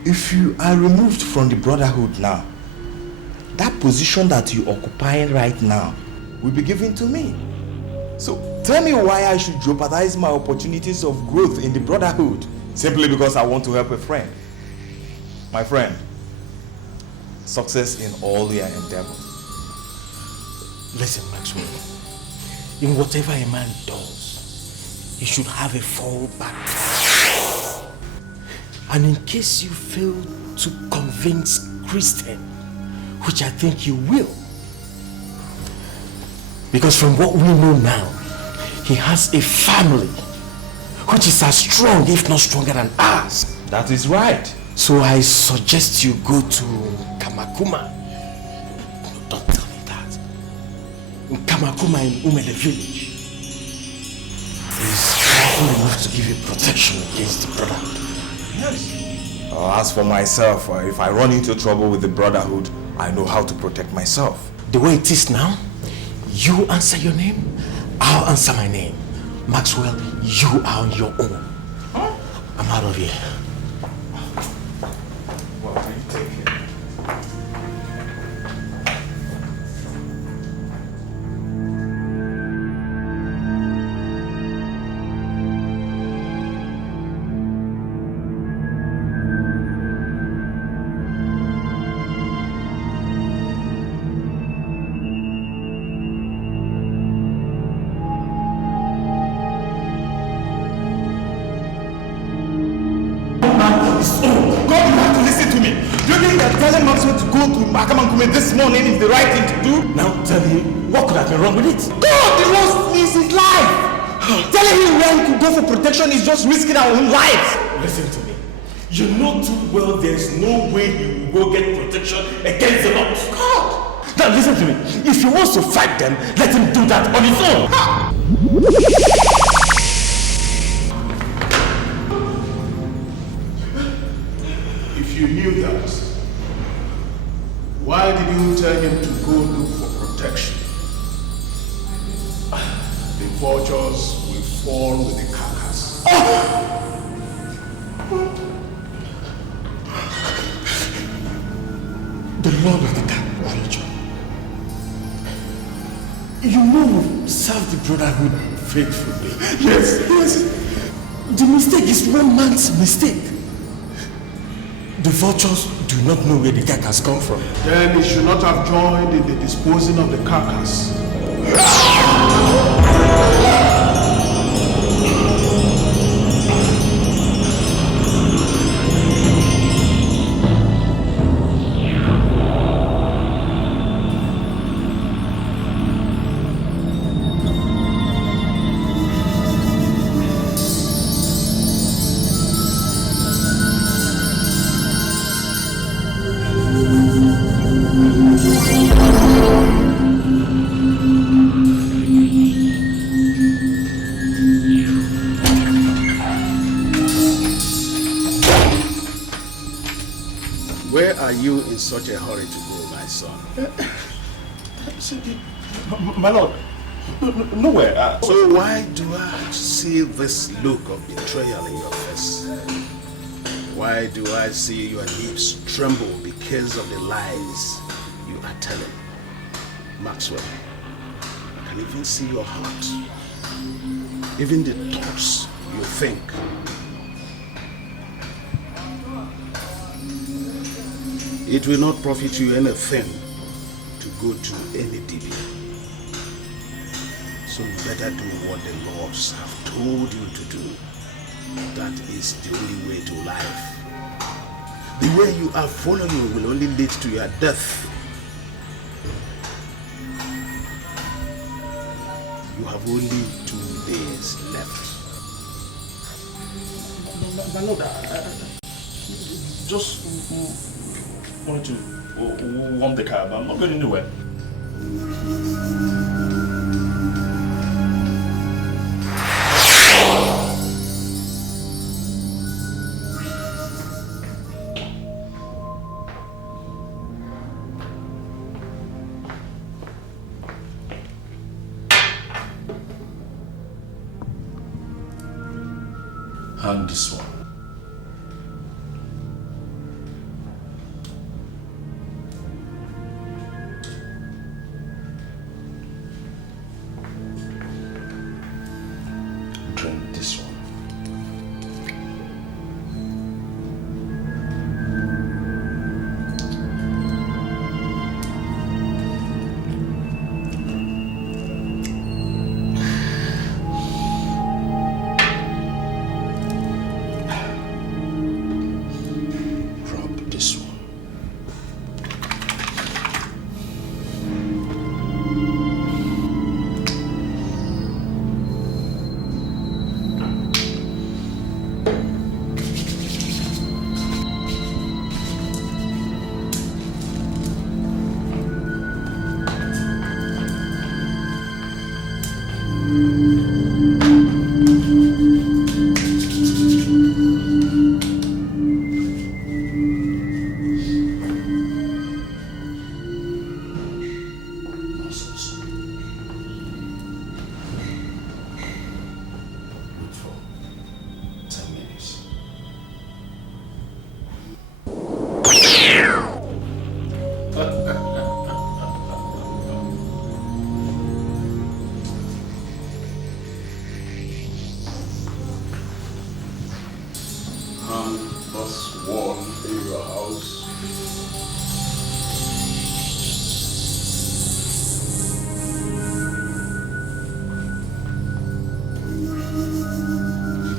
if you are removed from the brotherhood now, that position that you're occupying right now will be given to me. So tell me why I should jeopardize my opportunities of growth in the brotherhood simply because I want to help a friend. My friend, success in all your endeavors. Listen, Maxwell, in whatever a man does, he should have a fallback. And in case you fail to convince Christian, which I think you will, because from what we know now, he has a family which is as strong, if not stronger than ours. That is right. So I suggest you go to Kamakuma. Don't tell me that. In Kamakuma in Umede village is powerful enough to give you protection against the brotherhood. Yes. As for myself, if I run into trouble with the brotherhood, I know how to protect myself. The way it is now, you answer your name, I'll answer my name. Maxwell, you are on your own. Huh? I'm out of here. Well, you take care. This morning is the right thing to do. Now tell me, what could have been wrong with it? God, the Lord needs his life. Telling him where he could go for protection is just risking our own lives. Listen to me. You know too well there's no way he will go get protection against the Lord. God! Now listen to me. If he wants to fight them, let him do that on his own. If you knew that, why did you tell him to go look for protection? The vultures will fall with the carcass. The Lord of the Dark Region. You know we serve the brotherhood faithfully. Yes. The mistake is one man's mistake. The vultures do not know where the carcass come from. Then he should not have joined in the disposing of the carcass. Where are you in such a hurry to go, my son? My lord, nowhere. So why do I see this look of betrayal in your face? Why do I see your lips tremble because of the lies you are telling? Maxwell, I can even see your heart. Even the thoughts you think. It will not profit you anything to go to any DB. So you better do what the laws have told you to do. That is the only way to life. The way you are following will only lead to your death. You have only 2 days left. My lord, just wanted to warm the cab. I'm not going anywhere. And this one. Drink this one.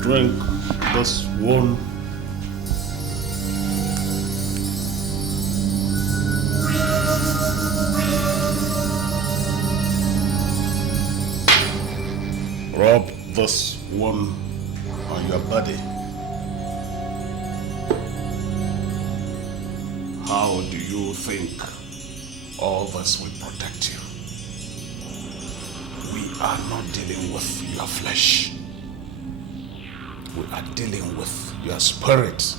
Drink this one. Rub this one on your body. How do you think all this will protect you? We are not dealing with your flesh. We are dealing with your spirit.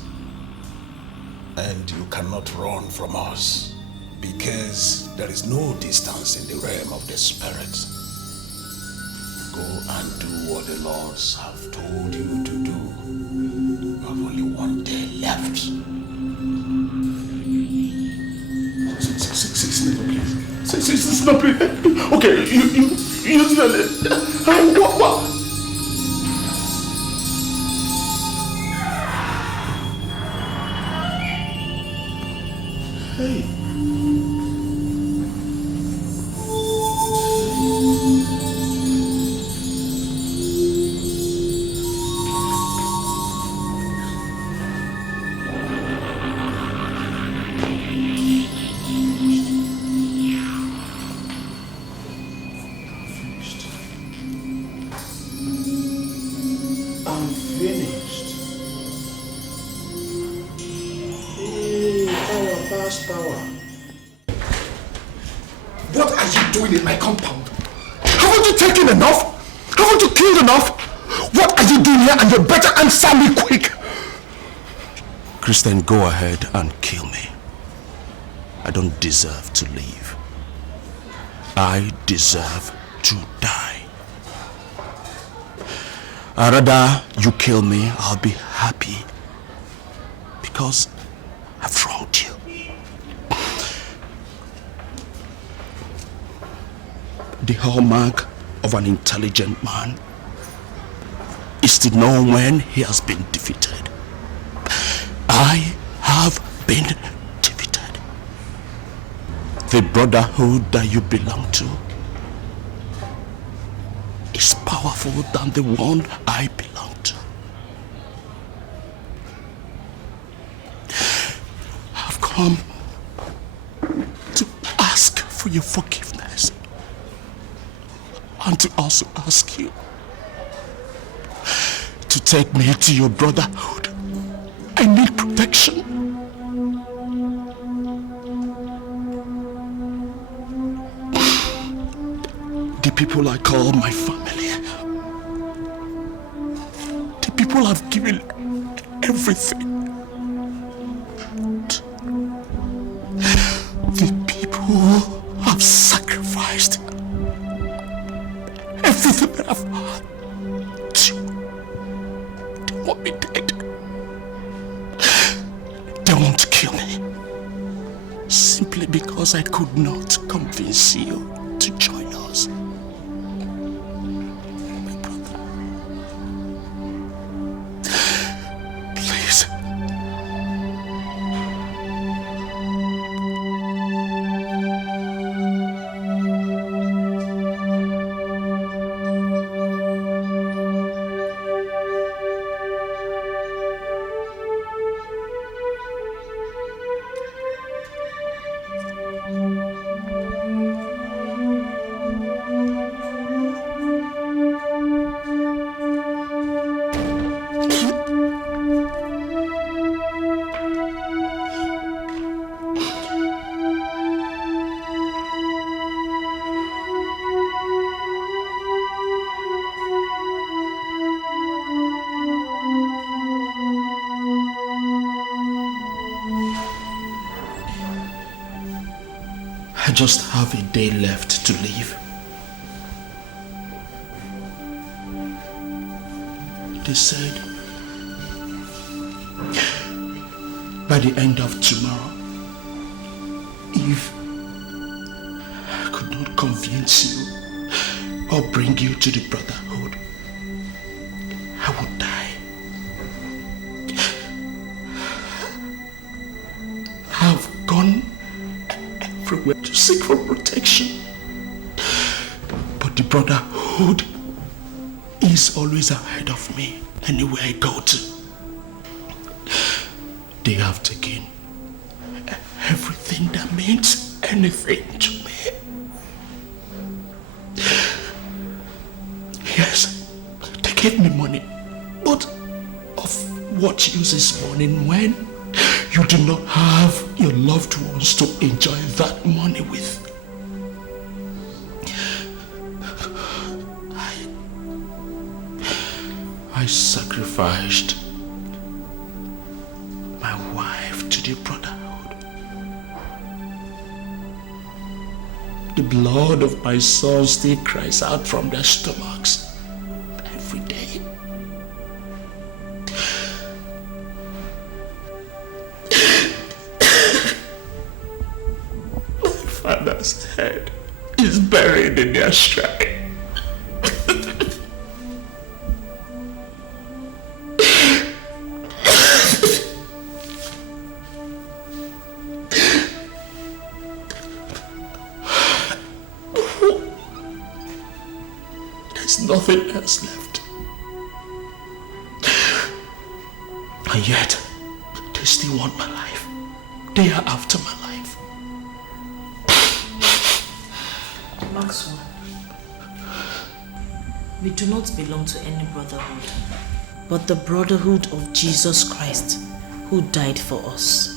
And you cannot run from us because there is no distance in the realm of the spirit. Go and do what the lords have told you to do. You have only 1 day left. Stop, please. Okay, what? Hey. Christian, go ahead and kill me. I don't deserve to live. I deserve to die. I'd rather you kill me, I'll be happy. Because I've wronged you. The hallmark of an intelligent man is to know when he has been defeated. I have been defeated. The brotherhood that you belong to is powerful than the one I belong to. I've come to ask for your forgiveness and to also ask you to take me to your brotherhood. I need protection. The people I call my family, the people I've given everything, the people who have sacrificed everything that I've had, they want me dead. They want to kill me simply because I could not convince you to join us. My brother, please. I just have a day left to live. They said, by the end of tomorrow, if I could not convince you or bring you to the brotherhood, I would die. I've gone everywhere to seek for protection, but the brotherhood is always ahead of me anywhere I go to. They have taken everything that means anything to me. Yes, they gave me money, but of what use is money when you do not have your loved ones to enjoy that money with? I sacrificed my wife to the brotherhood. The blood of my sons still cries out from their stomachs every day. My father's head is buried in their shrine. Nothing else left. And yet, they still want my life. They are after my life. Maxwell, we do not belong to any brotherhood, but the brotherhood of Jesus Christ, who died for us.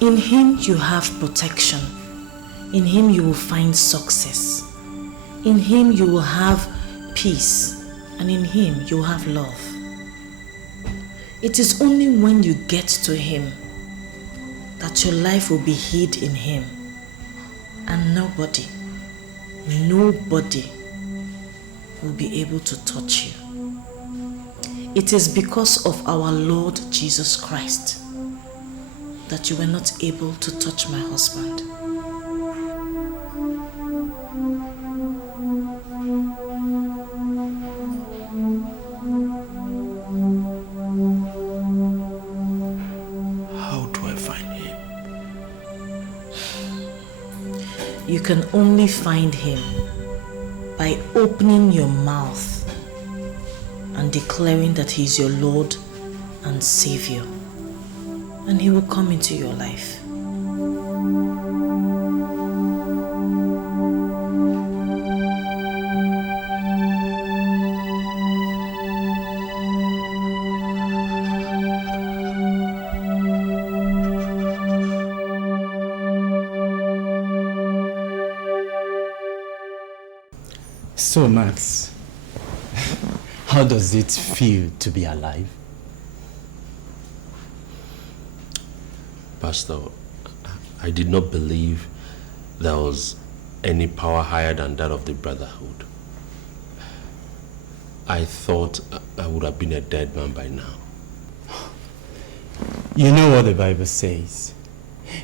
In him you have protection. In him you will find success. In him you will have peace, and in him you will have love. It is only when you get to him that your life will be hid in him, and nobody will be able to touch you. It is because of our Lord Jesus Christ that you were not able to touch my husband. How do I find him? You can only find him by opening your mouth and declaring that he is your Lord and Savior, and he will come into your life. So, Max, how does it feel to be alive? Pastor, I did not believe there was any power higher than that of the brotherhood. I thought I would have been a dead man by now. You know what the Bible says.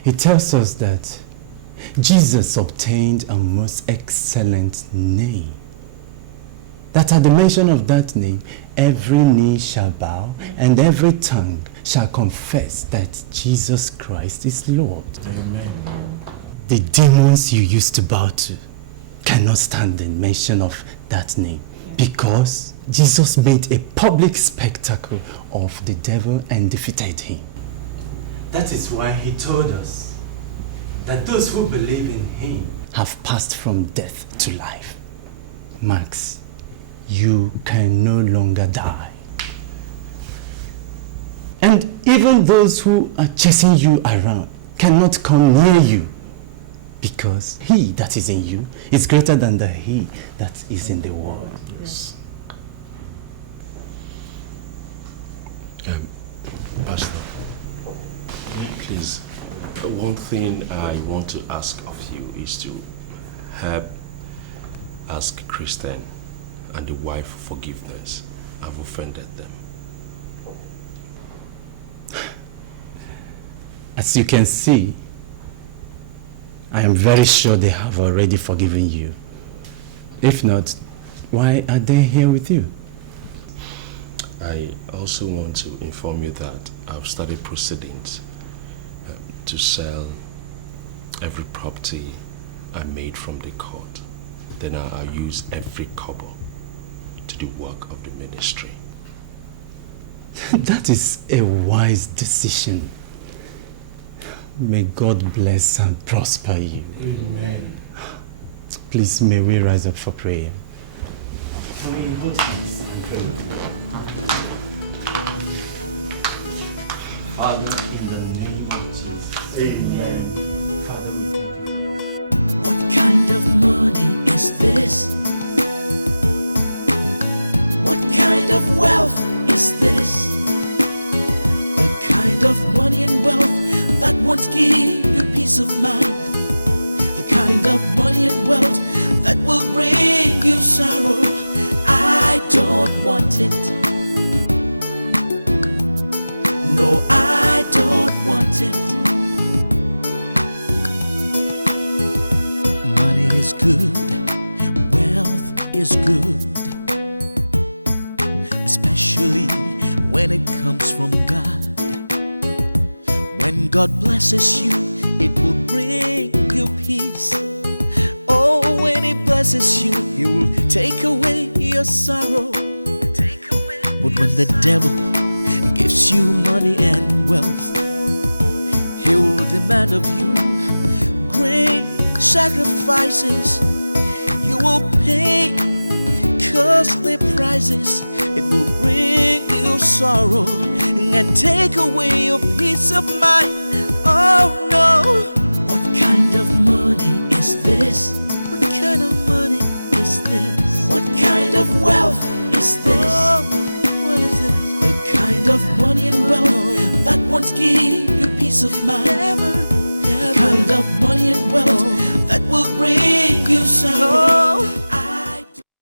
It tells us that Jesus obtained a most excellent name. That at the mention of that name, every knee shall bow and every tongue shall confess that Jesus Christ is Lord. Amen. The demons you used to bow to cannot stand the mention of that name, because Jesus made a public spectacle of the devil and defeated him. That is why he told us that those who believe in him have passed from death to life. Max, you can no longer die. And even those who are chasing you around cannot come near you, because he that is in you is greater than the he that is in the world. Yes. Pastor, please, one thing I want to ask of you is to help ask Christian and the wife for forgiveness. I've offended them. As you can see, I am very sure they have already forgiven you. If not, why are they here with you? I also want to inform you that I've started proceedings to sell every property I made from the court. Then I'll use every kobo to the work of the ministry. That is a wise decision. May God bless and prosper you. Amen. Please, may we rise up for prayer. Father, in the name of Jesus. Amen. Father, we thank you.